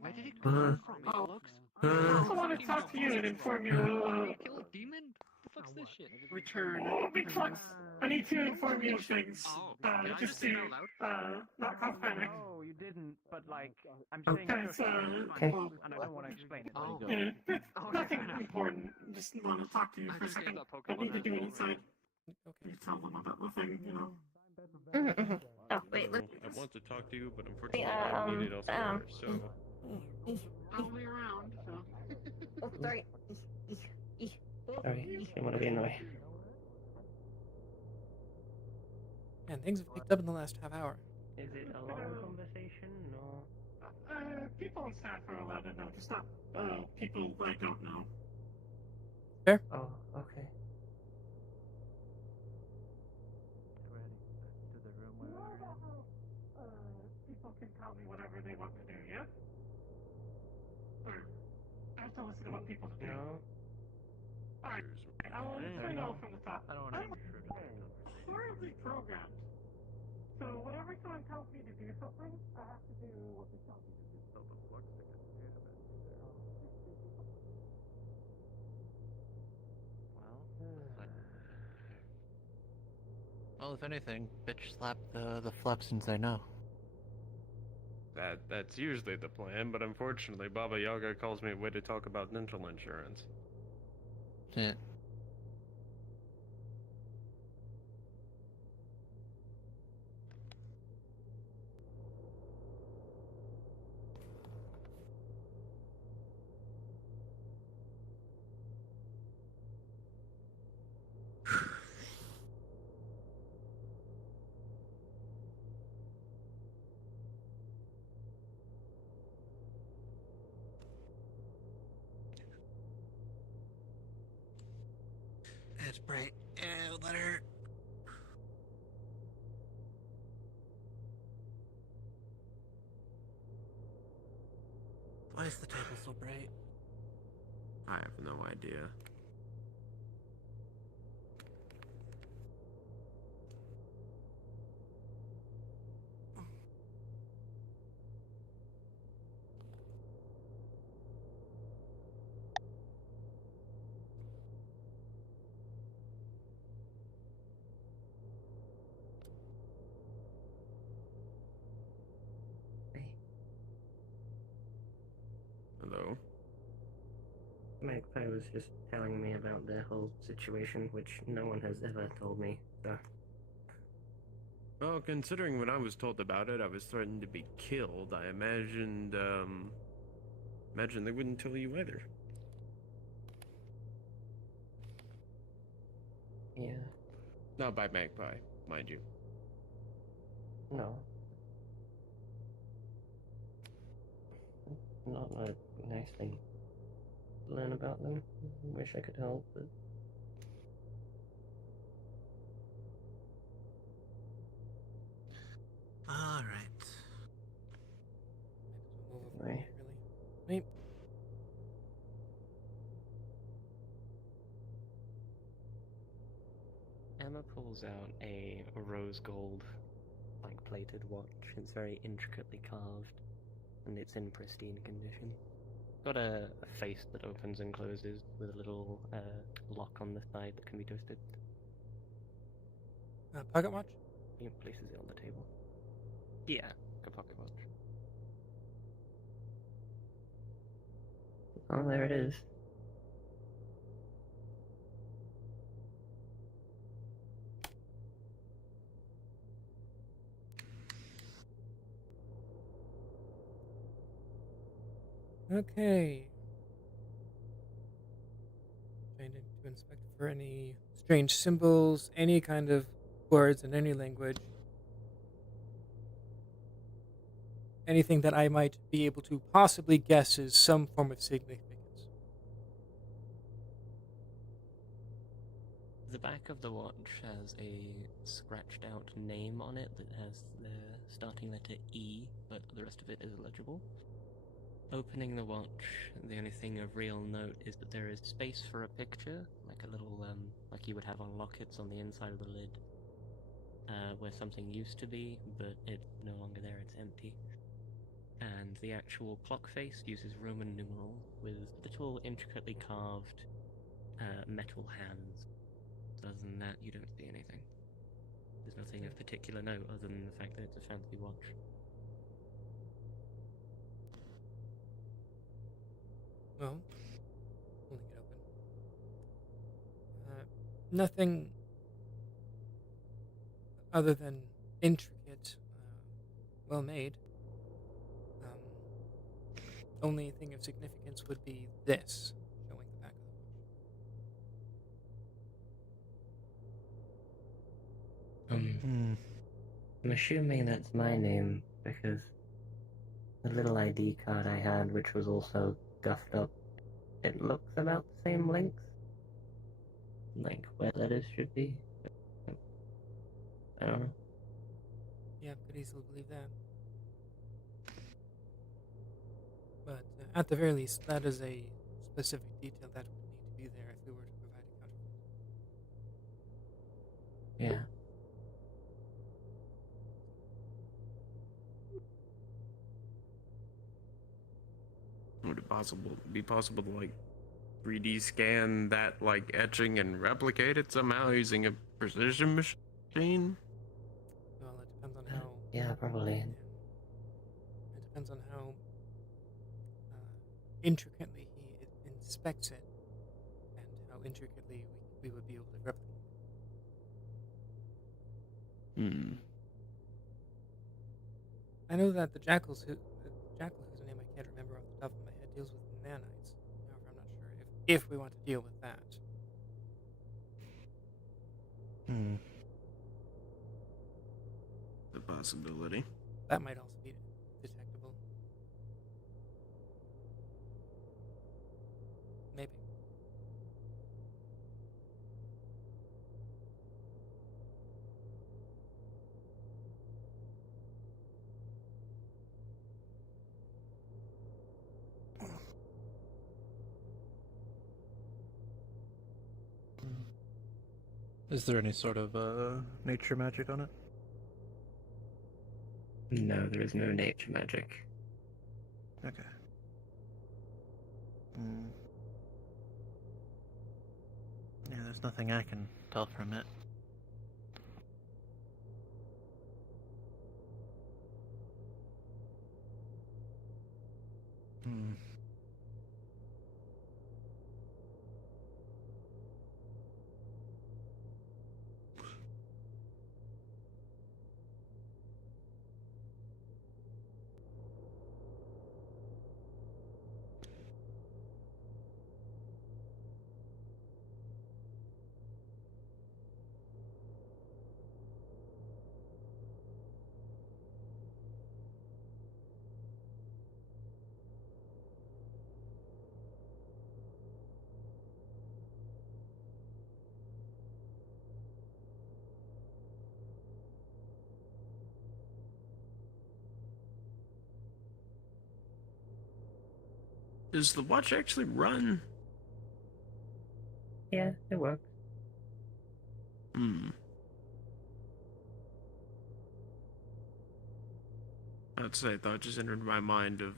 Where did it come from? It looks. I also want to talk to you and inform you. Kill a demon? The fuck's this shit? Return. Oh, big flux. I need to inform you of things. Just to not cause panic. No, you didn't. But like, I'm saying That's Okay. and I don't want to explain it. yeah, it's nothing important. Just want to talk to you for a second. I need to do it inside. You tell them about the thing, you know. Oh, wait, look. I want to talk to you, but unfortunately I need it elsewhere, so... I'll be around, so. Oh, sorry. Sorry, didn't want to be in the way. Man, things have picked up in the last half hour. Is it a long conversation, or...? People on staff are allowed to know, just not, people I don't know. Fair? Oh, okay. People can tell me whatever they want to do, yeah? Or, I have to listen to what people do. No. Alright, I'll let you know from the top. I don't want to be sure. Horribly programmed. So whenever someone tells me to do something, I have to do what they tell me to do. Well, if anything, bitch slap the Flexens I know. That's usually the plan, but unfortunately Baba Yaga calls me away to talk about dental insurance. Yeah. That's bright. Letter. Why is the table so bright? I have no idea. Hello? Magpie was just telling me about their whole situation, which no one has ever told me, so... Well, considering when I was told about it, I was threatened to be killed. I imagined, imagine they wouldn't tell you either. Yeah. Not by Magpie, mind you. No. Not a nice thing to learn about them. Wish I could help, but... Alright. Right. Wait. Emma pulls out a rose gold, like plated watch. It's very intricately carved, and it's in pristine condition. Got a face that opens and closes with a little lock on the side that can be twisted. Pocket watch? He places it on the table. Yeah, a pocket watch. Oh, there it is. Okay. Trying to inspect for any strange symbols, any kind of words in any language. Anything that I might be able to possibly guess is some form of significance. The back of the watch has a scratched out name on it that has the starting letter E, but the rest of it is illegible. Opening the watch, the only thing of real note is that there is space for a picture, like a little, like you would have on lockets on the inside of the lid, where something used to be, but it's no longer there, it's empty. And the actual clock face uses Roman numerals with little intricately carved metal hands. Other than that, you don't see anything. There's nothing of particular note other than the fact that it's a fancy watch. Well, holding it open. Nothing other than intricate, well made. Only thing of significance would be this, showing the back of the watch. I'm assuming that's my name because the little ID card I had, which was also guffed up, it looks about the same length, like where letters should be. I don't know. Yeah, could easily believe that. But at the very least, that is a specific detail that would need to be there if we were to provide a counterfeit. Yeah. Would it be possible to like 3D scan that like etching and replicate it somehow using a precision machine? Well, it depends on how. Yeah, probably. It depends on how intricately he inspects it, and how intricately we would be able to replicate it. I know that the jackal whose name I can't remember off the top of my head deals with nanites. However, I'm not sure if we want to deal with that. The possibility. That might also be detectable. Maybe. Is there any sort of nature magic on it? No, there is no nature magic. Okay. Mm. Yeah, there's nothing I can tell from it. Hmm. Does the watch actually run? Yeah, it works. Hmm. That's a thought just entered my mind of,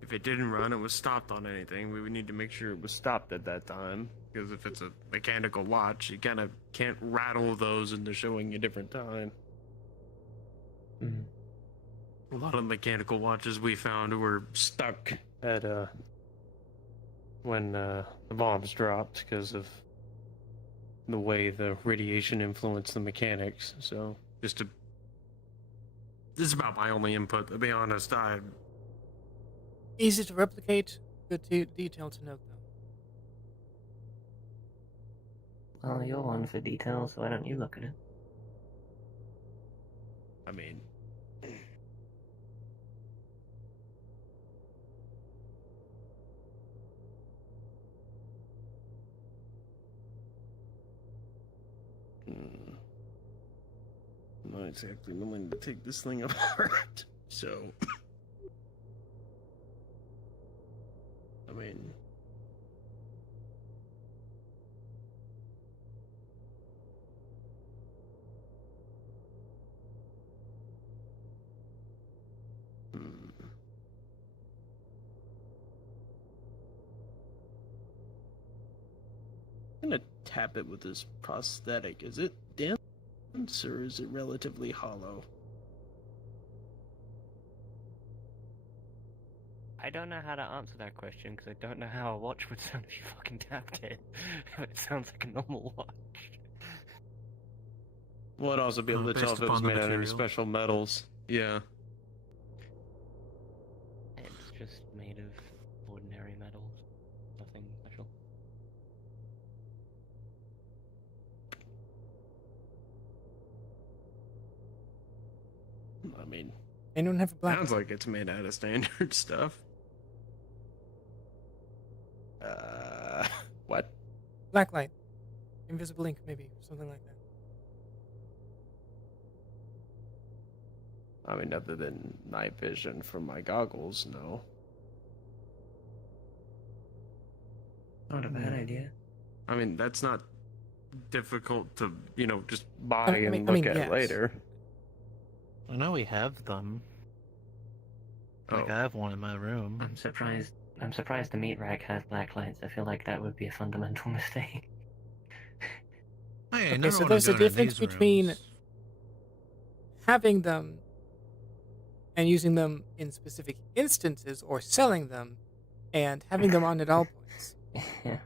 if it didn't run, it was stopped on anything, we would need to make sure it was stopped at that time. Because if it's a mechanical watch, you kind of can't rattle those into showing a different time. Mm. A lot of mechanical watches we found were stuck at, when, the bombs dropped because of the way the radiation influenced the mechanics, so this is about my only input, to be honest. Easy to replicate, good detail to note, though. Well, you're one for detail, so why don't you look at it? I mean... I'm not exactly willing to take this thing apart, so... I mean... I'm gonna tap it with this prosthetic. Is it dense or is it relatively hollow? I don't know how to answer that question because I don't know how a watch would sound if you fucking tapped it. It sounds like a normal watch. Well, it'd also be able to Based tell if it was upon the made out of any material. special metals. Yeah. It's just made of ordinary metals. Nothing special. I mean... Anyone have a black Sounds like it's made out of standard stuff. What? Blacklight. Invisible ink, maybe. Something like that. I mean, other than night vision from my goggles, no. Not a bad idea. I mean, that's not difficult to, just buy I and look at yes. later. I know we have them. Like, I have one in my room. I'm surprised the meat rack has black lights. I feel like that would be a fundamental mistake. Hey, Okay, so there's a difference between having them and using them in specific instances or selling them and having them on at all points. Yeah.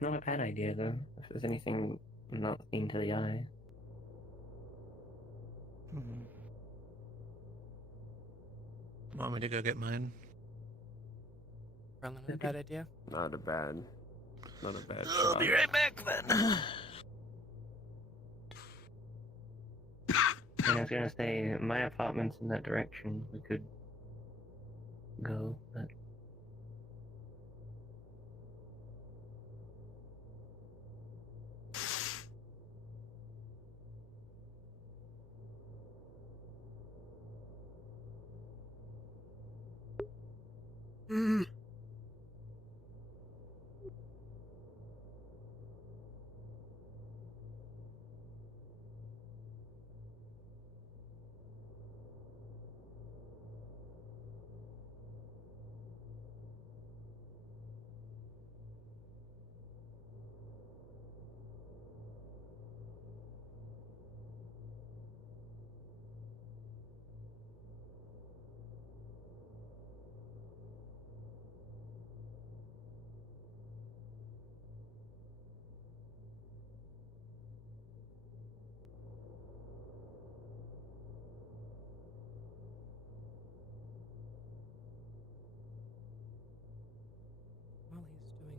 Not a bad idea, though, if there's anything not seen to the eye. Want me to go get mine? Probably not a bad idea. Not a bad I'll be right back then. And I was gonna say, my apartment's in that direction. We could go, but...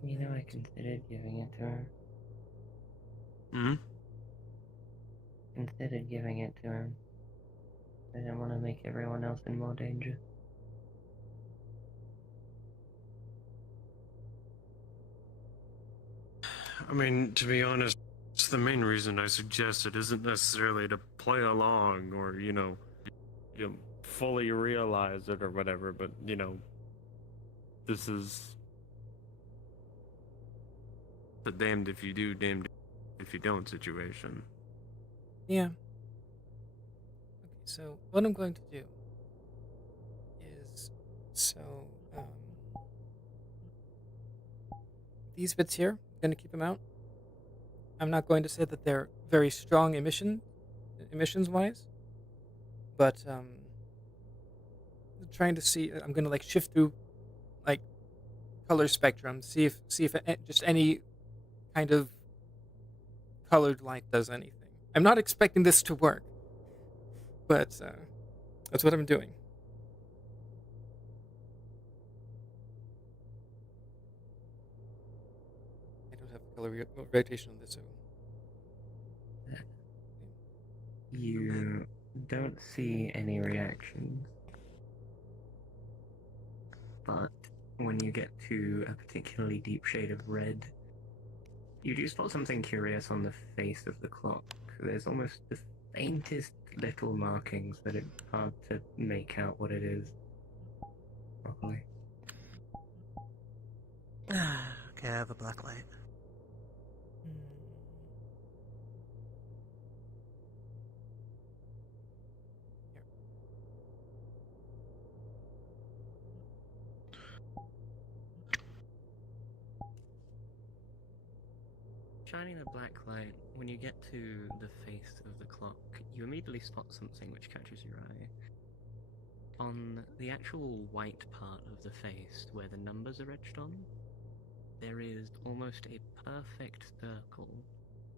You know, I considered giving it to him. Hmm? Considered giving it to him. I didn't want to make everyone else in more danger. I mean, to be honest, the main reason I suggest it isn't necessarily to play along or, fully realize it or whatever, but, this is the damned if you do, damned if you don't situation. Yeah. Okay, so what I'm going to do is, these bits here, I'm going to keep them out. I'm not going to say that they're very strong emissions-wise, but trying to see, I'm going to like shift through like color spectrum, see if just any kind of colored light does anything. I'm not expecting this to work, but that's what I'm doing. I don't have color rotation on this, so You don't see any reactions. But when you get to a particularly deep shade of red, you do spot something curious on the face of the clock. There's almost the faintest little markings, but it's hard to make out what it is properly. Okay, I have a black light. Shining the black light, when you get to the face of the clock, you immediately spot something which catches your eye. On the actual white part of the face, where the numbers are etched on, there is almost a perfect circle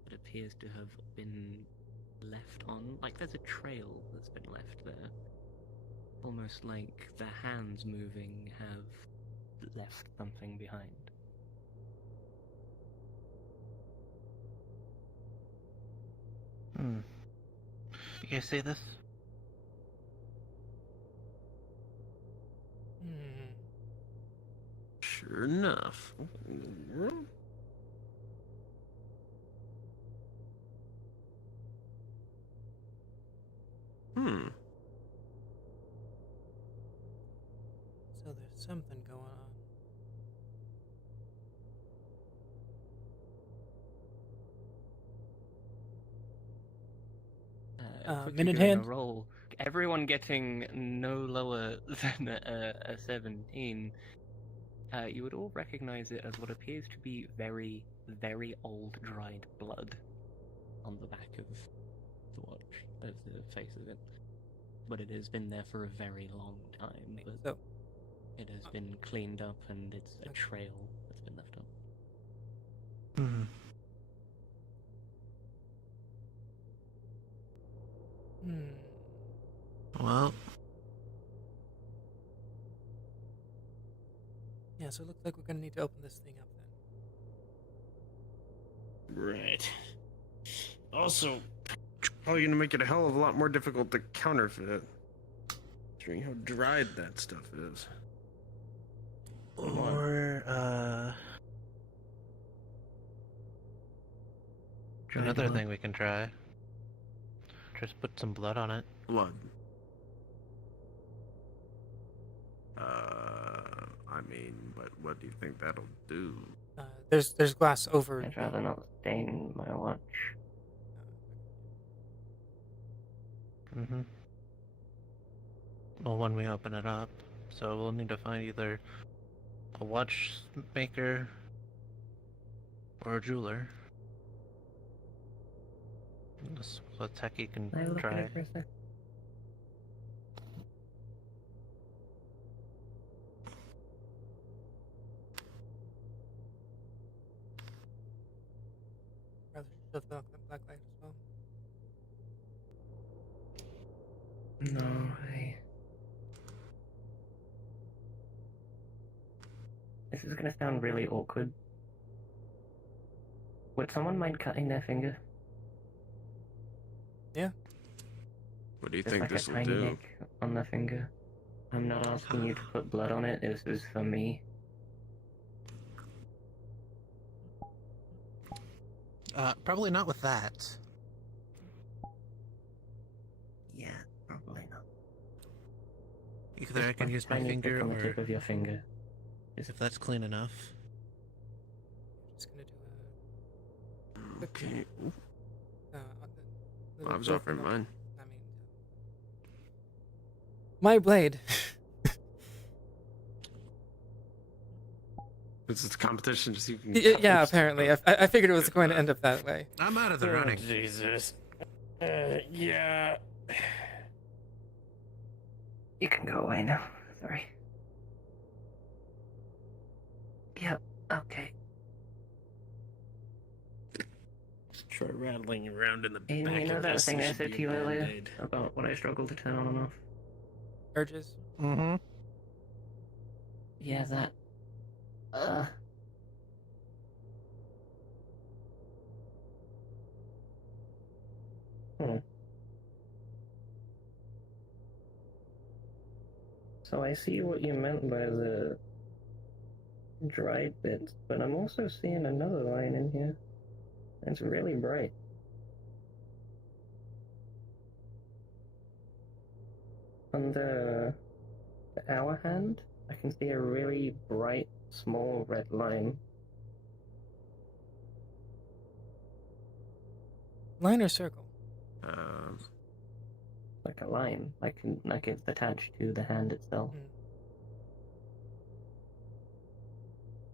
that appears to have been left on, like there's a trail that's been left there. Almost like the hands moving have left something behind. You guys see this? Sure enough. So there's something going on. Quickly Minute doing hand. a roll. Everyone getting no lower than a 17. You would all recognize it as what appears to be very, very old dried blood on the back of the watch, of the face of it. But it has been there for a very long time. But So it has been cleaned up, and it's a trail that's been left up. Well, yeah, so it looks like we're gonna need to open this thing up then. Right. Also, probably gonna make it a hell of a lot more difficult to counterfeit. Considering how dried that stuff is. or another thing we can try. Just put some blood on it. Blood. I mean, but what do you think that'll do? There's glass over. I'd rather not stain my watch. Well, when we open it up, so we'll need to find either a watchmaker or a jeweler. So Techie can try. Rather shut the black light as well. No, This is gonna sound really awkward, Would someone mind cutting their finger? Yeah. What do you Just think like this a will tiny do? nick on the finger. I'm not asking you to put blood on it. This is for me. Probably not with that. Yeah, probably not. Either I Just can like use a my tiny finger prick on the or tip of your finger. if that's clean enough. Just gonna do a quick Okay. on the I was broken offering up- mine. I mean, my blade. This is the competition, just you can. Yeah, apparently. I figured it was going to end up that way. I'm out of the running. Jesus. Yeah. You can go away now. Sorry. Yep, okay. Try rattling around in the You back know of that this. thing There I should said be to you a earlier Band-Aid. about what I struggle to turn on and off? Urges. Mm-hmm. Yeah, that. Hmm. So I see what you meant by the dried bits, but I'm also seeing another line in here. It's really bright. On the hour hand, I can see a really bright, small red line. Line or circle? Like a line, like it's attached to the hand itself.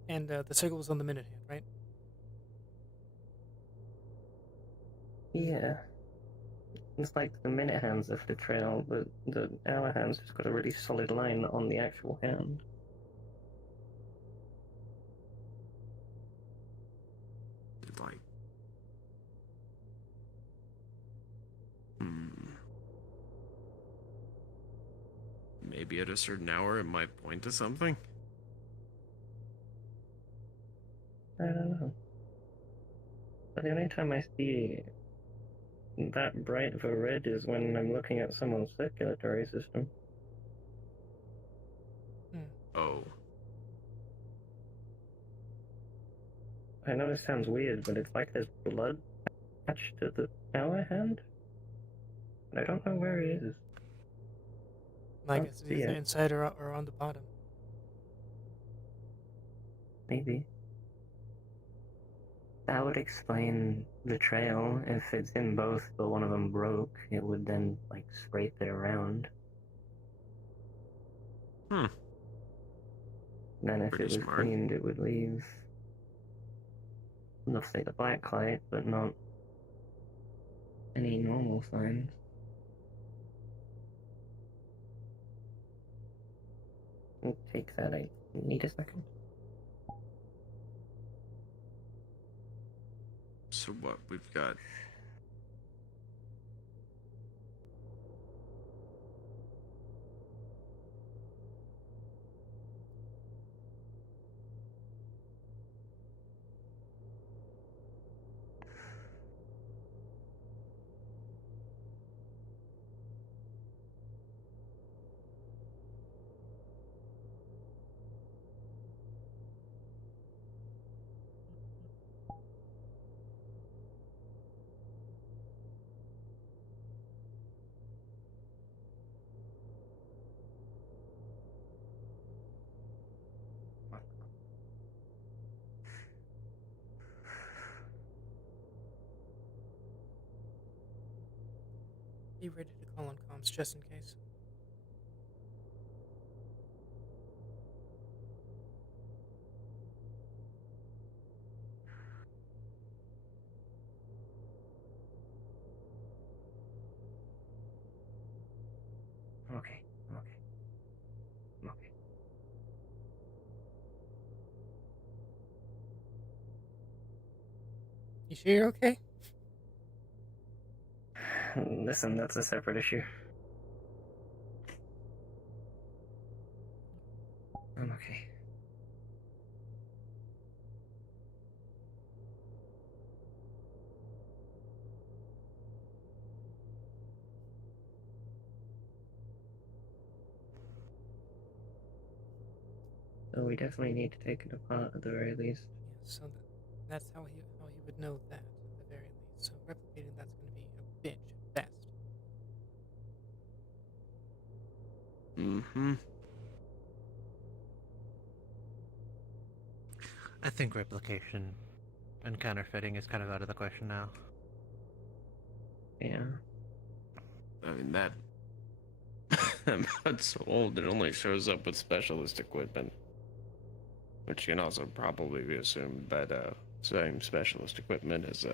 And the circle was on the minute hand, right? Yeah. It's like the minute hands of the trail, but the hour hands just got a really solid line on the actual hand. Like. Maybe at a certain hour it might point to something. I don't know. But the only time I see that bright of a red is when I'm looking at someone's circulatory system. Oh. I know this sounds weird, but it's like there's blood attached to the hour hand. I don't know where it is. I Can't guess it's see either it. inside or on the bottom. Maybe. That would explain the trail. If it's in both, but one of them broke, it would then, like, scrape it around. Hmm. Then if Pretty it was smart. cleaned, it would leave, let's say, the black light, but not any normal signs. We'll take that. I need a second. So what we've got? Be ready to call on comms just in case. Okay. You sure you're okay? Listen, that's a separate issue. I'm okay. we definitely need to take it apart at the very least. Yeah, so that's how he would know that at the very least. So replicating that's going to be a bitch at best. Mm-hmm. I think replication and counterfeiting is kind of out of the question now. Yeah. I mean, that mod's so old it only shows up with specialist equipment. Which can also probably be assumed by the same specialist equipment as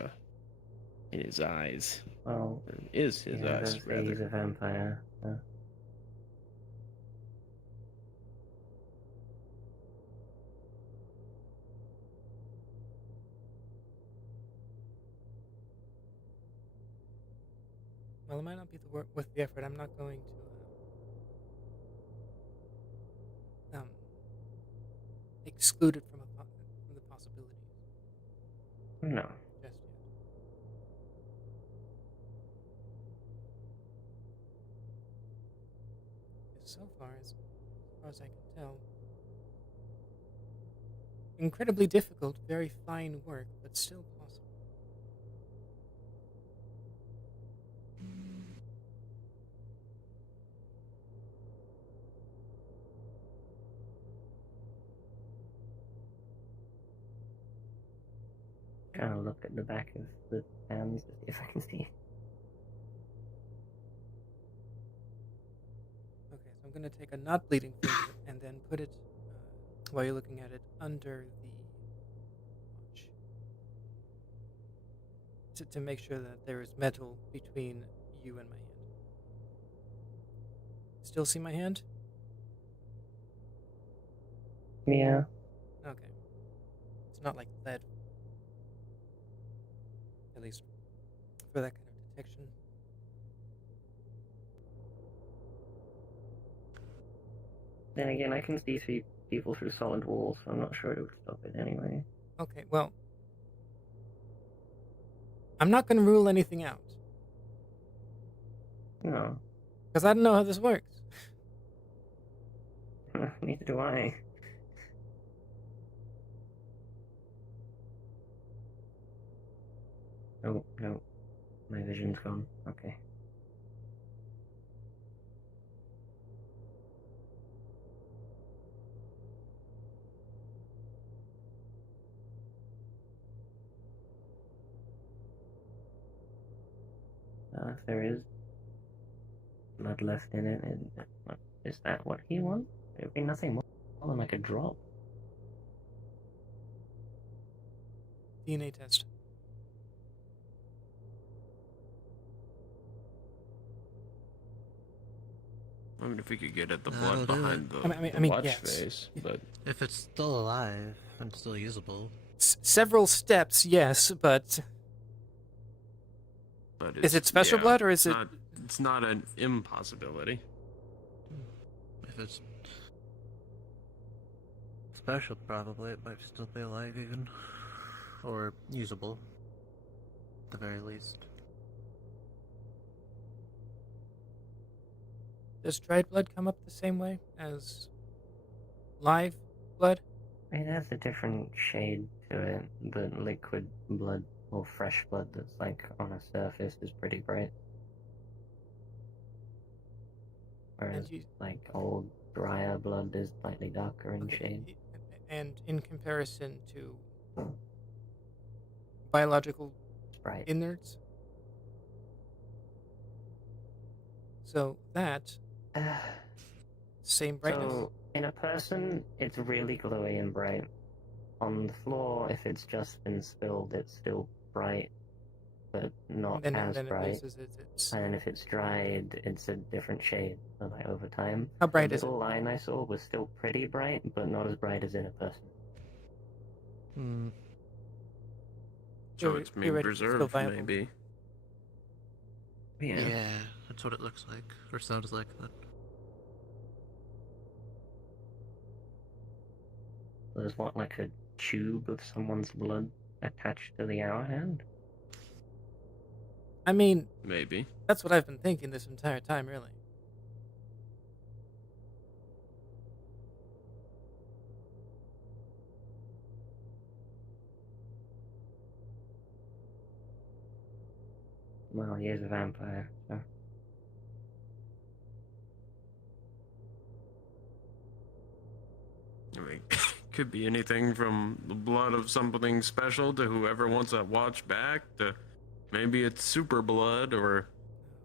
in his eyes. Well, is his yeah, eyes, does say rather. he's a vampire. Well, it might not be the work with the effort. I'm not going to exclude it from the possibilities. No. Just yet. Because so far as I can tell, incredibly difficult, very fine work, but still possible. Trying to look at the back of the hands to see if I can see. Okay, so I'm going to take a not bleeding finger and then put it, while you're looking at it, under the watch. To make sure that there is metal between you and my hand. Still see my hand? Yeah. Okay. It's not like lead. At least for that kind of detection. Then again, I can see people through solid walls, so I'm not sure it would stop it anyway. Okay, well, I'm not going to rule anything out. No. Because I don't know how this works. Neither do I. Oh, no. My vision's gone. Okay. If there is blood left in it, is that what he wants? It would be nothing more than like a drop. DNA test. I mean, if we could get at the That'll blood do behind it. the I mean, watch yes. face, but If it's still alive and still usable. Several steps, yes, but is it special blood or is it? It's not an impossibility. If it's special, probably it might still be alive even, or usable, at the very least. Does dried blood come up the same way as live blood? It has a different shade to it. The liquid blood or fresh blood that's like on a surface is pretty bright. Whereas like old drier blood is slightly darker in shade. And in comparison to biological innards? So that same brightness? So in a person, it's really glowy and bright. On the floor, if it's just been spilled, it's still bright, but not And as then it bright. loses its... And if it's dried, it's a different shade. So like over time, How bright the is it? little line I saw was still pretty bright, but not as bright as in a person. Hmm. So it's being preserved, maybe. Yeah. That's what it looks like, or sounds like. That. There's what, like a tube of someone's blood attached to the hour hand? I mean... Maybe. That's what I've been thinking this entire time, really. Well, he is a vampire, so. I mean, could be anything from the blood of something special to whoever wants to watch back to maybe it's super blood, or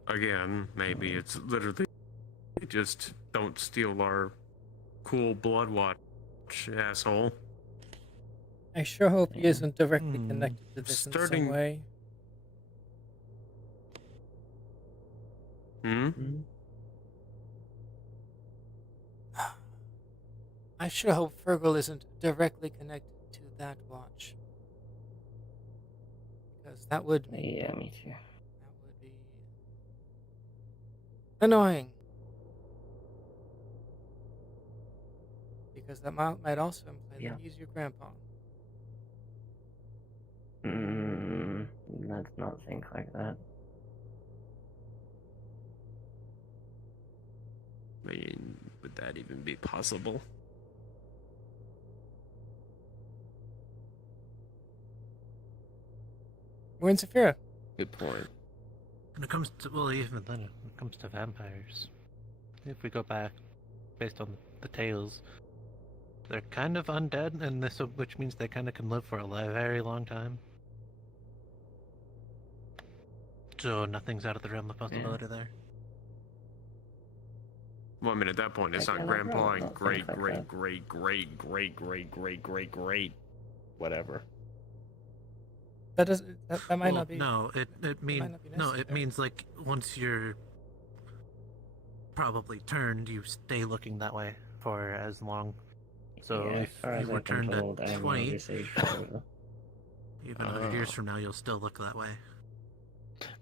again, maybe it's literally just don't steal our cool blood watch, asshole. I sure hope he isn't directly connected to this in some way. I sure hope Fergal isn't directly connected to that watch. Because that would be... Yeah, me too. That would be... annoying. Because that might also imply that he's your grandpa. Let's not think like that. I mean, would that even be possible? We're in Saphira. Good point. When it comes to, well, even then, when it comes to vampires, if we go back, based on the tales, they're kind of undead, and this, which means they kind of can live for a very long time. So nothing's out of the realm of possibility there. Well, I mean, at that point, it's not grandpa and great, whatever. That doesn't. That might not be. No, it means like once you're probably turned, you stay looking that way for as long. So Yeah, if you were turned at 20, even 100 years from now, you'll still look that way.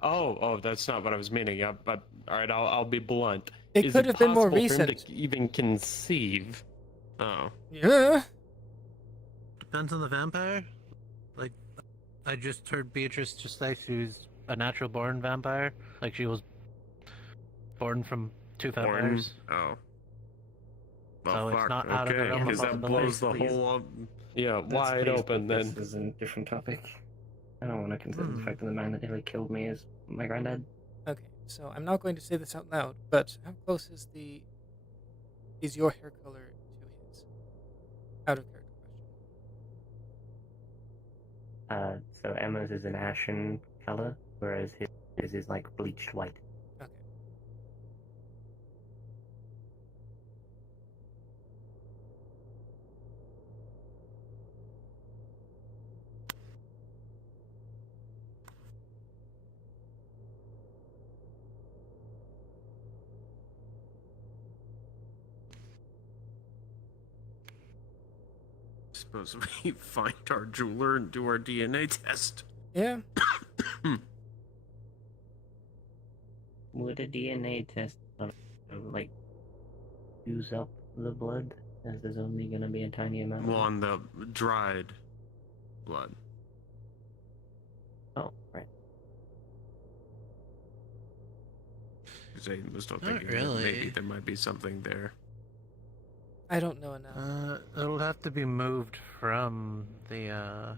Oh, that's not what I was meaning. But all right, I'll be blunt. It could have been more recent. For him to even conceive. Oh. Yeah. Depends on the vampire. Like, I just heard Beatrice just say she's a natural born vampire. Like she was born from two vampires. Oh. So Well, it's not out of the realm of because that blows the possibilities. whole wide open then. This is a different topic. I don't want to consider the fact that the man that nearly killed me is my granddad. Okay, so I'm not going to say this out loud, but how close is your hair color to his? Out of character question. So Emma's is an ashen color, whereas his is like bleached white. Okay. Suppose we find our jeweler and do our DNA test. Yeah. Would a DNA test like use up the blood, as there's only going to be a tiny amount? Well, on the dried blood. Oh, right. Because I was still Not thinking that really. maybe there might be something there. I don't know enough. It'll have to be moved from the,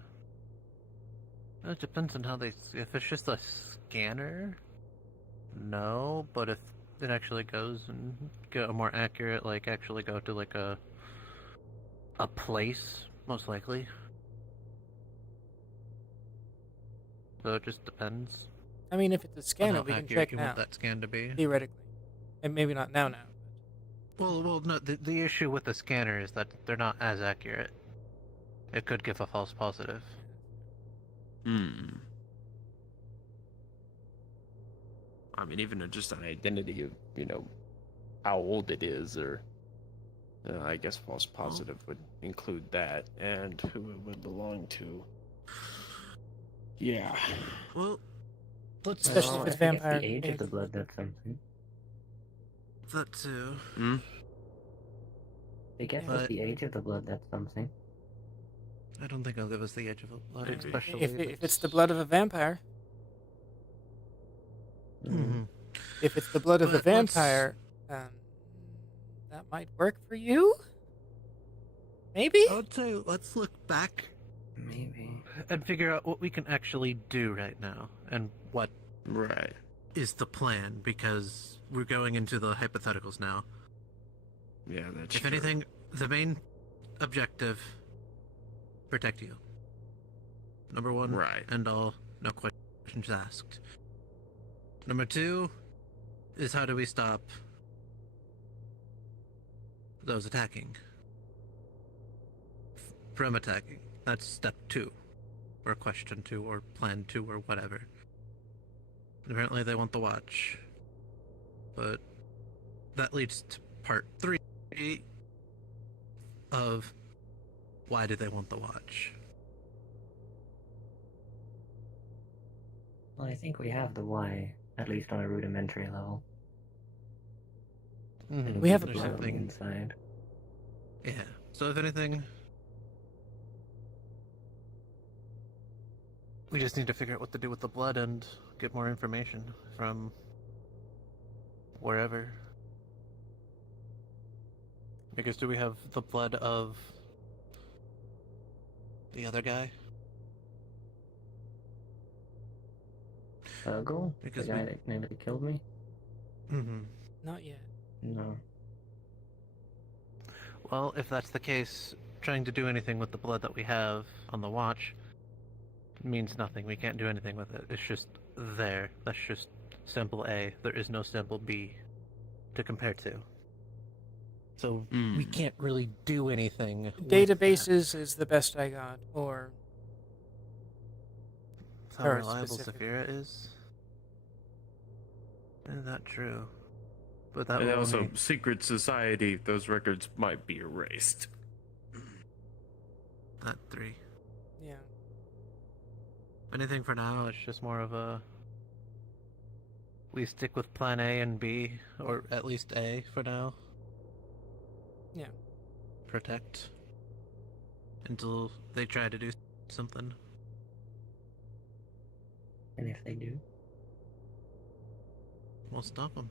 it depends on how they, if it's just a scanner, no, but if it actually goes and get a more accurate, like actually go to like a place, most likely. So it just depends. I mean, if it's a scanner, how we can accurate check you now. want that scan to be. Theoretically. And maybe not now. Well, no. The issue with the scanner is that they're not as accurate. It could give a false positive. I mean, even just an identity of, how old it is, or I guess false positive would include that, and who it would belong to. Yeah. Well, let's especially if it's vampire. The age of the blood, that's something. That too. I guess with the age of the blood, that's something. I don't think I'll give us the age of the blood, especially If it's the blood of a vampire. If it's the blood of a vampire, that might work for you? Maybe? I would say let's look back. Maybe. And figure out what we can actually do right now, and what Right. Is the plan, because we're going into the hypotheticals now. Yeah, that's If true. anything, the main objective, protect you. Number one, right, and all, no questions asked. Number two is how do we stop those attacking from attacking. That's step 2, or question 2, or plan 2, or whatever. Apparently they want the watch, but that leads to part 3 of why do they want the watch. Well, I think we have the why, at least on a rudimentary level. We have a There's plan. something inside. Yeah. So if anything, we just need to figure out what to do with the blood and get more information from wherever. Because do we have the blood of the other guy? Fergal? Because the guy that nearly killed me? Mm-hmm. Not yet. No. Well, if that's the case, trying to do anything with the blood that we have on the watch means nothing. We can't do anything with it. It's just there. That's just sample A. There is no sample B to compare to. So we can't really do anything. Databases is the best I got, or How her reliable specifically. Saphira is? Isn't that true? But that and will also, only... secret society, those records might be erased. That 3. Yeah. Anything for now, it's just more of a... We stick with plan A and B, or at least A for now. Yeah. Protect. Until they try to do something. And if they do? We'll stop them.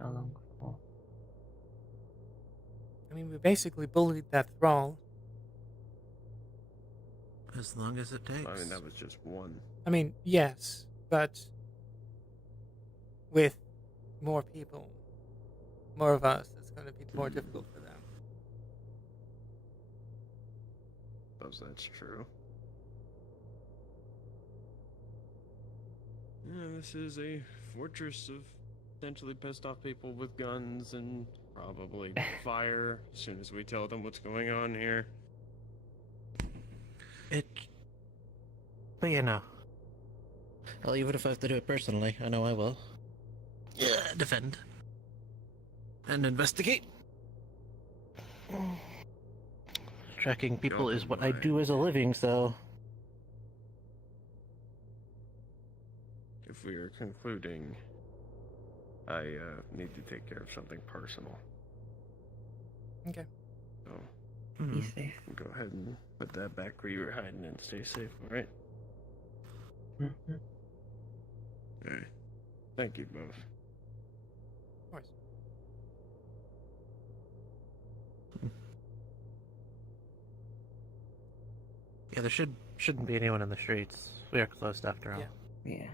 How long for? I mean, we basically bullied that thrall. As long as it takes. I mean, that was just one. I mean, yes, but with more people, more of us, it's going to be more difficult for them. Suppose that's true. Yeah, this is a fortress of potentially pissed off people with guns and probably fire as soon as we tell them what's going on here. But you know. Well, even if I have to do it personally, I know I will. Defend. And investigate. Tracking people is what I do as a living, so... If we are concluding, I need to take care of something personal. Okay. So, Be safe. go ahead and put that back where you were hiding and stay safe, alright? Alright. Thank you both. Of course. Yeah, there shouldn't be anyone in the streets. We are closed after all. Yeah.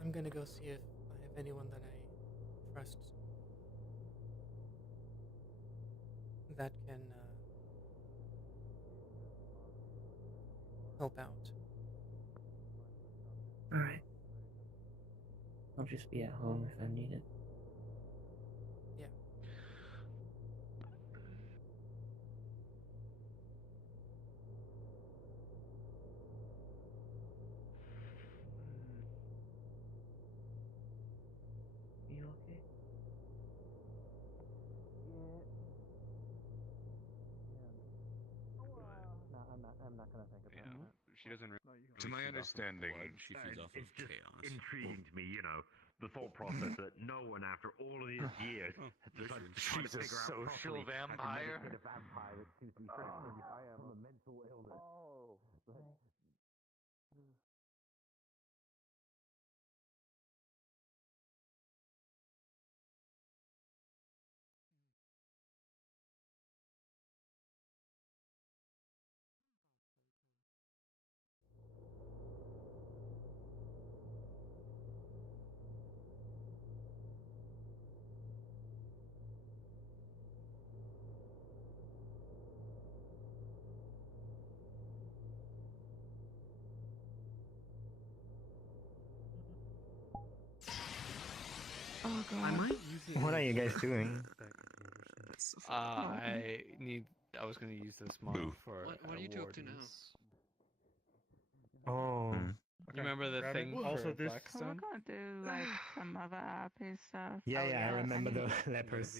I'm going to go see if I have anyone that I trust that can help out. Alright. I'll just be at home if I'm needed. Yeah. You okay? No, I'm not gonna think about it. She doesn't. To my understanding, she feeds off of It's just chaos. intriguing to me, you know, the thought process that no one, after all of these years, has decided to try to She's a figure out social properly how to vampire? medicate a vampire that seems to be suffering from a mental illness. I might use it. What are you guys doing? I was gonna use this model Boo. for. What are you two up to now? Oh. You remember the thing Also, for this So we're Blackstone? gonna do like some other RP stuff. Yeah, Oh, yeah, I remember need- the lepers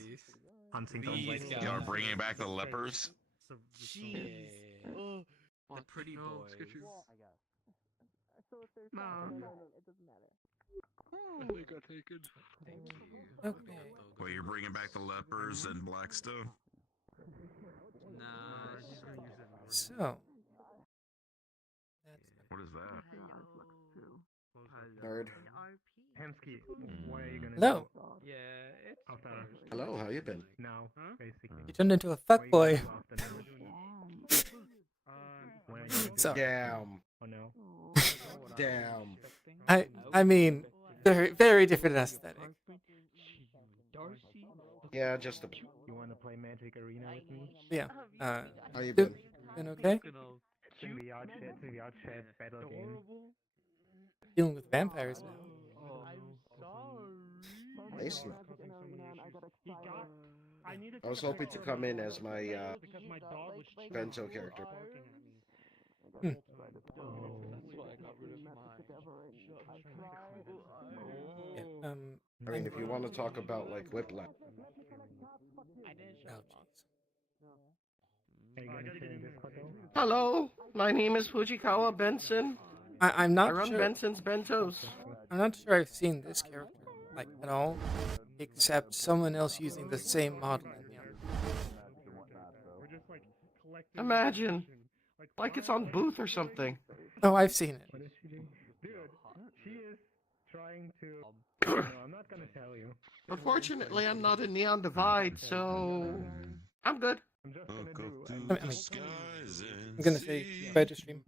hunting for These Blackstone. guys. Y'all bringing back the lepers? Jeez. Oh, The pretty no, boys. Sketchers. No. It doesn't matter. They got taken. Thank you. Okay. Well, you're bringing back the lepers and Blackstone? Nice. So. What is that? Nerd. Hemsky, what are you gonna Hello. do? Yeah, it's After Hello, how you been? now, basically. You turned into a fuckboy. When are you gonna do Sorry. Damn. Oh no. Damn. I mean, very different aesthetic. Yeah, just a. You wanna play Magic Arena with me? Yeah. How you been? Been okay? It's in VRChat battle game. Dealing with vampires now. Excellent. I was hoping to come in as my bento character. Hmm. That's why I got rid of mine. Yeah, I mean, if you want to talk about like whiplash. Oh, Are you gonna share in Discord though? Hello, my name is Fujikawa Benson. I'm not I run sure. Benson's Bentos. I'm not sure I've seen this character like at all, except someone else using the same model in the other. Imagine, like it's on Booth or something. Oh, I've seen it. What is she doing? Dude, she is trying to. No, I'm not gonna tell you. Unfortunately, I'm not in Neon Divide, so I'm good. I'm just gonna do. I'm gonna say try to stream.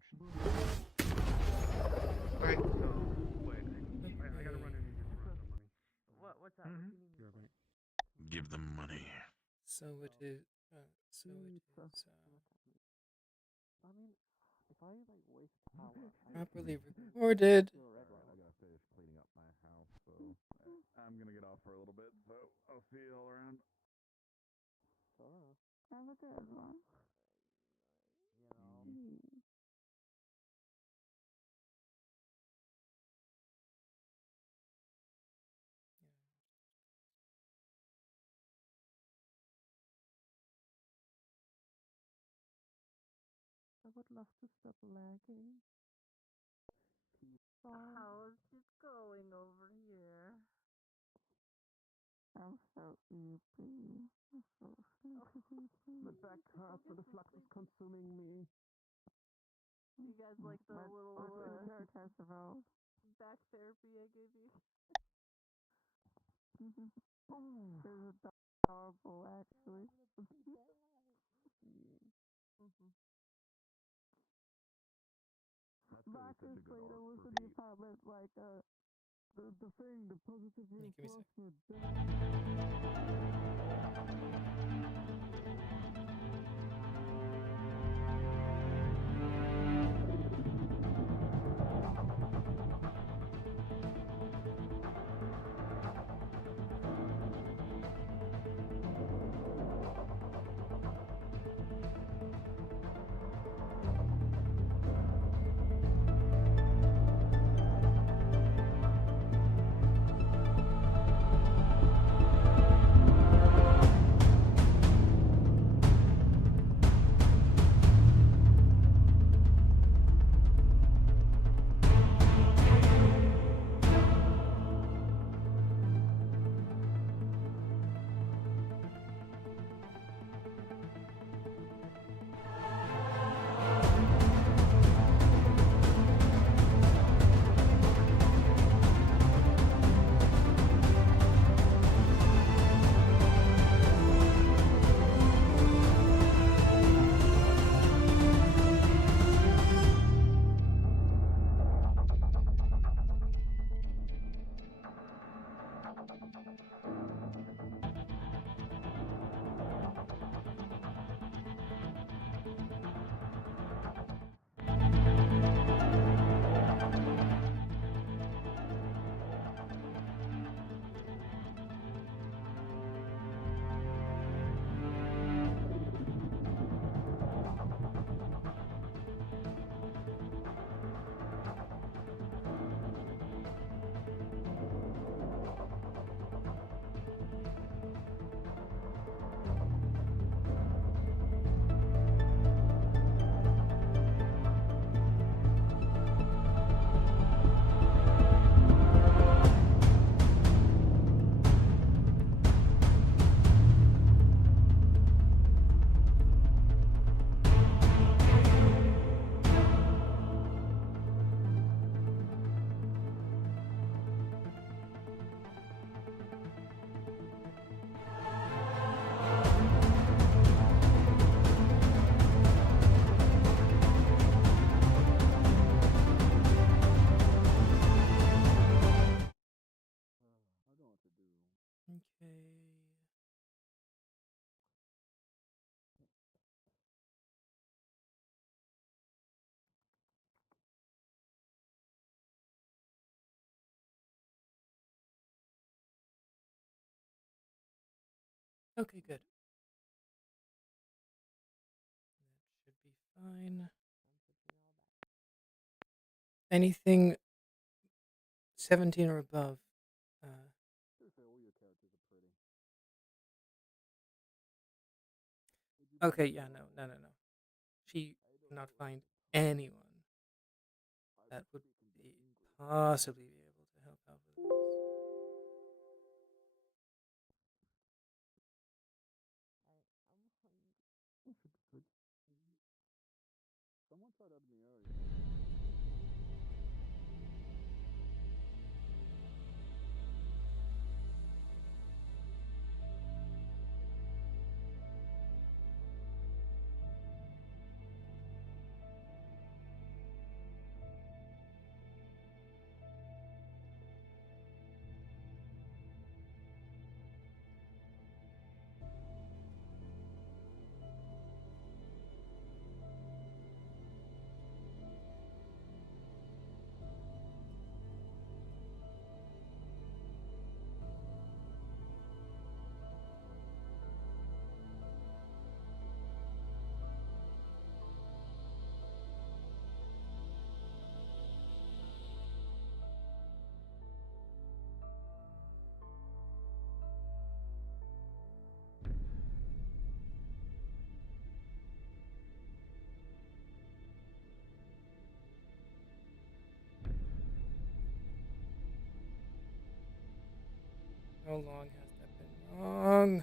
Right. I gotta run in and get some money. What's up? Give them money. So it is. So it is. I mean, if I like waste power, Properly recorded. I gotta finish cleaning up my house, so I'm gonna get off for a little bit. So I'll see you all around. Have a good one. I would love to stop lagging. How's it going over here? I'm so eepy. The back hurts, so the flux is consuming me. You guys like the little back therapy I gave you? This is adorable, actually. Back in Slater was in the apartment, like, the thing, the positive reinforcement. Okay, good. That should be fine. Anything 17 or above. Okay, yeah, no. She cannot find anyone that would be possibly be able to help out with this. Someone tried out me earlier. How long has that been? Long.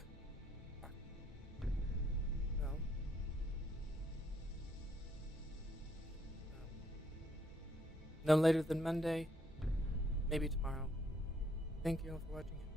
Well. No later than Monday. Maybe tomorrow. Thank you all for watching.